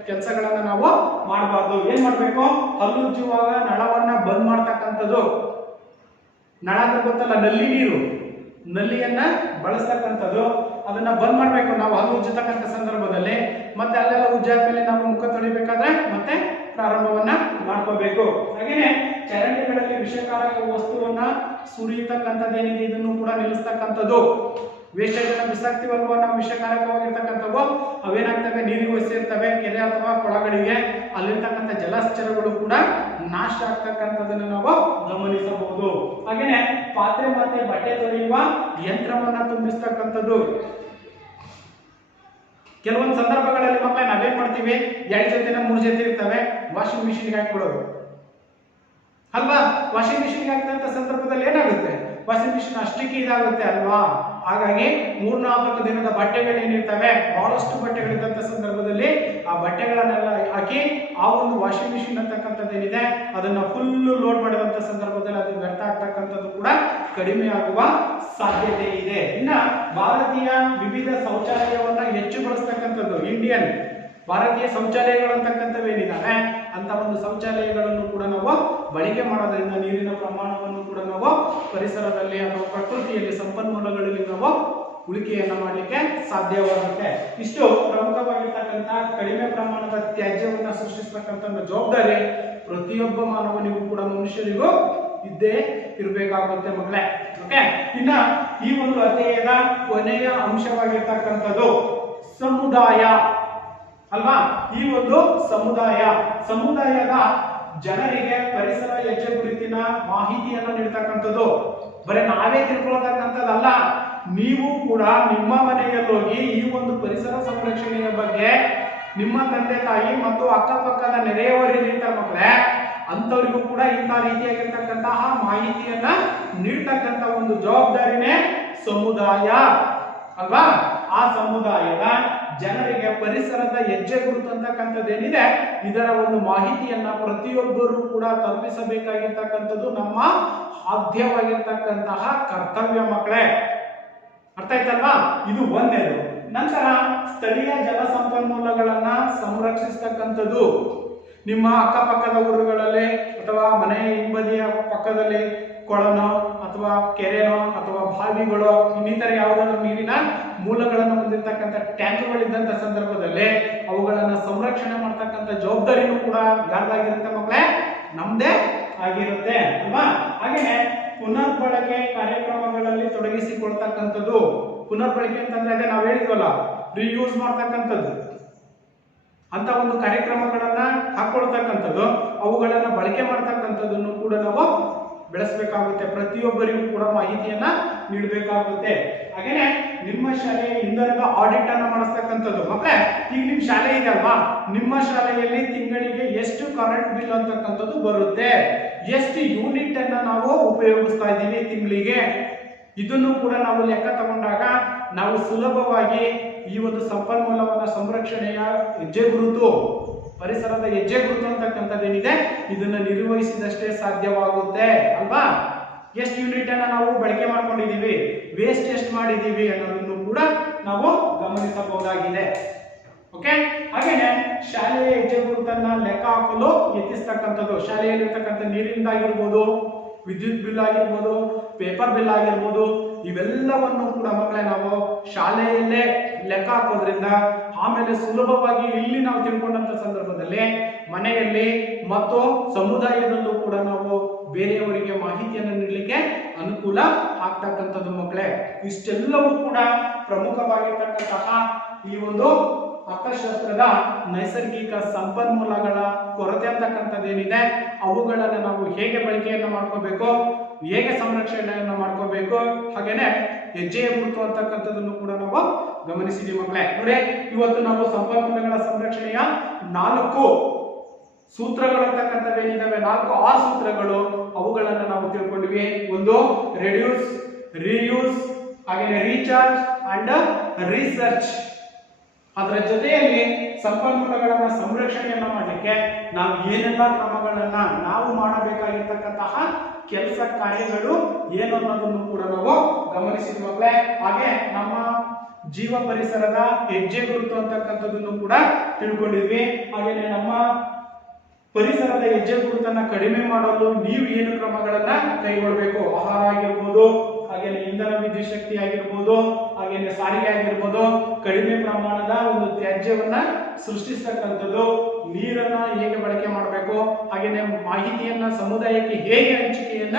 ಕೆಲಸಗಳನ್ನ ನಾವು ಮಾಡಬಾರ್ದು. ಏನ್ ಮಾಡ್ಬೇಕು, ಹಲ್ಲು ಉಜ್ಜುವಾಗ ನಳವನ್ನ ಬಂದ್ ಮಾಡ್ತಕ್ಕಂಥದ್ದು. ನಳ ಅಂದ್ರೆ ಗೊತ್ತಲ್ಲ, ನಲ್ಲಿ ನೀರು, ನಲ್ಲಿಯನ್ನ ಬಳಸ್ತಕ್ಕಂಥದ್ದು, ಅದನ್ನ ಬಂದ್ ಮಾಡ್ಬೇಕು ನಾವು ಹಲ್ಲು ಉಜ್ಜತಕ್ಕಂಥ ಸಂದರ್ಭದಲ್ಲಿ. ಮತ್ತೆ ಅಲ್ಲೆಲ್ಲ ಉಜ್ಜಾದ್ಮೇಲೆ ನಾವು ಮುಖ ತೊಳಿಬೇಕಾದ್ರೆ ಮತ್ತೆ ಪ್ರಾರಂಭವನ್ನ ಮಾಡ್ಕೋಬೇಕು. ಹಾಗೇನೆ ಚರಂಡಿಗಳಲ್ಲಿ ವಿಷಕಾರಕ ವಸ್ತುವನ್ನ ಸುರಿಯತಕ್ಕಂಥದ್ದೇನಿದೆ ಇದನ್ನು ಕೂಡ ನಿಲ್ಲಿಸ್ತಕ್ಕಂಥದ್ದು. ವೇಸ್ಟೇಜ್ ಅನ್ನ ಬಿಸಾಕ್ತಿವಲ್ವ ನಾವು, ವಿಷಕಾರಕವಾಗಿರ್ತಕ್ಕಂಥವು ಅವೇನಾಗ್ತವೆ, ನೀರಿಗೆ ಸೇರ್ತವೆ, ಕೆರೆ ಅಥವಾ ಕೊಳಗಳಿಗೆ, ಅಲ್ಲಿರ್ತಕ್ಕಂಥ ಜಲಚರಗಳು ಕೂಡ ನಾಶ ಆಗ್ತಕ್ಕಂಥದನ್ನ ನಾವು ಗಮನಿಸಬಹುದು. ಹಾಗೇನೆ ಪಾತ್ರೆ ಮತ್ತೆ ಬಟ್ಟೆ ತೊಳೆಯುವ ಯಂತ್ರವನ್ನ ತುಂಬಿಸ್ತಕ್ಕಂಥದ್ದು. ಕೆಲವೊಂದು ಸಂದರ್ಭಗಳಲ್ಲಿ ಮಕ್ಕಳೇ ನಾವೇನ್ ಮಾಡ್ತೀವಿ, 2 ಜೊತೆನ 3 ಜೊತೆ ಇರ್ತವೆ, ವಾಷಿಂಗ್ ಮಿಷಿನ್ಗೆ ಹಾಕಿಬಿಡೋದು ಅಲ್ವಾ. ವಾಷಿಂಗ್ ಮಿಷಿನ್ಗೆ ಹಾಕಿದಂತ ಸಂದರ್ಭದಲ್ಲಿ ಏನಾಗುತ್ತೆ, ವಾಷಿಂಗ್ ಮಿಷಿನ್ ಅಷ್ಟಕ್ಕೆ ಇದಾಗುತ್ತೆ ಅಲ್ವಾ. ಹಾಗಾಗಿ 3-4 ದಿನದ ಬಟ್ಟೆಗಳೇನಿರ್ತವೆ, ಬಹಳಷ್ಟು ಬಟ್ಟೆಗಳಿದ್ದಂಥ ಸಂದರ್ಭದಲ್ಲಿ ಆ ಬಟ್ಟೆಗಳನ್ನೆಲ್ಲ ಹಾಕಿ ಆ ಒಂದು ವಾಷಿಂಗ್ ಮಿಷಿನ್ ಅಂತಕ್ಕಂಥದ್ದೇನಿದೆ ಅದನ್ನ ಫುಲ್ ಲೋಡ್ ಮಾಡಿದಂಥ ಸಂದರ್ಭದಲ್ಲಿ ಅದು ವ್ಯರ್ಥ ಆಗ್ತಕ್ಕಂಥದ್ದು ಕೂಡ ಕಡಿಮೆ ಆಗುವ ಸಾಧ್ಯತೆ ಇದೆ. ಇನ್ನ ಭಾರತೀಯ ವಿವಿಧ ಶೌಚಾಲಯವನ್ನ ಹೆಚ್ಚು ಬಳಸ್ತಕ್ಕಂಥದ್ದು ಇಂಡಿಯನ್ ಭಾರತೀಯ ಶೌಚಾಲಯಗಳು ಅಂತಕ್ಕಂಥವೇನಿದ್ದಾವೆ ಅಂತ ಒಂದು ಶೌಚಾಲಯಗಳನ್ನು ಕೂಡ ನಾವು ಬಳಕೆ ಮಾಡೋದ್ರಿಂದ ನೀರಿನ ಪ್ರಮಾಣವನ್ನು ಕೂಡ ನಾವು ಪರಿಸರದಲ್ಲಿ ಅಥವಾ ಪ್ರಕೃತಿಯಲ್ಲಿ ಸಂಪನ್ಮೂಲಗಳಲ್ಲಿ ನಾವು ಉಳಿಕೆಯನ್ನ ಮಾಡಲಿಕ್ಕೆ ಸಾಧ್ಯವಾಗುತ್ತೆ. ಇಷ್ಟು ಪ್ರಮುಖವಾಗಿರ್ತಕ್ಕಂಥ ಕಡಿಮೆ ಪ್ರಮಾಣದ ತ್ಯಾಜ್ಯವನ್ನು ಸೃಷ್ಟಿಸತಕ್ಕಂಥ ಜವಾಬ್ದಾರಿ ಪ್ರತಿಯೊಬ್ಬ ಮಾನವನಿಗೂ ಕೂಡ ಮನುಷ್ಯರಿಗೂ ಇದ್ದೇ ಇರಬೇಕಾಗುತ್ತೆ ಮಕ್ಕಳೇ. ಓಕೆ, ಇನ್ನ ಈ ಒಂದು ಅಧ್ಯಾಯದ ಕೊನೆಯ ಅಂಶವಾಗಿರ್ತಕ್ಕಂಥದ್ದು ಸಮುದಾಯ ಅಲ್ವಾ. ಈ ಒಂದು ಸಮುದಾಯದ ಜನರಿಗೆ ಪರಿಸರ ಹೆಜ್ಜೆ ಕುರಿತಿನ ಮಾಹಿತಿಯನ್ನು ನೀಡ್ತಕ್ಕಂಥದ್ದು ಬರೀ ನಾವೇ ತಿಳ್ಕೊಳ್ತಕ್ಕಂಥದ್ದಲ್ಲ, ನೀವು ಕೂಡ ನಿಮ್ಮ ಮನೆಯಲ್ಲಿ ಹೋಗಿ ಈ ಒಂದು ಪರಿಸರ ಸಂರಕ್ಷಣೆಯ ಬಗ್ಗೆ ನಿಮ್ಮ ತಂದೆ ತಾಯಿ ಮತ್ತು ಅಕ್ಕಪಕ್ಕದ ನೆರೆಯವರಿಗೆ ಇರ್ತಾರೆ ಮಕ್ಕಳೇ, ಅಂತವರಿಗೂ ಕೂಡ ಇಂಥ ರೀತಿಯಾಗಿರ್ತಕ್ಕಂತಹ ಮಾಹಿತಿಯನ್ನ ನೀಡ್ತಕ್ಕಂಥ ಒಂದು ಜವಾಬ್ದಾರಿನೇ ಸಮುದಾಯ ಅಲ್ವಾ. ಆ ಸಮುದಾಯದ ಜನರಿಗೆ ಪರಿಸರದ ಹೆಜ್ಜೆ ಗುರುತು ಅಂತಕ್ಕಂಥದ್ದೇನಿದೆ ಇದರ ಒಂದು ಮಾಹಿತಿಯನ್ನ ಪ್ರತಿಯೊಬ್ಬರು ಕೂಡ ತಲುಪಿಸಬೇಕಾಗಿರ್ತಕ್ಕಂಥದ್ದು ನಮ್ಮ ಸಾಧ್ಯವಾಗಿರ್ತಕ್ಕಂತಹ ಕರ್ತವ್ಯ ಮಕ್ಕಳೇ. ಅರ್ಥ ಆಯ್ತಲ್ವಾ? ಇದು ಒಂದೇದು. ನಂತರ ಸ್ಥಳೀಯ ಜಲ ಸಂಪನ್ಮೂಲಗಳನ್ನ ಸಂರಕ್ಷಿಸತಕ್ಕಂಥದ್ದು ನಿಮ್ಮ ಅಕ್ಕಪಕ್ಕದ ಊರುಗಳಲ್ಲಿ ಅಥವಾ ಮನೆಯ ಹಿಂಬದಿಯ ಪಕ್ಕದಲ್ಲಿ ಕೊಳನೋ ಅಥವಾ ಕೆರೆನೋ ಅಥವಾ ಬಾವಿಗಳೋ ಇನ್ನಿತರ ಯಾವುದಾದ್ರೂ ನೀರಿನ ಮೂಲಗಳನ್ನು ಹೊಂದಿರತಕ್ಕಂಥ ಟ್ಯಾಂಕ್ಗಳಿದ್ದಂಥ ಸಂದರ್ಭದಲ್ಲಿ ಅವುಗಳನ್ನು ಸಂರಕ್ಷಣೆ ಮಾಡ್ತಕ್ಕಂಥ ಜವಾಬ್ದಾರಿನೂ ಕೂಡ ಯಾರ್ದಾಗಿರುತ್ತೆ ಮಕ್ಕಳೇ? ನಮ್ದೇ ಆಗಿರುತ್ತೆ ಅಲ್ವಾ. ಹಾಗೇನೆ ಪುನರ್ಬಳಕೆ ಕಾರ್ಯಕ್ರಮಗಳಲ್ಲಿ ತೊಡಗಿಸಿಕೊಳ್ತಕ್ಕಂಥದ್ದು. ಪುನರ್ಬಳಕೆ ಅಂತಂದ್ರೆ ಅದೇ ನಾವು ಹೇಳಿದ್ವಲ್ಲ, ರಿಯೂಸ್ ಮಾಡ್ತಕ್ಕಂಥದ್ದು ಅಂತ ಒಂದು ಕಾರ್ಯಕ್ರಮಗಳನ್ನ ಹಾಕೊಳ್ತಕ್ಕಂಥದ್ದು, ಅವುಗಳನ್ನ ಬಳಕೆ ಮಾಡ್ತಕ್ಕಂಥದ್ದನ್ನು ಕೂಡ ನಾವು ಬೆಳೆಸಬೇಕಾಗುತ್ತೆ. ಪ್ರತಿಯೊಬ್ಬರಿಗೂ ಕೂಡ ಮಾಹಿತಿಯನ್ನ ನೀಡಬೇಕಾಗುತ್ತೆ. ಹಾಗೇನೆ ನಿಮ್ಮ ಶಾಲೆಯ ಇಂಧನದ ಆಡಿಟ್ ಅನ್ನ ಮಾಡಿಸ್ತಕ್ಕಂಥದ್ದು ಮಕ್ಕಳೇ. ಈಗ ನಿಮ್ ಶಾಲೆ ಇದೆ ಅಲ್ವಾ, ನಿಮ್ಮ ಶಾಲೆಯಲ್ಲಿ ತಿಂಗಳಿಗೆ ಎಷ್ಟು ಕರೆಂಟ್ ಬಿಲ್ ಅಂತಕ್ಕಂಥದ್ದು ಬರುತ್ತೆ, ಎಷ್ಟು ಯೂನಿಟ್ ಅನ್ನ ನಾವು ಉಪಯೋಗಿಸ್ತಾ ಇದ್ದೀವಿ ತಿಂಗಳಿಗೆ, ಇದನ್ನು ಕೂಡ ನಾವು ಲೆಕ್ಕ ತಗೊಂಡಾಗ ನಾವು ಸುಲಭವಾಗಿ ಈ ಒಂದು ಸಂಪನ್ಮೂಲವನ್ನ ಸಂರಕ್ಷಣೆಯ ಹೆಜ್ಜೆ ಗುರುತು, ಪರಿಸರದ ಹೆಜ್ಜೆ ಗುರುತು ಅಂತಕ್ಕಂಥದ್ದೇನಿದೆ ಇದನ್ನ ನಿರ್ವಹಿಸಿದಷ್ಟೇ ಸಾಧ್ಯವಾಗುತ್ತೆ ಅಲ್ವಾ. ಎಷ್ಟು ಯೂನಿಟ್ ಅನ್ನ ನಾವು ಬಳಕೆ ಮಾಡ್ಕೊಂಡಿದೀವಿ, ವೇಸ್ಟ್ ಎಷ್ಟು ಮಾಡಿದೀವಿ ಅನ್ನೋದನ್ನು ಕೂಡ ನಾವು ಗಮನಿಸಬಹುದಾಗಿದೆ. ಓಕೆ, ಹಾಗೇನೆ ಶಾಲೆಯ ಹೆಜ್ಜೆ ಗುರುತನ್ನ ಲೆಕ್ಕ ಹಾಕಲು ಯತ್ನಿಸ್ತಕ್ಕಂಥದ್ದು. ಶಾಲೆಯಲ್ಲಿರ್ತಕ್ಕಂಥ ನೀರಿಂದಾಗಿರ್ಬೋದು, ವಿದ್ಯುತ್ ಬಿಲ್ ಆಗಿರ್ಬೋದು, ಪೇಪರ್ ಬಿಲ್ ಆಗಿರ್ಬೋದು, ಇವೆಲ್ಲವನ್ನು ಕೂಡ ಮಕ್ಕಳೇ ನಾವು ಶಾಲೆಯಲ್ಲೇ ಲೆಕ್ಕ ಹಾಕೋದ್ರಿಂದ ಆಮೇಲೆ ಸುಲಭವಾಗಿ ಇಲ್ಲಿ ನಾವು ತಿಳ್ಕೊಂಡಂತ ಸಂದರ್ಭದಲ್ಲಿ ಮನೆಯಲ್ಲಿ ಮತ್ತು ಸಮುದಾಯದಲ್ಲೂ ಕೂಡ ನಾವು ಬೇರೆಯವರಿಗೆ ಮಾಹಿತಿಯನ್ನು ನೀಡಲಿಕ್ಕೆ ಅನುಕೂಲ ಆಗ್ತಕ್ಕಂಥದ್ದು ಮಕ್ಕಳೇ. ಇಷ್ಟೆಲ್ಲವೂ ಕೂಡ ಪ್ರಮುಖವಾಗಿರ್ತಕ್ಕಂತಹ ಈ ಒಂದು ಅರ್ಥಶಾಸ್ತ್ರದ ನೈಸರ್ಗಿಕ ಸಂಪನ್ಮೂಲಗಳ ಕೊರತೆ ಅಂತಕ್ಕಂಥದ್ದೇನಿದೆ ಅವುಗಳನ್ನು ನಾವು ಹೇಗೆ ಬಳಕೆಯನ್ನು ಮಾಡ್ಕೋಬೇಕು, ಹೇಗೆ ಸಂರಕ್ಷಣೆಯನ್ನು ಮಾಡ್ಕೋಬೇಕು, ಹಾಗೇನೆ ಹೆಜ್ಜೆಯ ಗುರುತು ಅಂತಕ್ಕಂಥದ್ದನ್ನು ಕೂಡ ನಾವು ಗಮನಿಸಿದೀವಿ ಮಕ್ಕಳೇ. ನೋಡಿ, ಇವತ್ತು ನಾವು ಸಂಪನ್ಮೂಲಗಳ ಸಂರಕ್ಷಣೆಯ 4 ಸೂತ್ರಗಳು ಅಂತಕ್ಕಂಥವೇನಿದಾವೆ, 4 ಸೂತ್ರಗಳು, ಅವುಗಳನ್ನು ನಾವು ತಿಳ್ಕೊಂಡ್ವಿ. ಒಂದು ರೆಡ್ಯೂಸ್, ರೀಯೂಸ್, ಹಾಗೇನೆ ರೀಚಾರ್ಜ್ ಅಂಡ್ ರಿಸರ್ಚ್. ಅದರ ಜೊತೆಯಲ್ಲಿ ಸಂಪನ್ಮೂಲಗಳನ್ನ ಸಂರಕ್ಷಣೆಯನ್ನ ಮಾಡಲಿಕ್ಕೆ ನಾವು ಏನೆಲ್ಲ ಕ್ರಮಗಳನ್ನ ನಾವು ಮಾಡಬೇಕಾಗಿರ್ತಕ್ಕಂತಹ ಕೆಲಸ ಕಾರ್ಯಗಳು ಏನು ಅನ್ನೋದನ್ನು ಕೂಡ ನಾವು ಗಮನಿಸಿದ್ವಿ ಮಕ್ಕಳೇ. ಹಾಗೆ ನಮ್ಮ ಜೀವ ಪರಿಸರದ ಹೆಜ್ಜೆ ಗುರುತು ಅಂತಕ್ಕಂಥದ್ದನ್ನು ಕೂಡ ತಿಳ್ಕೊಂಡಿದ್ವಿ. ಹಾಗೇನೆ ನಮ್ಮ ಪರಿಸರದ ಹೆಜ್ಜೆ ಗುರುತನ್ನ ಕಡಿಮೆ ಮಾಡಲು ನೀವು ಏನು ಕ್ರಮಗಳನ್ನ ಕೈಗೊಳ್ಳಬೇಕು, ಆಹಾರ ಆಗಿರ್ಬೋದು, ಹಾಗೇನೆ ಇಂಧನ ವಿದ್ಯುತ್ ಶಕ್ತಿ ಆಗಿರ್ಬೋದು, ಹಾಗೇನೆ ಸಾರಿಗೆ ಆಗಿರ್ಬೋದು, ಕಡಿಮೆ ಪ್ರಮಾಣದ ಒಂದು ತ್ಯಾಜ್ಯವನ್ನ ಸೃಷ್ಟಿಸ್ತಕ್ಕಂಥದ್ದು, ನೀರನ್ನ ಹೇಗೆ ಬಳಕೆ ಮಾಡಬೇಕು, ಹಾಗೇನೆ ಮಾಹಿತಿಯನ್ನ ಸಮುದಾಯಕ್ಕೆ ಹೇಗೆ ಹಂಚಿಕೆಯನ್ನ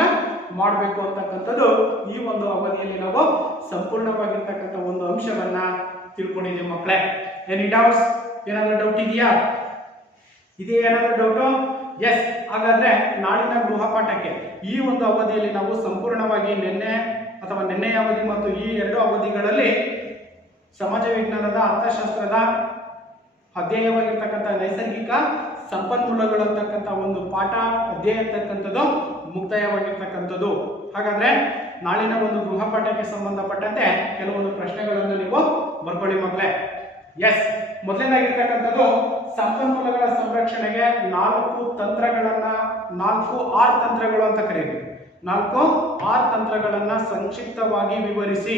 ಮಾಡಬೇಕು ಅಂತಕ್ಕಂಥದ್ದು ಈ ಒಂದು ಅವಧಿಯಲ್ಲಿ ನಾವು ಸಂಪೂರ್ಣವಾಗಿರ್ತಕ್ಕಂಥ ಒಂದು ಅಂಶವನ್ನ ತಿಳ್ಕೊಂಡಿದ್ದೀವಿ ಮಕ್ಕಳೇ. Any doubts? ಏನಾದ್ರೂ ಡೌಟ್ ಇದೆಯಾ? ಇದೇ ಏನಾದ್ರೂ ಡೌಟು? ಎಸ್. ಹಾಗಾದ್ರೆ ನಾಳಿನ ಗೃಹ ಪಾಠಕ್ಕೆ ಈ ಒಂದು ಅವಧಿಯಲ್ಲಿ ನಾವು ಸಂಪೂರ್ಣವಾಗಿ ನಿನ್ನೆಯ ಅವಧಿ ಮತ್ತು ಈ 2 ಅವಧಿಗಳಲ್ಲಿ ಸಮಾಜ ವಿಜ್ಞಾನದ ಅರ್ಥಶಾಸ್ತ್ರದ ಅಧ್ಯಾಯವಾಗಿರ್ತಕ್ಕಂಥ ನೈಸರ್ಗಿಕ ಸಂಪನ್ಮೂಲಗಳು ಅಂತಕ್ಕಂಥ ಒಂದು ಪಾಠ ಅಧ್ಯಾಯ ಅಂತಕ್ಕಂಥದ್ದು ಮುಕ್ತಾಯವಾಗಿರ್ತಕ್ಕಂಥದ್ದು. ಹಾಗಾದ್ರೆ ನಾಳಿನ ಒಂದು ಗೃಹ ಪಾಠಕ್ಕೆ ಸಂಬಂಧಪಟ್ಟಂತೆ ಕೆಲವೊಂದು ಪ್ರಶ್ನೆಗಳನ್ನು ನೀವು ಬರ್ಕೊಳ್ಳಿ ಮಕ್ಕಳೇ. ಎಸ್, ಮೊದಲನೇದಾಗಿರ್ತಕ್ಕಂಥದ್ದು ಸಂಪನ್ಮೂಲಗಳ ಸಂರಕ್ಷಣೆಗೆ 4 ತಂತ್ರಗಳನ್ನ 4 ಆರ್ ತಂತ್ರಗಳು ಅಂತ ಕರೀತೀವಿ. 4 ಆರ್ ತಂತ್ರಗಳನ್ನ ಸಂಕ್ಷಿಪ್ತವಾಗಿ ವಿವರಿಸಿ.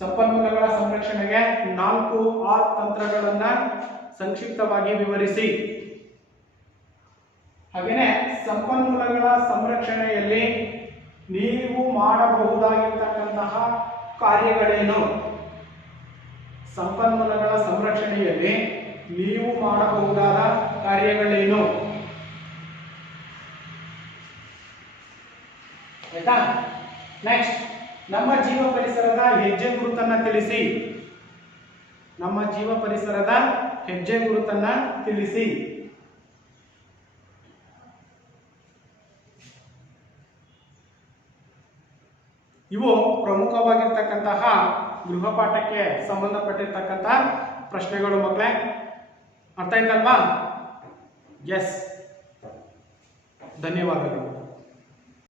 ಸಂಪನ್ಮೂಲಗಳ ಸಂರಕ್ಷಣೆಗೆ 4 ಆರ್ ತಂತ್ರಗಳನ್ನ ಸಂಕ್ಷಿಪ್ತವಾಗಿ ವಿವರಿಸಿ. ಹಾಗೇನೆ ಸಂಪನ್ಮೂಲಗಳ ಸಂರಕ್ಷಣೆಯಲ್ಲಿ ನೀವು ಮಾಡಬಹುದಾಗಿರ್ತಕ್ಕಂತಹ ಕಾರ್ಯಗಳೇನು? ಸಂಪನ್ಮೂಲಗಳ ಸಂರಕ್ಷಣೆಯಲ್ಲಿ ನೀವು ಮಾಡಬಹುದಾದ ಕಾರ್ಯಗಳೇನು? ಆಯ್ತಾ? ನೆಕ್ಸ್ಟ್, ನಮ್ಮ ಜೀವ ಪರಿಸರದ ಹೆಜ್ಜೆ ಗುರುತನ್ನ ತಿಳಿಸಿ. ನಮ್ಮ ಜೀವ ಪರಿಸರದ ಹೆಜ್ಜೆ ಗುರುತನ್ನ ತಿಳಿಸಿ. ಇವು ಪ್ರಮುಖವಾಗಿರ್ತಕ್ಕಂತಹ ಗೃಹಪಾಠಕ್ಕೆ ಸಂಬಂಧಪಟ್ಟಿರ್ತಕ್ಕಂತಹ ಪ್ರಶ್ನೆಗಳು ಮಕ್ಕಳೇ. ಅರ್ಥ ಆಯ್ತಲ್ವಾ? ಎಸ್, ಧನ್ಯವಾದಗಳು.